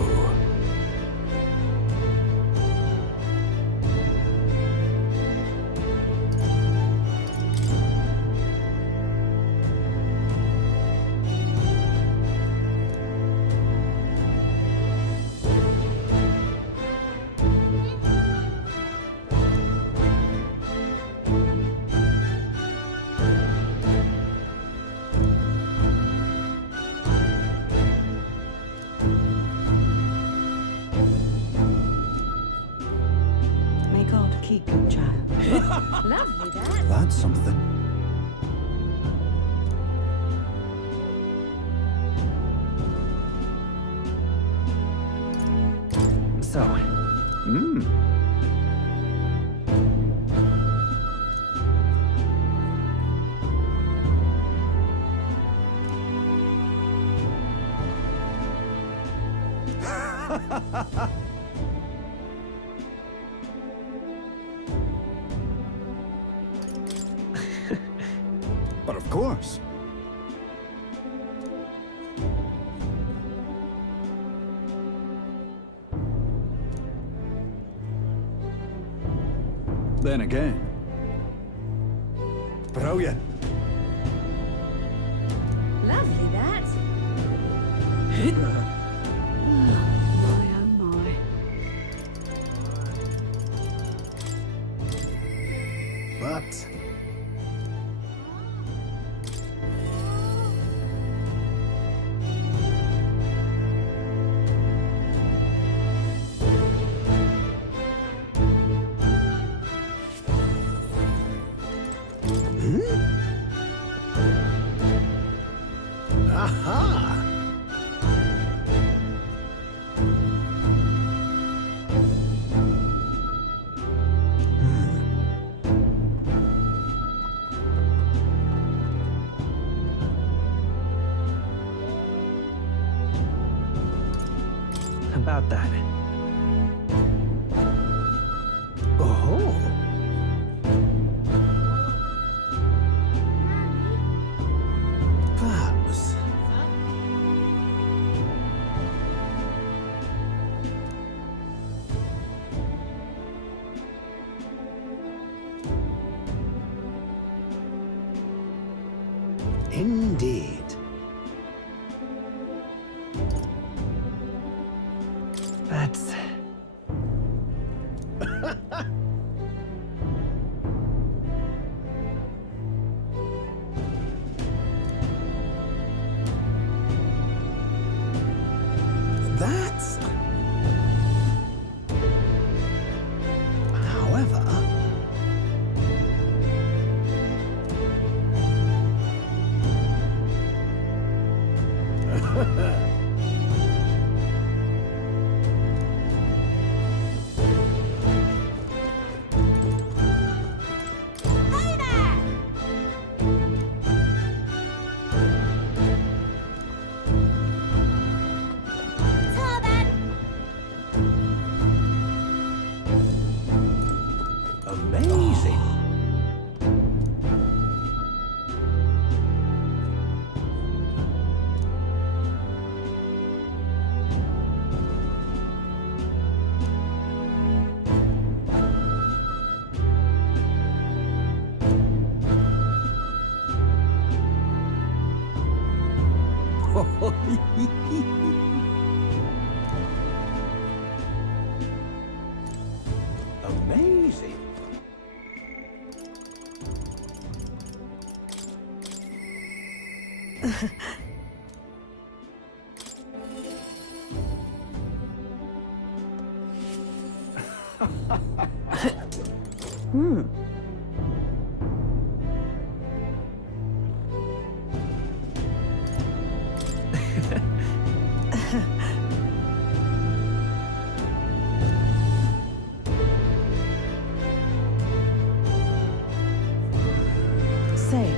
May God keep you, child. Lovely, that. That's something. So, But of course. Then again. Brilliant. Lovely, that. But... Aha! About that. Oh. Perhaps. Indeed. That's... That's... However... Amazing. Amazing. Hmm. Say.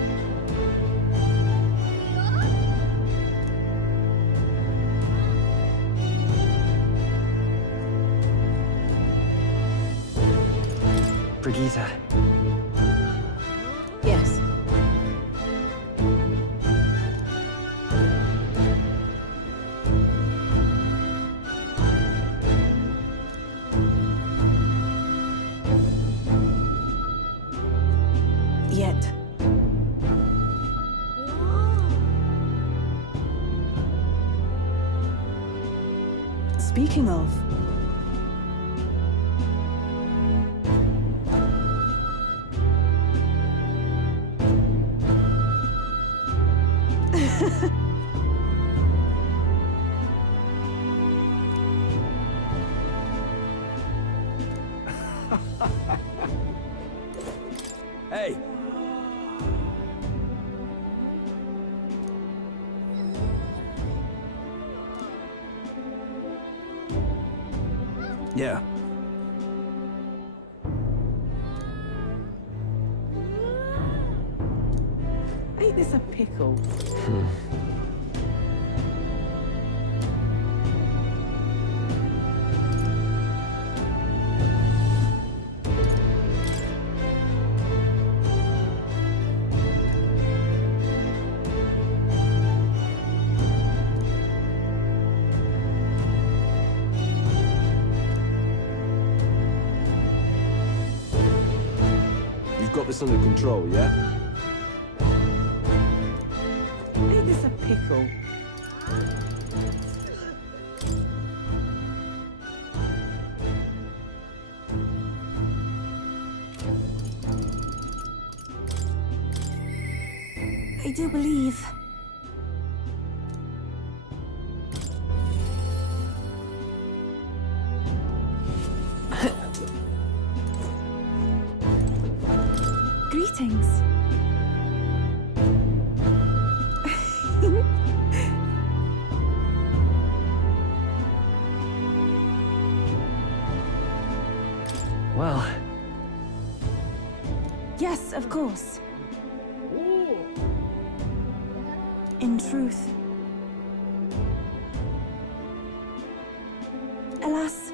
Brigitte. Yes. Yet. Speaking of... Hey! Yeah. Ain't this a pickle? got this under control, yeah? Ain't this a pickle? I do believe. Greetings. Well. Yes, of course. In truth. Alas.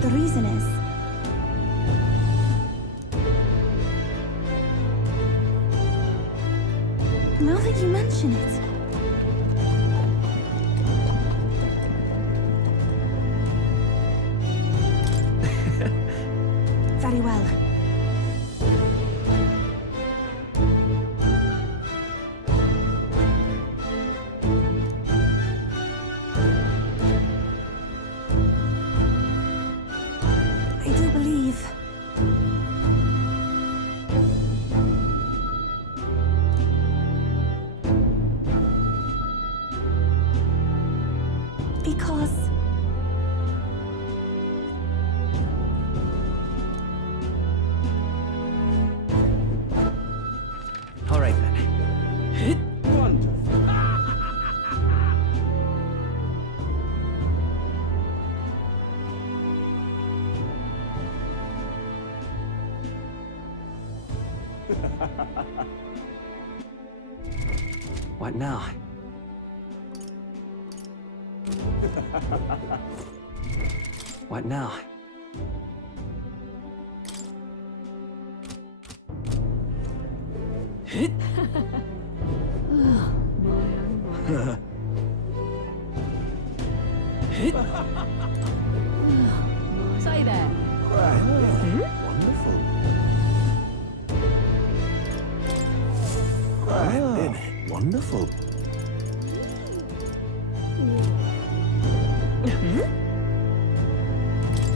The reason is, now that you mention it, very well. I do believe. Because All right then. What now? What now? Say there. Wonderful. Wonderful.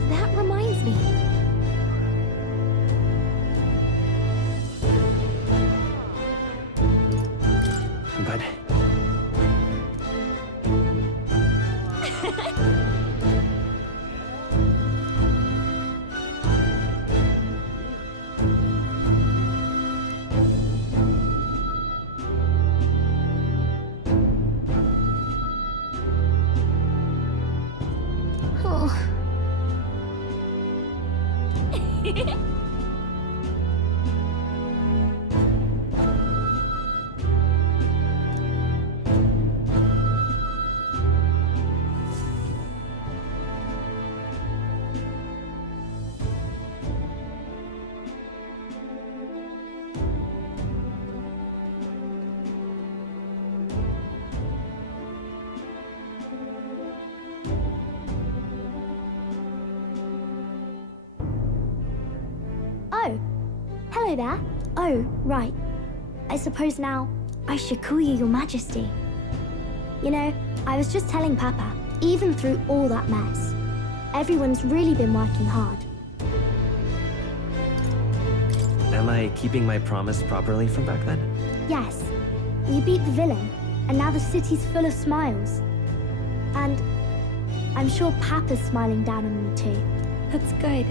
That reminds me. But Oh. Oh, hello there. Oh, right. I suppose now I should call you Your Majesty. You know, I was just telling Papa, even through all that mess, everyone's really been working hard. am I keeping my promise properly from back then? Yes, you beat the villain, and now the city's full of smiles. And I'm sure Papa's smiling down on me too. That's good.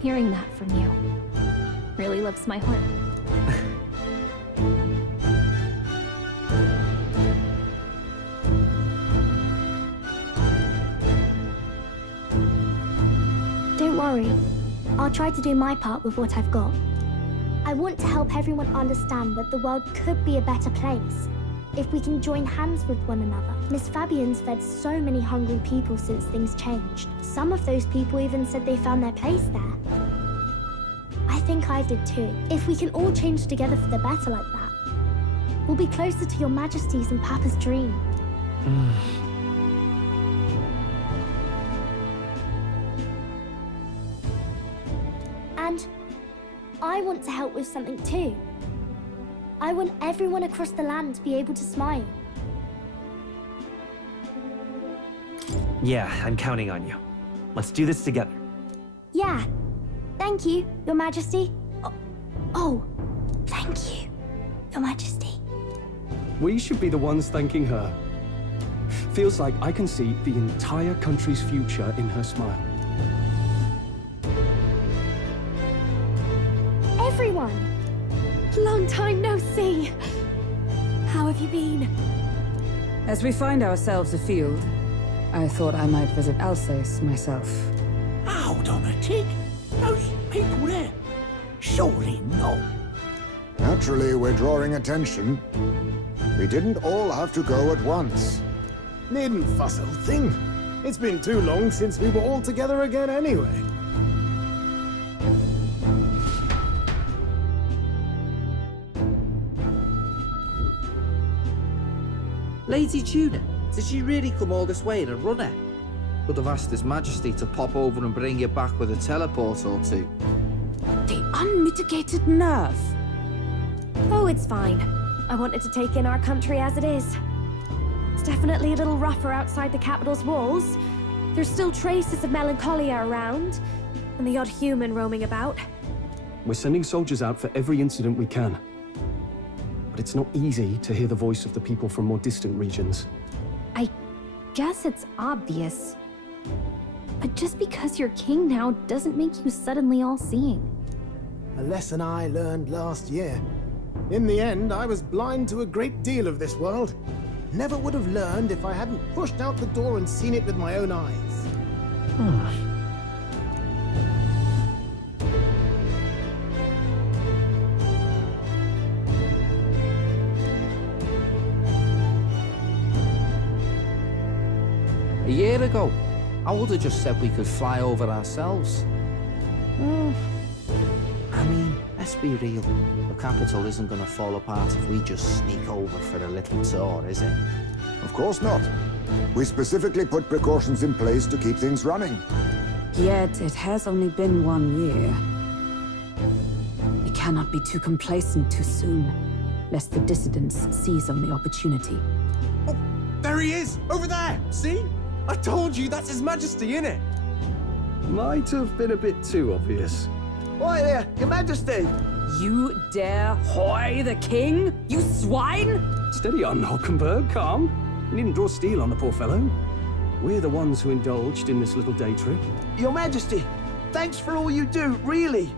Hearing that from you really lifts my heart. Don't worry. I'll try to do my part with what I've got. I want to help everyone understand that the world could be a better place if we can join hands with one another. Miss Fabian's fed so many hungry people since things changed. Some of those people even said they found their place there. I think I did too. If we can all change together for the better like that, we'll be closer to your Majesty's and Papa's dream. And I want to help with something too. I want everyone across the land to be able to smile. Yeah, I'm counting on you. Let's do this together. Yeah. Thank you, Your Majesty. Oh, thank you, Your Majesty. We should be the ones thanking her. Feels like I can see the entire country's future in her smile. Everyone! Long time no see! How have you been? As we find ourselves afield, I thought I might visit Alsace myself. Hold on a tick. Those people there. Surely no. Naturally, we're drawing attention. We didn't all have to go at once. Needn't fuss, old thing. It's been too long since we were all together again anyway. Lady Tuna, did she really come all this way in a runner? Could have asked His Majesty to pop over and bring you back with a teleport or two. The unmitigated nerve. Oh, it's fine. I wanted to take in our country as it is. It's definitely a little rougher outside the capital's walls. There's still traces of melancholia around, and the odd human roaming about. We're sending soldiers out for every incident we can. But it's not easy to hear the voice of the people from more distant regions. I guess it's obvious. But just because you're king now doesn't make you suddenly all-seeing. A lesson I learned last year. In the end, I was blind to a great deal of this world. Never would have learned if I hadn't pushed out the door and seen it with my own eyes. A year ago, I would have just said we could fly over ourselves. I mean, let's be real. The capital isn't going to fall apart if we just sneak over for a little tour, is it? Of course not. We specifically put precautions in place to keep things running. Yet it has only been 1 year. We cannot be too complacent too soon, lest the dissidents seize on the opportunity. Oh, there he is! Over there! See? I told you, that's His Majesty, innit? Might have been a bit too obvious. Oi there, Your Majesty! You dare hoy the king? You swine! Steady on, Hockenberg, calm. You needn't draw steel on the poor fellow. We're the ones who indulged in this little day trip. Your Majesty, thanks for all you do, really.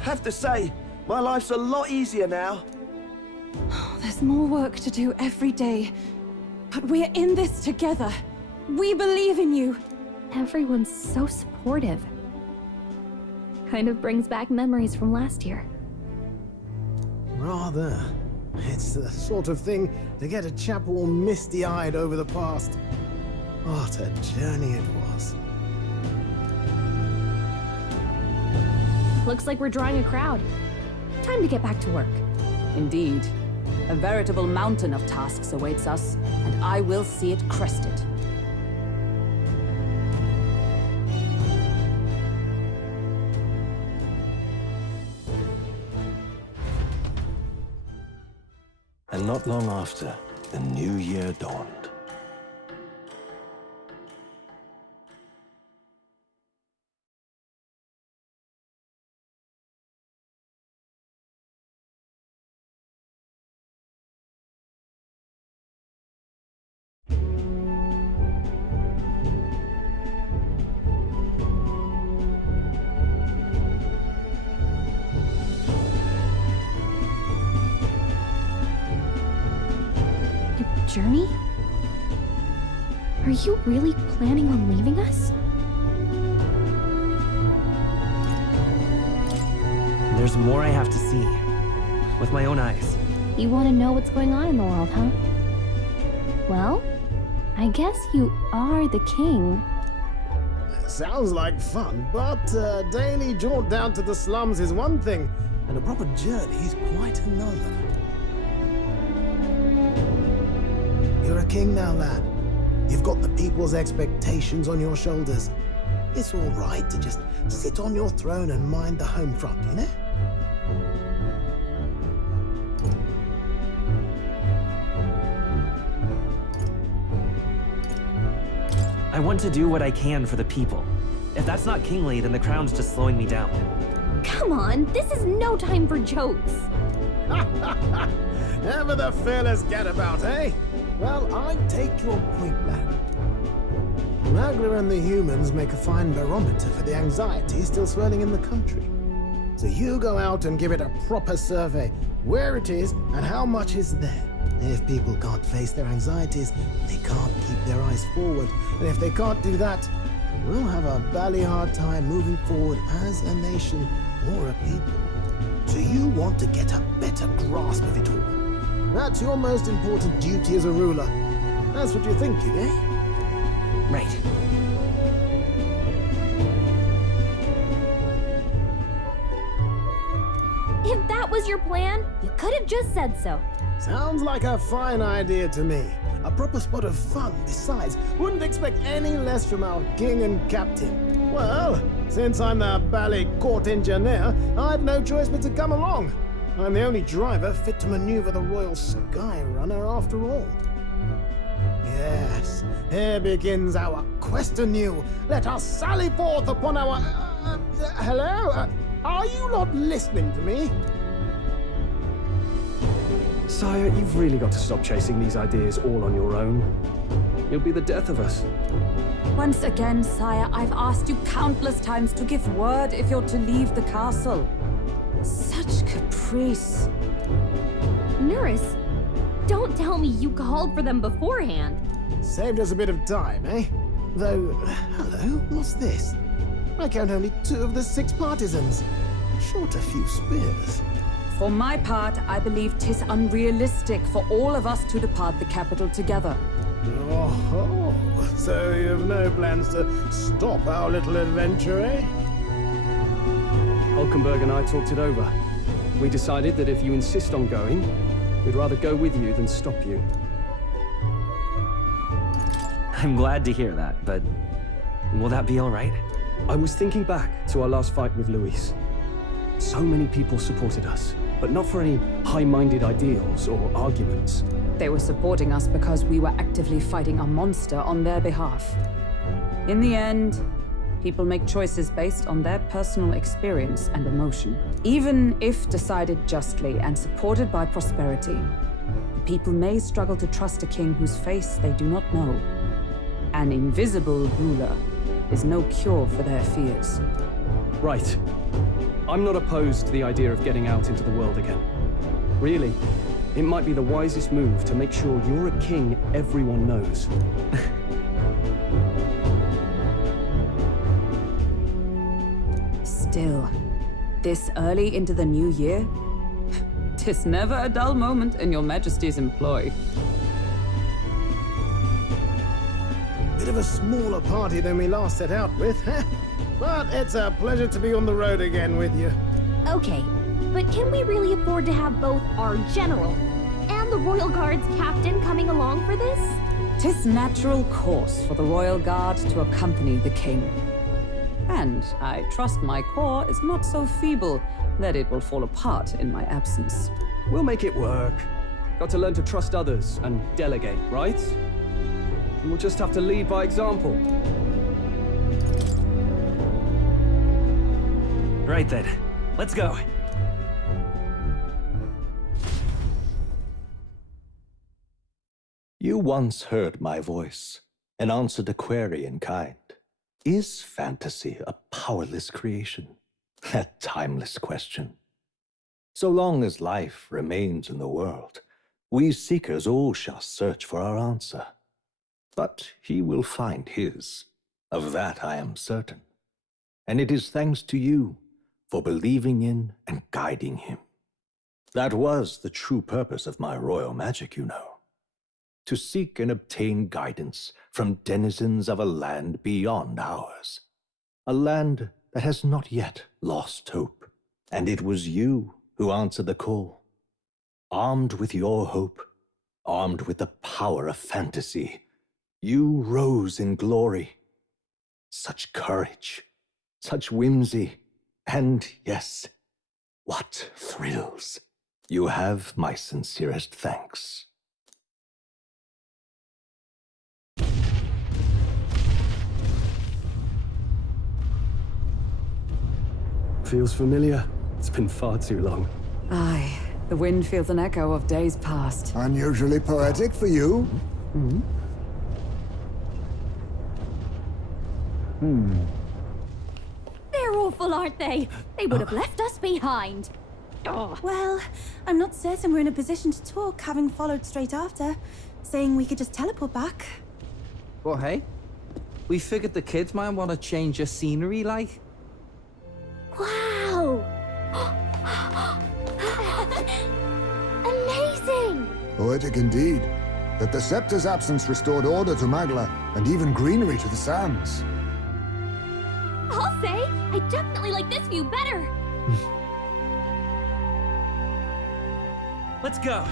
Have to say, my life's a lot easier now. There's more work to do every day, but we're in this together. We believe in you. Everyone's so supportive. Kind of brings back memories from last year. Rather. It's the sort of thing to get a chap all misty-eyed over the past. What a journey it was. Looks like we're drawing a crowd. Time to get back to work. Indeed. A veritable mountain of tasks awaits us, and I will see it crested. And not long after, the new year dawned. Journey? Are you really planning on leaving us? There's more I have to see. With my own eyes. You want to know what's going on in the world, huh? Well, I guess you are the king. Sounds like fun, but a daily jaunt down to the slums is one thing, and a proper journey is quite another. You're a king now, lad. You've got the people's expectations on your shoulders. It's all right to just sit on your throne and mind the home front, you know? I want to do what I can for the people. If that's not kingly, then the crown's just slowing me down. Come on, this is no time for jokes. Never the fearless gadabout, eh? Well, I take your point, lad. Magla and the humans make a fine barometer for the anxiety still swirling in the country. So you go out and give it a proper survey, where it is and how much is there. If people can't face their anxieties, they can't keep their eyes forward. And if they can't do that, we'll have a bally hard time moving forward as a nation or a people. So you want to get a better grasp of it all. That's your most important duty as a ruler. That's what you're thinking, eh? Right. If that was your plan, you could have just said so. Sounds like a fine idea to me. A proper spot of fun, besides. Wouldn't expect any less from our king and captain. Well, since I'm the bally court engineer, I've no choice but to come along. I'm the only driver fit to maneuver the Royal Skyrunner after all. Yes, here begins our quest anew. Let us sally forth upon our... hello? Are you not listening to me? Sire, you've really got to stop chasing these ideas all on your own. You'll be the death of us. Once again, sire, I've asked you countless times to give word if you're to leave the castle. Such caprice. Nurse, don't tell me you called for them beforehand. Saved us a bit of time, eh? Though, hello, what's this? I count only 2 of the 6 partisans. Short a few spears. For my part, I believe 'tis unrealistic for all of us to depart the capital together. Oh, so you have no plans to stop our little adventure, eh? Hulkenberg and I talked it over. We decided that if you insist on going, we'd rather go with you than stop you. I'm glad to hear that, but will that be all right? I was thinking back to our last fight with Luis. So many people supported us, but not for any high-minded ideals or arguments. They were supporting us because we were actively fighting a monster on their behalf. In the end, people make choices based on their personal experience and emotion. Even if decided justly and supported by prosperity, the people may struggle to trust a king whose face they do not know. An invisible ruler is no cure for their fears. Right. I'm not opposed to the idea of getting out into the world again. Really, it might be the wisest move to make sure you're a king everyone knows. Still, this early into the new year, 'tis never a dull moment in your Majesty's employ. Bit of a smaller party than we last set out with, huh? But it's a pleasure to be on the road again with you. Okay, but can we really afford to have both our general and the Royal Guard's captain coming along for this? 'Tis natural course for the Royal Guard to accompany the king. And I trust my corps is not so feeble that it will fall apart in my absence. We'll make it work. Got to learn to trust others and delegate, right? And we'll just have to lead by example. Right then, let's go. You once heard my voice and answered a query in kind. Is fantasy a powerless creation? A timeless question. So long as life remains in the world, we seekers all shall search for our answer. But he will find his. Of that I am certain. And it is thanks to you for believing in and guiding him. That was the true purpose of my royal magic, you know. To seek and obtain guidance from denizens of a land beyond ours. a land that has not yet lost hope. And it was you who answered the call. Armed with your hope, armed with the power of fantasy, you rose in glory. Such courage, such whimsy, and yes, what thrills. You have my sincerest thanks. Feels familiar. It's been far too long. Aye, the wind feels an echo of days past. Unusually poetic for you. They're awful, aren't they? They would have left us behind. Well, I'm not certain we're in a position to talk, having followed straight after, saying we could just teleport back. Well, hey, we figured the kids might want to change your scenery, like. Wow! Amazing! Poetic indeed. That the scepter's absence restored order to Magla, and even greenery to the sands. I'll say, I definitely like this view better. Let's go.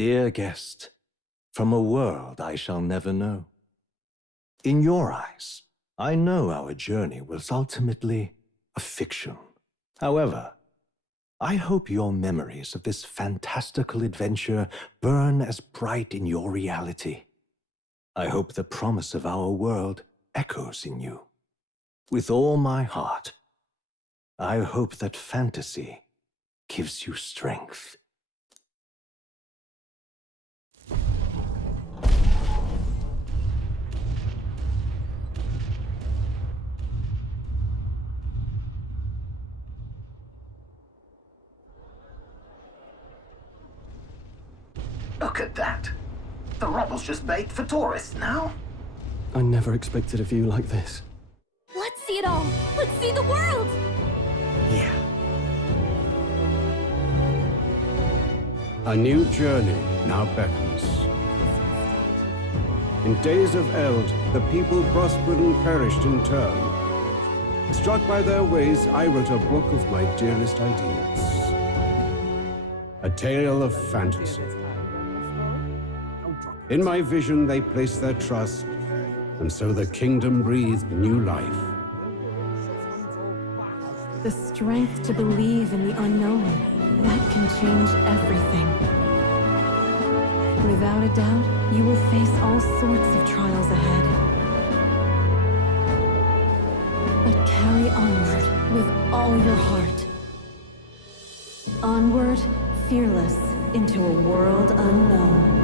Dear guest, from a world I shall never know. In your eyes, I know our journey was ultimately a fiction. However, I hope your memories of this fantastical adventure burn as bright in your reality. I hope the promise of our world echoes in you. With all my heart, I hope that fantasy gives you strength. Look at that. The rubble's just made for tourists now. I never expected a view like this. Let's see it all. Let's see the world. Yeah. A new journey now beckons. In days of eld, the people prospered and perished in turn. Struck by their ways, I wrote a book of my dearest ideals. A tale of fantasy. In my vision, they placed their trust, and so the kingdom breathed new life. The strength to believe in the unknown, that can change everything. Without a doubt, you will face all sorts of trials ahead. But carry onward with all your heart. Onward, fearless, into a world unknown.